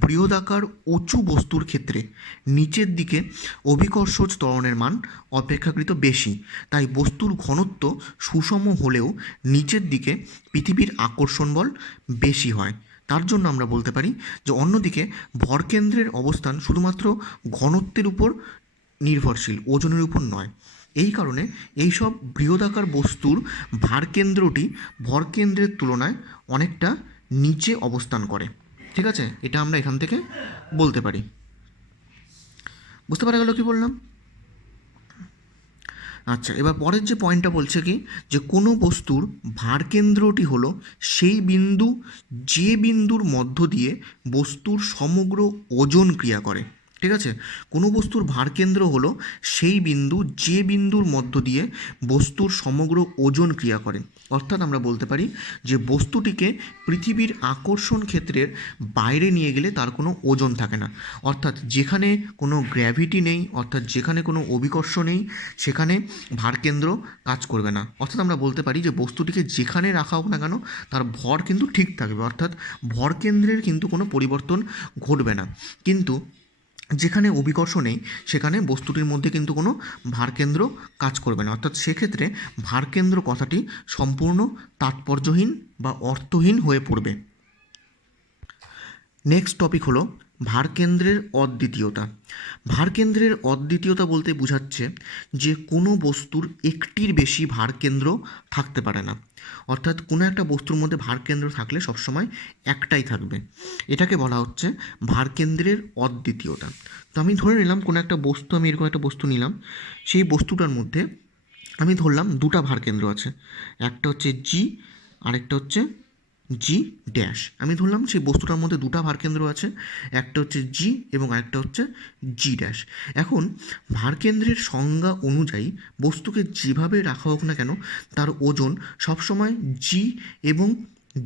বৃহদাকার উঁচু বস্তুর ক্ষেত্রে নিচের দিকে অভিকর্ষজ ত্বরণের মান অপেক্ষাকৃত বেশি, তাই বস্তুর ঘনত্ব সুষম হলেও নিচের দিকে পৃথিবীর আকর্ষণ বল বেশি হয়। তার জন্য আমরা বলতে পারি যে অন্যদিকে ভরকেন্দ্রের অবস্থান শুধুমাত্র ঘনত্বের উপর নির্ভরশীল, ওজনের উপর নয়। এই কারণে এইসব বৃহদাকার বস্তুর ভারকেন্দ্রটি ভরকেন্দ্রের তুলনায় অনেকটা নিচে অবস্থান করে। ঠিক আছে, এটা আমরা এখান থেকে বলতে পারি। বুঝতে পারা গেল কি বললাম? আচ্ছা, এবার পরের যে পয়েন্টটা বলছে কি, যে কোনো বস্তুর ভারকেন্দ্রটি হলো সেই বিন্দু যে বিন্দুর মধ্য দিয়ে বস্তুর সমগ্র ওজন ক্রিয়া করে। ঠিক আছে, কোনো বস্তুর ভারকেন্দ্র হলো সেই বিন্দু যে বিন্দুর মধ্য দিয়ে বস্তুর সমগ্র ওজন ক্রিয়া করে। অর্থাৎ আমরা বলতে পারি যে বস্তুটিকে পৃথিবীর আকর্ষণ ক্ষেত্রের বাইরে নিয়ে গেলে তার কোনো ওজন থাকে না। অর্থাৎ যেখানে কোনো গ্র্যাভিটি নেই, অর্থাৎ যেখানে কোনো অভিকর্ষ নেই, সেখানে ভারকেন্দ্র কাজ করবে না। অর্থাৎ আমরা বলতে পারি যে বস্তুটিকে যেখানে রাখা হোক না কেন তার ভর কিন্তু ঠিক থাকবে, অর্থাৎ ভরকেন্দ্রের কিন্তু কোনো পরিবর্তন ঘটবে না। কিন্তু যেখানে অভিকর্ষ নেই সেখানে বস্তুটির মধ্যে কিন্তু কোনো ভারকেন্দ্র কাজ করবে না। অর্থাৎ সেক্ষেত্রে ভারকেন্দ্র কথাটি সম্পূর্ণ তাৎপর্যহীন বা অর্থহীন হয়ে পড়বে। নেক্সট টপিক হলো ভারকেন্দ্রের অদ্বিতীয়তা। ভারকেন্দ্রের অদ্বিতীয়তা বলতে বোঝাচ্ছে যে কোনো বস্তুর একটির বেশি ভারকেন্দ্র থাকতে পারে না। অর্থাৎ কোনো একটা বস্তুর মধ্যে ভারকেন্দ্র থাকলে সবসময় একটাই থাকবে, এটাকে বলা হচ্ছে ভারকেন্দ্রের অদ্বিতীয়তা। তো আমি ধরে নিলাম কোনো একটা বস্তু, আমি এরকম একটা বস্তু নিলাম, সেই বস্তুটার মধ্যে আমি ধরলাম দুটা ভারকেন্দ্র আছে, একটা হচ্ছে জি, আরেকটা হচ্ছে জি ড্যাশ। আমি ধরলাম সেই বস্তুটার মধ্যে দুটা ভারকেন্দ্র আছে, একটা হচ্ছে জি এবং আরেকটা হচ্ছে জি ড্যাশ। এখন ভারকেন্দ্রের সংজ্ঞা অনুযায়ী বস্তুকে যেভাবে রাখা হোক না কেন তার ওজন সবসময় জি এবং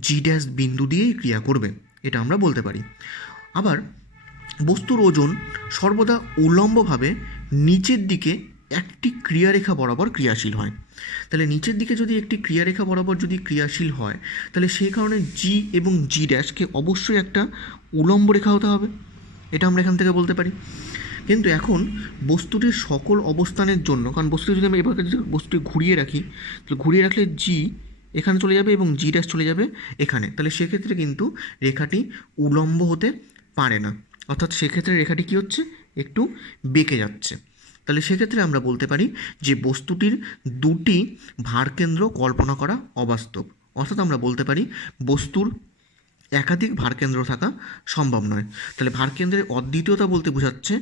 জি ড্যাশ বিন্দু দিয়েই ক্রিয়া করবে, এটা আমরা বলতে পারি। আবার বস্তুর ওজন সর্বদা উল্লম্বভাবে নিচের দিকে একটি ক্রিয়ারেখা বরাবর ক্রিয়াশীল হয়। তাহলে নিচের দিকে যদি একটি ক্রিয়ারেখা বরাবর যদি ক্রিয়াশীল হয় তাহলে সেই কারণে জি এবং জি ড্যাশকে অবশ্যই একটা উলম্ব রেখা হতে হবে, এটা আমরা এখান থেকে বলতে পারি। কিন্তু এখন বস্তুটির সকল অবস্থানের জন্য, কারণ বস্তুটি যদি আমি এবার যদি বস্তুটি ঘুরিয়ে রাখি তাহলে ঘুরিয়ে রাখলে জি এখানে চলে যাবে এবং জি ড্যাশ চলে যাবে এখানে, তাহলে সেক্ষেত্রে কিন্তু রেখাটি উলম্ব হতে পারে না। অর্থাৎ সেক্ষেত্রে রেখাটি কী হচ্ছে, একটু বেঁকে যাচ্ছে। তাহলে সেক্ষেত্রে আমরা বলতে পারি যে বস্তুটির দুটি ভারকেন্দ্র কল্পনা করা অবাস্তব। অর্থাৎ আমরা বলতে পারি বস্তুর একাধিক ভারকেন্দ্র থাকা সম্ভব নয়। তাহলে ভারকেন্দ্রের অদ্বিতীয়তা বলতে বোঝাচ্ছে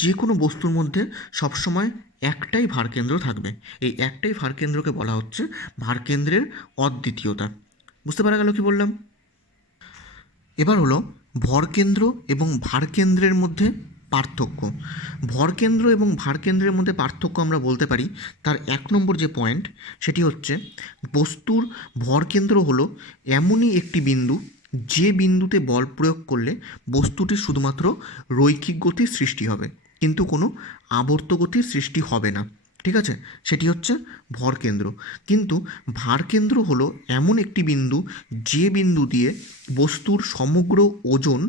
যে কোনো বস্তুর মধ্যে সবসময় একটাই ভারকেন্দ্র থাকবে, এই একটাই ভারকেন্দ্রকে বলা হচ্ছে ভারকেন্দ্রের অদ্বিতীয়তা। বুঝতে পারা গেল কি বললাম? এবার হলো ভরকেন্দ্র এবং ভারকেন্দ্রের মধ্যে পার্থক্য। ভরকেন্দ্র এবং ভারকেন্দ্রের মধ্যে পার্থক্য আমরা বলতে পারি তার 1 নম্বর যে পয়েন্ট সেটি হচ্ছে বস্তুর ভরকেন্দ্র হলো এমনই একটি বিন্দু যে বিন্দুতে বল প্রয়োগ করলে বস্তুটির শুধুমাত্র রৈখিক গতির সৃষ্টি হবে কিন্তু কোনো আবর্ত গতির সৃষ্টি হবে না। ঠিক আছে, সেটি হচ্ছে ভরকেন্দ্র। কিন্তু ভারকেন্দ্র হলো এমন একটি বিন্দু যে বিন্দু দিয়ে বস্তুর সমগ্র ওজন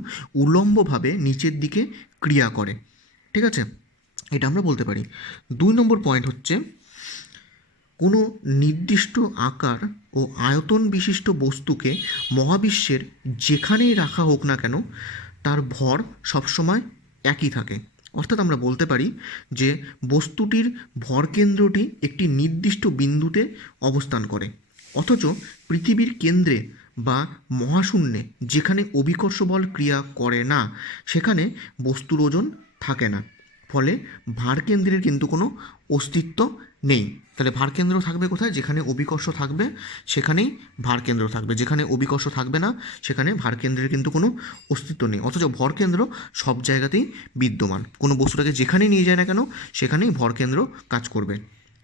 উল্লম্বভাবে নিচের দিকে ক্রিয়া করে। ঠিক আছে, এটা আমরা বলতে পারি। 2 নম্বর পয়েন্ট হচ্ছে কোনো নির্দিষ্ট আকার ও আয়তন বিশিষ্ট বস্তুকে মহাবিশ্বের যেখানেই রাখা হোক না কেন তার ভর সবসময় একই থাকে। অর্থাৎ আমরা বলতে পারি যে বস্তুটির ভরকেন্দ্রটি একটি নির্দিষ্ট বিন্দুতে অবস্থান করে, অথচ পৃথিবীর কেন্দ্রে বা মহাশূন্যে যেখানে অভিকর্ষ বল ক্রিয়া করে না সেখানে বস্তুর ওজন থাকে না, ফলে ভারকেন্দ্রের কিন্তু কোনো অস্তিত্ব নেই। তাহলে ভারকেন্দ্র থাকবে কোথায়, যেখানে অভিকর্ষ থাকবে সেখানেই ভারকেন্দ্র থাকবে, যেখানে অভিকর্ষ থাকবে না সেখানে ভারকেন্দ্রের কিন্তু কোনো অস্তিত্ব নেই। অথচ ভরকেন্দ্র সব জায়গাতেই বিদ্যমান, কোনো বস্তুটাকে যেখানেই নিয়ে যায় না কেন সেখানেই ভরকেন্দ্র কাজ করবে।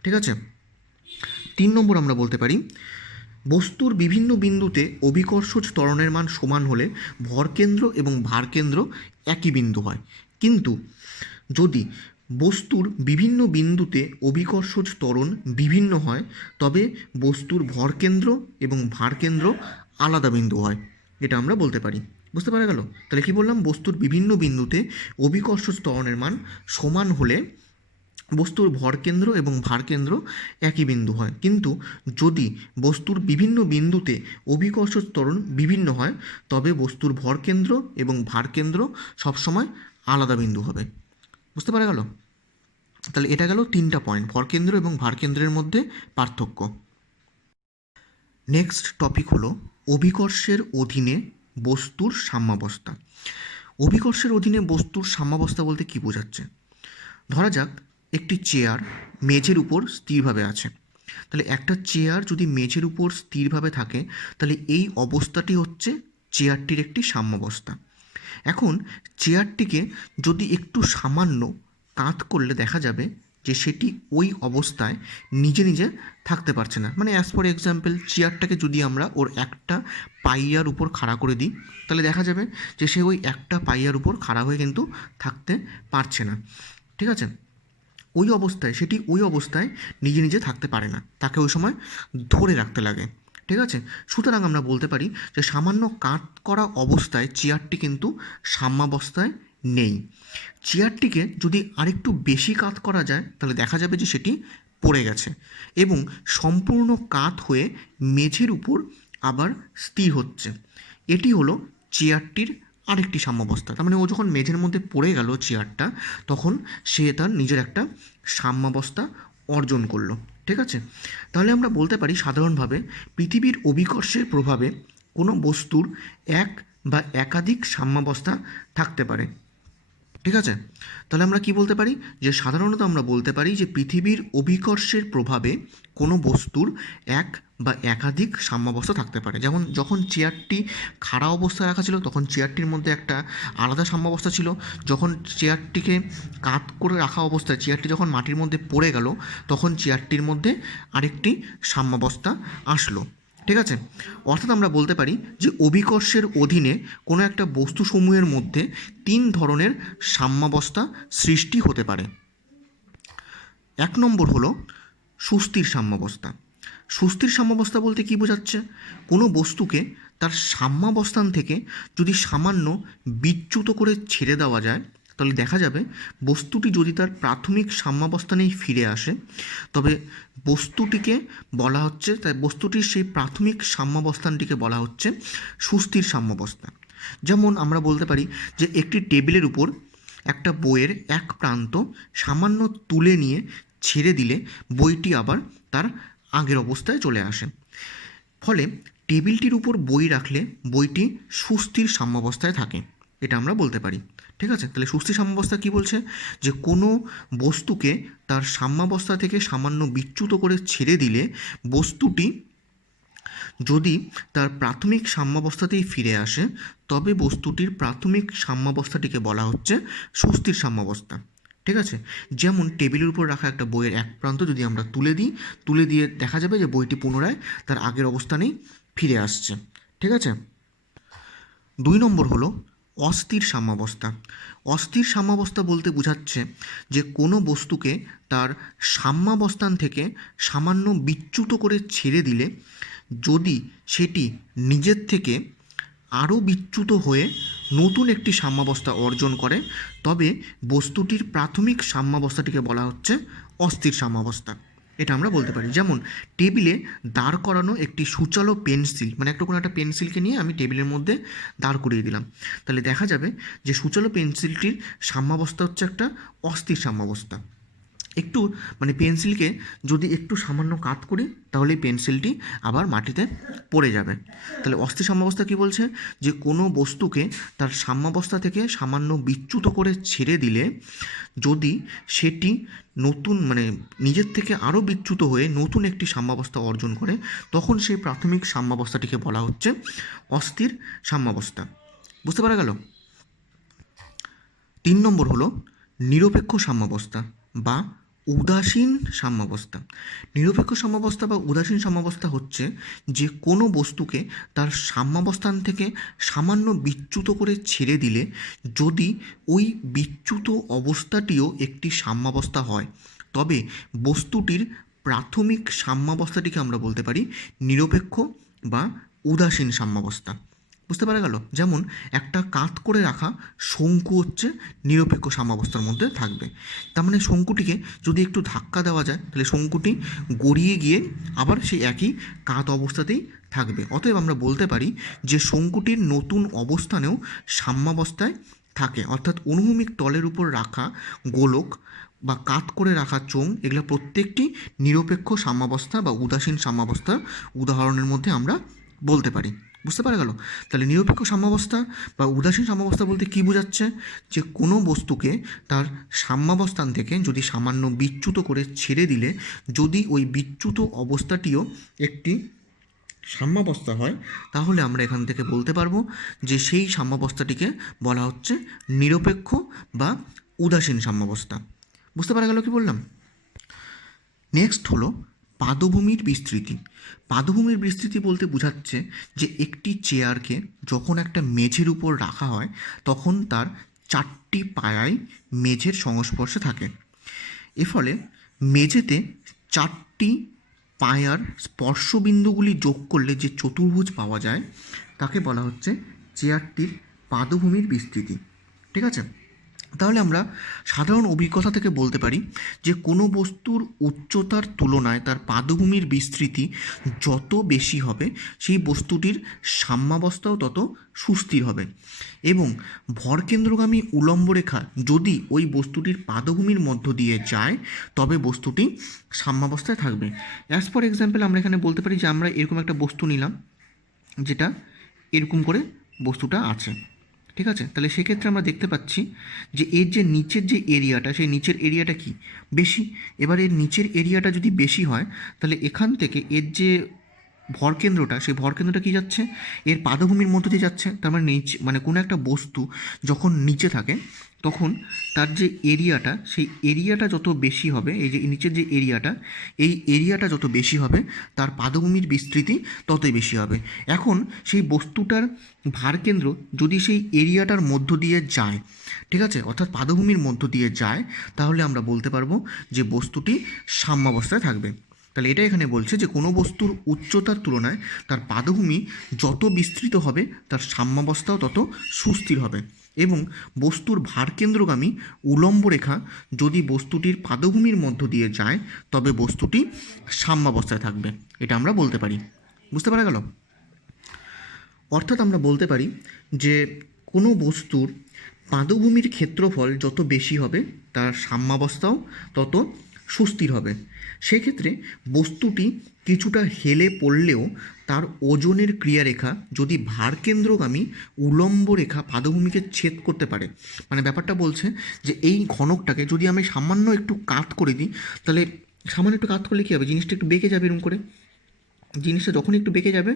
ঠিক আছে, 3 নম্বর আমরা বলতে পারি বস্তুর বিভিন্ন বিন্দুতে অভিকর্ষজ ত্বরণের মান সমান হলে ভরকেন্দ্র এবং ভারকেন্দ্র একই বিন্দু হয়। কিন্তু যদি বস্তুর বিভিন্ন বিন্দুতে অভিকর্ষজ ত্বরণ বিভিন্ন হয় তবে বস্তুর ভরকেন্দ্র এবং ভারকেন্দ্র আলাদা বিন্দু হয়, এটা আমরা বলতে পারি। বুঝতে পারা গেল? তাহলে কি বললাম, বস্তুর বিভিন্ন বিন্দুতে অভিকর্ষজ ত্বরণের মান সমান হলে বস্তুর ভরকেন্দ্র এবং ভারকেন্দ্র একই বিন্দু হয়, কিন্তু যদি বস্তুর বিভিন্ন বিন্দুতে অভিকর্ষজ ত্বরণ বিভিন্ন হয় তবে বস্তুর ভরকেন্দ্র এবং ভারকেন্দ্র সবসময় আলাদা বিন্দু হবে। বুঝতে পারা গেল? তাহলে এটা গেল 3টা পয়েন্ট, ভরকেন্দ্র এবং ভারকেন্দ্রের মধ্যে পার্থক্য। নেক্সট টপিক হলো অভিকর্ষের অধীনে বস্তুর সাম্যাবস্থা। অভিকর্ষের অধীনে বস্তুর সাম্যাবস্থা বলতে কী বোঝাচ্ছে? ধরা যাক একটি চেয়ার মেঝের উপর স্থিরভাবে আছে। তাহলে একটা চেয়ার যদি মেঝের উপর স্থিরভাবে থাকে তাহলে এই অবস্থাটি হচ্ছে চেয়ারটির একটি সাম্যাবস্থা। এখন চেয়ারটিকে যদি একটু সামান্য কাত করলে দেখা যাবে যে সেটি ওই অবস্থায় নিজে নিজে থাকতে পারছে না। মানে অ্যাজ ফর এক্সাম্পল, চেয়ারটাকে যদি আমরা ওর একটা পাইয়ার উপর খাড়া করে দিই তাহলে দেখা যাবে যে সে ওই একটা পাইয়ার উপর খাড়া হয়ে কিন্তু থাকতে পারছে না। ঠিক আছে? ওই অবস্থায় নিজে নিজে থাকতে পারে না, তাকে ওই সময় ধরে রাখতে লাগে। ঠিক আছে? সুতরাং আমরা বলতে পারি যে সামান্য কাত করা অবস্থায় চেয়ারটি কিন্তু সাম্যাবস্থায় নেই। চেয়ারটিকে যদি আরেকটু বেশি কাত করা যায় তাহলে দেখা যাবে যে সেটি পড়ে গেছে এবং সম্পূর্ণ কাত হয়ে মেঝের উপর আবার স্থির হচ্ছে। এটি হলো চেয়ারটির আরেকটি সাম্যাবস্থা। তার মানে ও যখন মেঝের মধ্যে পড়ে গেল চেয়ারটা, তখন সে তার নিজের একটা সাম্যাবস্থা অর্জন করলো। ঠিক আছে? তাহলে আমরা বলতে পারি সাধারণভাবে পৃথিবীর অভিকর্ষের প্রভাবে কোনো বস্তুর এক বা একাধিক সাম্যাবস্থা থাকতে পারে। ঠিক আছে? তাহলে আমরা কি বলতে পারি? যে সাধারণত আমরা বলতে পারি যে পৃথিবীর অভিকর্ষের প্রভাবে কোনো বস্তুর এক বা একাধিক সাম্যাবস্থা থাকতে পারে। যেমন যখন চেয়ারটি খাড়া অবস্থায় রাখা ছিল তখন চেয়ারটির মধ্যে একটা আলাদা সাম্যাবস্থা ছিল। যখন চেয়ারটিকে কাত করে রাখা অবস্থায় চেয়ারটি যখন মাটির মধ্যে পড়ে গেল তখন চেয়ারটির মধ্যে আরেকটি সাম্যাবস্থা আসলো। ঠিক আছে? অর্থাৎ আমরা বলতে পারি যে অভিকর্ষের অধীনে কোনো একটা বস্তুসমূহের মধ্যে 3 ধরনের সাম্যাবস্থা সৃষ্টি হতে পারে। 1 নম্বর হলো সুস্থির সাম্যাবস্থা। সুস্থির সাম্যাবস্থা বলতে কী বোঝাচ্ছে? কোনো বস্তুকে তার সাম্যাবস্থান থেকে যদি সামান্য বিচ্যুত করে ছেড়ে দেওয়া যায় তাহলে দেখা যাবে বস্তুটি যদি তার প্রাথমিক সাম্যাবস্থানেই ফিরে আসে তবে বস্তুটির সেই প্রাথমিক সাম্যাবস্থানটিকে বলা হচ্ছে সুস্থির সাম্যাবস্থা। যেমন আমরা বলতে পারি যে একটি টেবিলের উপর একটা বইয়ের এক প্রান্ত সামান্য তুলে নিয়ে ছেড়ে দিলে বইটি আবার তার আগের অবস্থায় চলে আসে। ফলে টেবিলটির উপর বই রাখলে বইটি সুস্থির সাম্যাবস্থায় থাকে, এটা আমরা বলতে পারি। ঠিক আছে? তাহলে সুস্থির সাম্যাবস্থা কী বলছে? যে কোনো বস্তুকে তার সাম্যাবস্থা থেকে সামান্য বিচ্যুত করে ছেড়ে দিলে বস্তুটি যদি তার প্রাথমিক সাম্যাবস্থাতেই ফিরে আসে তবে বস্তুটির প্রাথমিক সাম্যাবস্থাটিকে বলা হচ্ছে সুস্থির সাম্যাবস্থা। ঠিক আছে? যেমন টেবিলের উপর রাখা একটা বইয়ের এক প্রান্ত যদি আমরা তুলে দিয়ে দেখা যাবে যে বইটি পুনরায় তার আগের অবস্থানেই ফিরে আসছে। ঠিক আছে? 2 নম্বর হলো অস্থির সাম্যাবস্থা। অস্থির সাম্যাবস্থা বলতে বোঝাচ্ছে যে কোনো বস্তুকে তার সাম্যাবস্থান থেকে সামান্য বিচ্যুত করে ছেড়ে দিলে যদি সেটি নিজের থেকে আরও বিচ্যুত হয়ে নতুন একটি সাম্যাবস্থা অর্জন করে তবে বস্তুটির প্রাথমিক সাম্যাবস্থাটিকে বলা হচ্ছে অস্থির সাম্যাবস্থা। এটা আমরা বলতে পারি। যেমন টেবিলে দাঁড় করানো একটি সূচালো পেন্সিল, মানে কোনো একটা পেন্সিলকে নিয়ে আমি টেবিলের মধ্যে দাঁড় করিয়ে দিলাম, তাহলে দেখা যাবে যে সূচালো পেন্সিলটির সাম্যাবস্থা হচ্ছে একটা অস্থির সাম্যাবস্থা। পেন্সিলকে যদি একটু সামান্য কাত করি তাহলে পেন্সিলটি আবার মাটিতে পড়ে যাবে। তাহলে অস্থির সাম্যাবস্থা কী বলছে? যে কোনো বস্তুকে তার সাম্যাবস্থা থেকে সামান্য বিচ্যুত করে ছেড়ে দিলে যদি সেটি নিজের থেকে আরও বিচ্যুত হয়ে নতুন একটি সাম্যাবস্থা অর্জন করে তখন সেই প্রাথমিক সাম্যাবস্থাটিকে বলা হচ্ছে অস্থির সাম্যাবস্থা। বুঝতে পারা গেল? 3 নম্বর হলো নিরপেক্ষ সাম্যাবস্থা বা উদাসীন সাম্যাবস্থা। নিরপেক্ষ সাম্যাবস্থা বা উদাসীন সাম্যাবস্থা হচ্ছে যে কোনো বস্তুকে তার সাম্যাবস্থান থেকে সামান্য বিচ্যুত করে ছেড়ে দিলে যদি ওই বিচ্যুত অবস্থাটিও একটি সাম্যাবস্থা হয় তবে বস্তুটির প্রাথমিক সাম্যাবস্থাটিকে আমরা বলতে পারি নিরপেক্ষ বা উদাসীন সাম্যাবস্থা। বুঝতে পারা গেল? যেমন একটা কাত করে রাখা শঙ্কু হচ্ছে নিরপেক্ষ সাম্যাবস্থার মধ্যে থাকবে। তার মানে শঙ্কুটিকে যদি একটু ধাক্কা দেওয়া যায় তাহলে শঙ্কুটি গড়িয়ে গিয়ে আবার সেই একই কাত অবস্থাতেই থাকবে। অতএব আমরা বলতে পারি যে শঙ্কুটির নতুন অবস্থানেও সাম্যাবস্থায় থাকে, অর্থাৎ অনুভূমিক তলের উপর রাখা গোলক বা কাত করে রাখা চোঙ এগুলো প্রত্যেকটি নিরপেক্ষ সাম্যাবস্থা বা উদাসীন সাম্যাবস্থার উদাহরণের মধ্যে আমরা বলতে পারি। বুঝতে পারা গেল? তাহলে নিরপেক্ষ সাম্যাবস্থা বা উদাসীন সাম্যাবস্থা বলতে কী বোঝাচ্ছে? যে কোনো বস্তুকে তার সাম্যাবস্থান থেকে যদি সামান্য বিচ্যুত করে ছেড়ে দিলে যদি ওই বিচ্যুত অবস্থাটিও একটি সাম্যাবস্থা হয়, তাহলে আমরা এখান থেকে বলতে পারবো যে সেই সাম্যাবস্থাটিকে বলা হচ্ছে নিরপেক্ষ বা উদাসীন সাম্যাবস্থা। বুঝতে পারা গেল কি বললাম? নেক্সট হলো পাদভূমির বিস্তৃতি। পাদভূমির বিস্তৃতি বলতে বোঝাচ্ছে যে একটি চেয়ারকে যখন একটা মেঝের উপর রাখা হয় তখন তার 4টি পায়াই মেঝের সংস্পর্শে থাকে। এর ফলে মেঝেতে 4টি পায়ার স্পর্শবিন্দুগুলি যোগ করলে যে চতুর্ভুজ পাওয়া যায় তাকে বলা হচ্ছে চেয়ারটির পাদভূমির বিস্তৃতি। ঠিক আছে? তাহলে আমরা সাধারণ অভিজ্ঞতা থেকে বলতে পারি যে কোনো বস্তুর উচ্চতার তুলনায় তার পাদভূমির বিস্তৃতি যত বেশি হবে সেই বস্তুটির সাম্যাবস্থাও তত সুস্থির হবে, এবং ভরকেন্দ্রগামী উলম্ব রেখা যদি ওই বস্তুটির পাদভূমির মধ্য দিয়ে যায় তবে বস্তুটি সাম্যাবস্থায় থাকবে। অ্যাজ ফর এক্সাম্পল আমরা এখানে বলতে পারি যে আমরা এরকম একটা বস্তু নিলাম যেটা এরকম করে বস্তুটা আছে। ঠিক আছে? তাহলে সেক্ষেত্রে আমরা দেখতে পাচ্ছি যে এর যে নিচের যে এরিয়াটা সেই নিচের এরিয়াটা কি বেশি। এবার এর নিচের এরিয়াটা যদি বেশি হয় তাহলে এখান থেকে এর যে ভরকেন্দ্রটা সেই ভরকেন্দ্রটা কী যাচ্ছে এর পাদভূমির মধ্য দিয়ে যাচ্ছে। তার মানে নিচে মানে কোনো একটা বস্তু যখন নিচে থাকে তখন তার যে এরিয়াটা সেই এরিয়াটা যত বেশি হবে, এই যে নিচের যে এরিয়াটা এই এরিয়াটা যত বেশি হবে তার পাদভূমির বিস্তৃতি ততই বেশি হবে। এখন সেই বস্তুটার ভারকেন্দ্র যদি সেই এরিয়াটার মধ্য দিয়ে যায়, ঠিক আছে, অর্থাৎ পাদভূমির মধ্য দিয়ে যায়, তাহলে আমরা বলতে পারবো যে বস্তুটি সাম্যাবস্থায় থাকবে। তাহলে এটা এখানে বলছে যে কোনো বস্তুর উচ্চতার তুলনায় তার পাদভূমি যত বিস্তৃত হবে তার সাম্যাবস্থাও তত সুস্থির হবে, এবং বস্তুর ভারকেন্দ্রগামী উলম্ব রেখা যদি বস্তুটির পাদভূমির মধ্য দিয়ে যায় তবে বস্তুটি সাম্যাবস্থায় থাকবে। এটা আমরা বলতে পারি। বুঝতে পারা গেল? অর্থাৎ আমরা বলতে পারি যে কোনো বস্তুর পাদভূমির ক্ষেত্রফল যত বেশি হবে তার সাম্যাবস্থাও তত সুস্থির হবে। সেক্ষেত্রে বস্তুটি কিছুটা হেলে পড়লেও তার ওজনের ক্রিয়ারেখা যদি ভারকেন্দ্রগামী উলম্ব রেখা পাদভূমিকে ছেদ করতে পারে, মানে ব্যাপারটা বলছে যে এই ঘনকটাকে যদি আমি সামান্য একটু কাত করে দিই, তাহলে সামান্য একটু কাত করলে কী হবে, জিনিসটা একটু বেঁকে যাবে। এরকম করে জিনিসটা যখনই একটু বেঁকে যাবে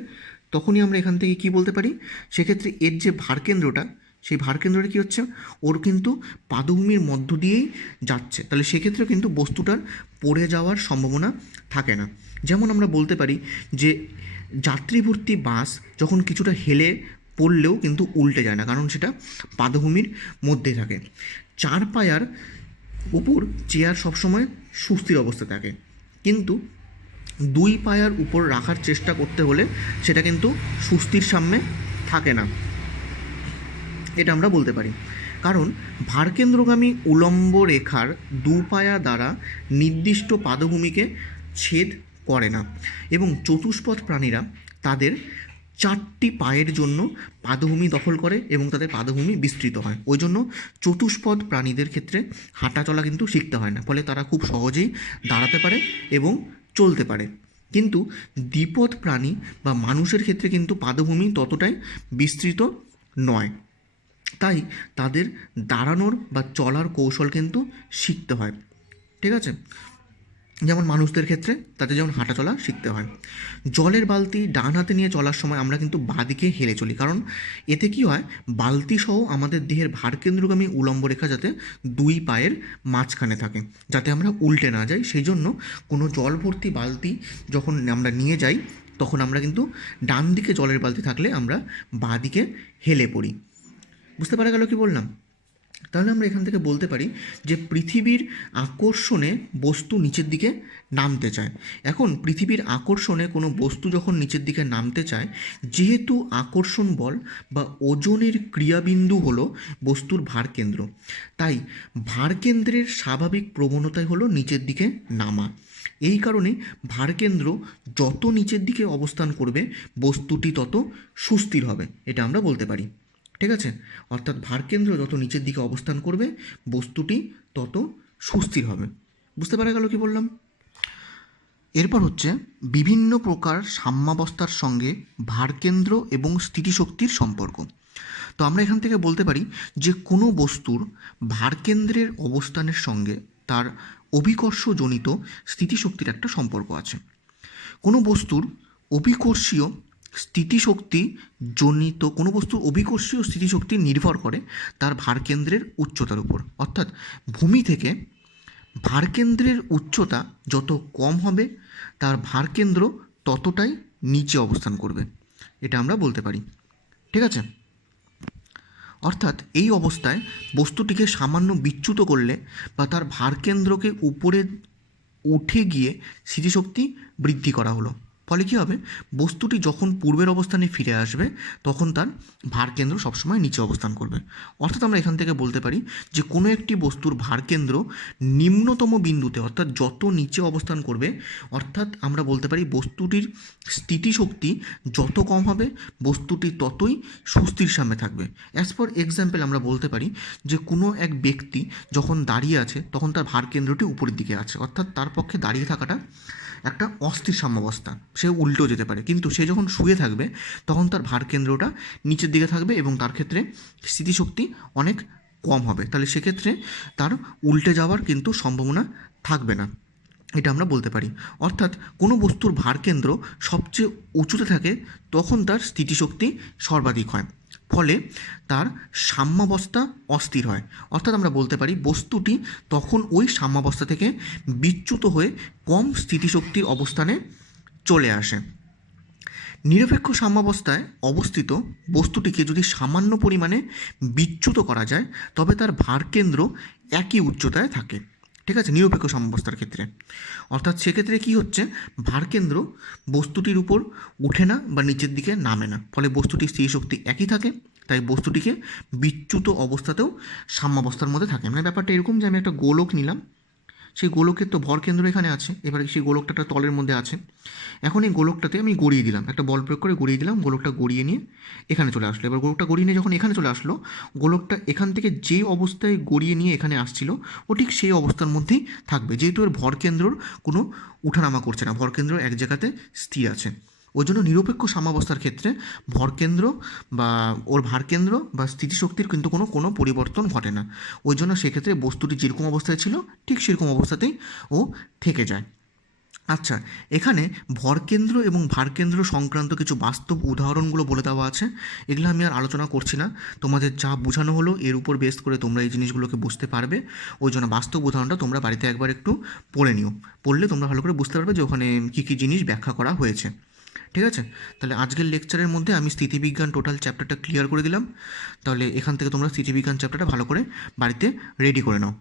তখনই আমরা এখান থেকে কী বলতে পারি, সেক্ষেত্রে এর যে ভারকেন্দ্রটা সেই ভারকেন্দ্রটা কী হচ্ছে, ওর কিন্তু পাদভূমির মধ্য দিয়েই যাচ্ছে। তাহলে সেক্ষেত্রে কিন্তু বস্তুটার পড়ে যাওয়ার সম্ভাবনা থাকে না। যেমন আমরা বলতে পারি যে যাত্রীভর্তি বাস যখন কিছুটা হেলে পড়লেও কিন্তু উল্টে যায় না, কারণ সেটা পাদভূমির মধ্যে থাকে। 4 পায়ার উপর চেয়ার সবসময় সুস্থির অবস্থা থাকে, কিন্তু 2 পায়ার উপর রাখার চেষ্টা করতে হলে সেটা কিন্তু সুস্থির সাম্যে থাকে না। এটা আমরা বলতে পারি, কারণ ভারকেন্দ্রগামী উলম্ব রেখার 2 পায়া দ্বারা নির্দিষ্ট পাদভূমিকে ছেদ করে না, এবং চতুষ্পদ প্রাণীরা তাদের 4টি পায়ের জন্য পাদভূমি দখল করে এবং তাদের পাদভূমি বিস্তৃত হয়। ওই জন্য চতুষ্পদ প্রাণীদের ক্ষেত্রে হাঁটা চলা কিন্তু শিখতে হয় না, ফলে তারা খুব সহজেই দাঁড়াতে পারে এবং চলতে পারে। কিন্তু দ্বিপদ প্রাণী বা মানুষের ক্ষেত্রে কিন্তু পাদভূমি ততটাই বিস্তৃত নয়, তাই তাদের দাঁড়ানোর বা চলার কৌশল কিন্তু শিখতে হয়। ঠিক আছে? যেমন মানুষদের ক্ষেত্রে তাদের যেমন হাঁটা চলা শিখতে হয়। জলের বালতি ডান হাতে নিয়ে চলার সময় আমরা কিন্তু বাঁদিকে হেলে চলি, কারণ এতে কী হয়, বালতি সহ আমাদের দেহের ভারকেন্দ্রগামী উলম্ব রেখা যাতে 2 পায়ের মাঝখানে থাকে, যাতে আমরা উল্টে না যাই। সেই জন্য কোনো জল ভর্তি বালতি যখন আমরা নিয়ে যাই তখন আমরা কিন্তু ডান দিকে জলের বালতি থাকলে আমরা বাঁদিকে হেলে পড়ি। বুঝতে পারা গেল কি বললাম? তাহলে আমরা এখান থেকে বলতে পারি যে পৃথিবীর আকর্ষণে বস্তু নিচের দিকে নামতে চায়। এখন পৃথিবীর আকর্ষণে কোনো বস্তু যখন নিচের দিকে নামতে চায়, যেহেতু আকর্ষণ বল বা ওজনের ক্রিয়াবিন্দু হলো বস্তুর ভারকেন্দ্র, তাই ভারকেন্দ্রের স্বাভাবিক প্রবণতাই হলো নিচের দিকে নামা। এই কারণে ভারকেন্দ্র যত নিচের দিকে অবস্থান করবে বস্তুটি তত সুস্থির হবে, এটা আমরা বলতে পারি। ঠিক আছে? অর্থাৎ ভারকেন্দ্র যত নিচের দিকে অবস্থান করবে বস্তুটি তত সুস্থির হবে। বুঝতে পারা গেল কি বললাম? এরপর হচ্ছে বিভিন্ন প্রকার সাম্যাবস্থার সঙ্গে ভারকেন্দ্র এবং স্থিতিশক্তির সম্পর্ক। তো আমরা এখান থেকে বলতে পারি যে কোনো বস্তুর ভারকেন্দ্রের অবস্থানের সঙ্গে তার অভিকর্ষজনিত স্থিতিশক্তির একটা সম্পর্ক আছে। কোনো বস্তুর অভিকর্ষীয় স্থিতিশক্তি জনিত কোনো বস্তুর অভিকর্ষীয় স্থিতিশক্তি নির্ভর করে তার ভারকেন্দ্রের উচ্চতার উপর। অর্থাৎ ভূমি থেকে ভারকেন্দ্রের উচ্চতা যত কম হবে তার ভারকেন্দ্র ততটাই নিচে অবস্থান করবে, এটা আমরা বলতে পারি। ঠিক আছে, অর্থাৎ এই অবস্থায় বস্তুটিকে সামান্য বিচ্যুত করলে বা তার ভারকেন্দ্রকে উপরে উঠে গিয়ে স্মৃতিশক্তি বৃদ্ধি করা হলো, ফলে কী হবে, বস্তুটি যখন পূর্বের অবস্থানে ফিরে আসবে তখন তার ভারকেন্দ্র সবসময় নিচে অবস্থান করবে। অর্থাৎ আমরা এখান থেকে বলতে পারি যে কোনো একটি বস্তুর ভারকেন্দ্র নিম্নতম বিন্দুতে অর্থাৎ যত নিচে অবস্থান করবে, অর্থাৎ আমরা বলতে পারি বস্তুটির স্থিতিশক্তি যত কম হবে বস্তুটি ততই সুস্থির সামনে থাকবে। অ্যাজ ফর এক্সাম্পল আমরা বলতে পারি যে কোনো এক ব্যক্তি যখন দাঁড়িয়ে আছে তখন তার ভারকেন্দ্রটি উপরের দিকে আছে, অর্থাৎ তার পক্ষে দাঁড়িয়ে থাকাটা একটা অস্থির সাম্যাবস্থা, সে উল্টেও যেতে পারে। কিন্তু সে যখন শুয়ে থাকবে তখন তার ভারকেন্দ্রটা নিচের দিকে থাকবে এবং তার ক্ষেত্রে স্মৃতিশক্তি অনেক কম হবে, তাহলে সেক্ষেত্রে তার উল্টে যাওয়ার কিন্তু সম্ভাবনা থাকবে না, এটা আমরা বলতে পারি। অর্থাৎ কোনো বস্তুর ভারকেন্দ্র সবচেয়ে উঁচুতে থাকে তখন তার স্থিতিশক্তি সর্বাধিক হয়, ফলে তার সাম্যাবস্থা অস্থির হয়। অর্থাৎ আমরা বলতে পারি বস্তুটি তখন ওই সাম্যাবস্থা থেকে বিচ্যুত হয়ে কম স্থিতিশক্তির অবস্থানে চলে আসে। নিরপেক্ষ সাম্যাবস্থায় অবস্থিত বস্তুটিকে যদি সামান্য পরিমাণে বিচ্যুত করা যায় তবে তার ভারকেন্দ্র একই উচ্চতায় থাকে। ঠিক আছে, নিরপেক্ষ সাম্যাবস্থার ক্ষেত্রে অর্থাৎ সেক্ষেত্রে কী হচ্ছে, ভারকেন্দ্র বস্তুটির উপর উঠে না বা নিচের দিকে নামে না, ফলে বস্তুটির স্থিতিশক্তি একই থাকে, তাই বস্তুটিকে বিচ্যুত অবস্থাতেও সাম্যাবস্থার মধ্যে থাকে। মানে ব্যাপারটা এরকম যে আমি একটা গোলক নিলাম, সেই গোলকের তো ভরকেন্দ্র এখানে আছে, এবারে সেই গোলকটা একটা তলের মধ্যে আছে, এখন এই গোলকটাতে আমি গড়িয়ে দিলাম, একটা বল প্রয়োগ করে গড়িয়ে দিলাম, গোলকটা গড়িয়ে নিয়ে এখানে চলে আসলো। এবার গোলকটা গড়িয়ে নিয়ে যখন এখানে চলে আসলো, গোলকটা এখান থেকে যে অবস্থায় গড়িয়ে নিয়ে এখানে আসছিল ও ঠিক সেই অবস্থার মধ্যেই থাকবে, যেহেতু এর ভরকেন্দ্রর কোনো উঠানামা করছে না, ভরকেন্দ্র এক জায়গাতে স্থির আছে। ওই জন্য নিরপেক্ষ সাম্যাবস্থার ক্ষেত্রে ভরকেন্দ্র বা ওর ভারকেন্দ্র বা স্থিতিশক্তির কিন্তু কোনো পরিবর্তন ঘটে না। ওই জন্য সেক্ষেত্রে বস্তুটি যেরকম অবস্থায় ছিল ঠিক সেরকম অবস্থাতেই ও থেকে যায়। আচ্ছা, এখানে ভরকেন্দ্র এবং ভারকেন্দ্র সংক্রান্ত কিছু বাস্তব উদাহরণগুলো বলে দেওয়া আছে, এগুলো আমি আর আলোচনা করছি না, তোমাদের যা বোঝানো হলো এর উপর বেস করে তোমরা এই জিনিসগুলোকে বুঝতে পারবে। ওই জন্য বাস্তব উদাহরণটা তোমরা বাড়িতে একবার একটু পড়ে নিও, পড়লে তোমরা ভালো করে বুঝতে পারবে যে ওখানে কী কী জিনিস ব্যাখ্যা করা হয়েছে। ঠিক আছে, তাহলে আজকের লেকচারের মধ্যে আমি স্থিতিবিজ্ঞান টোটাল চ্যাপ্টারটা ক্লিয়ার করে দিলাম, তাহলে এখান থেকে তোমরা স্থিতিবিজ্ঞান চ্যাপ্টারটা ভালো করে বাড়িতে রেডি করে নাও।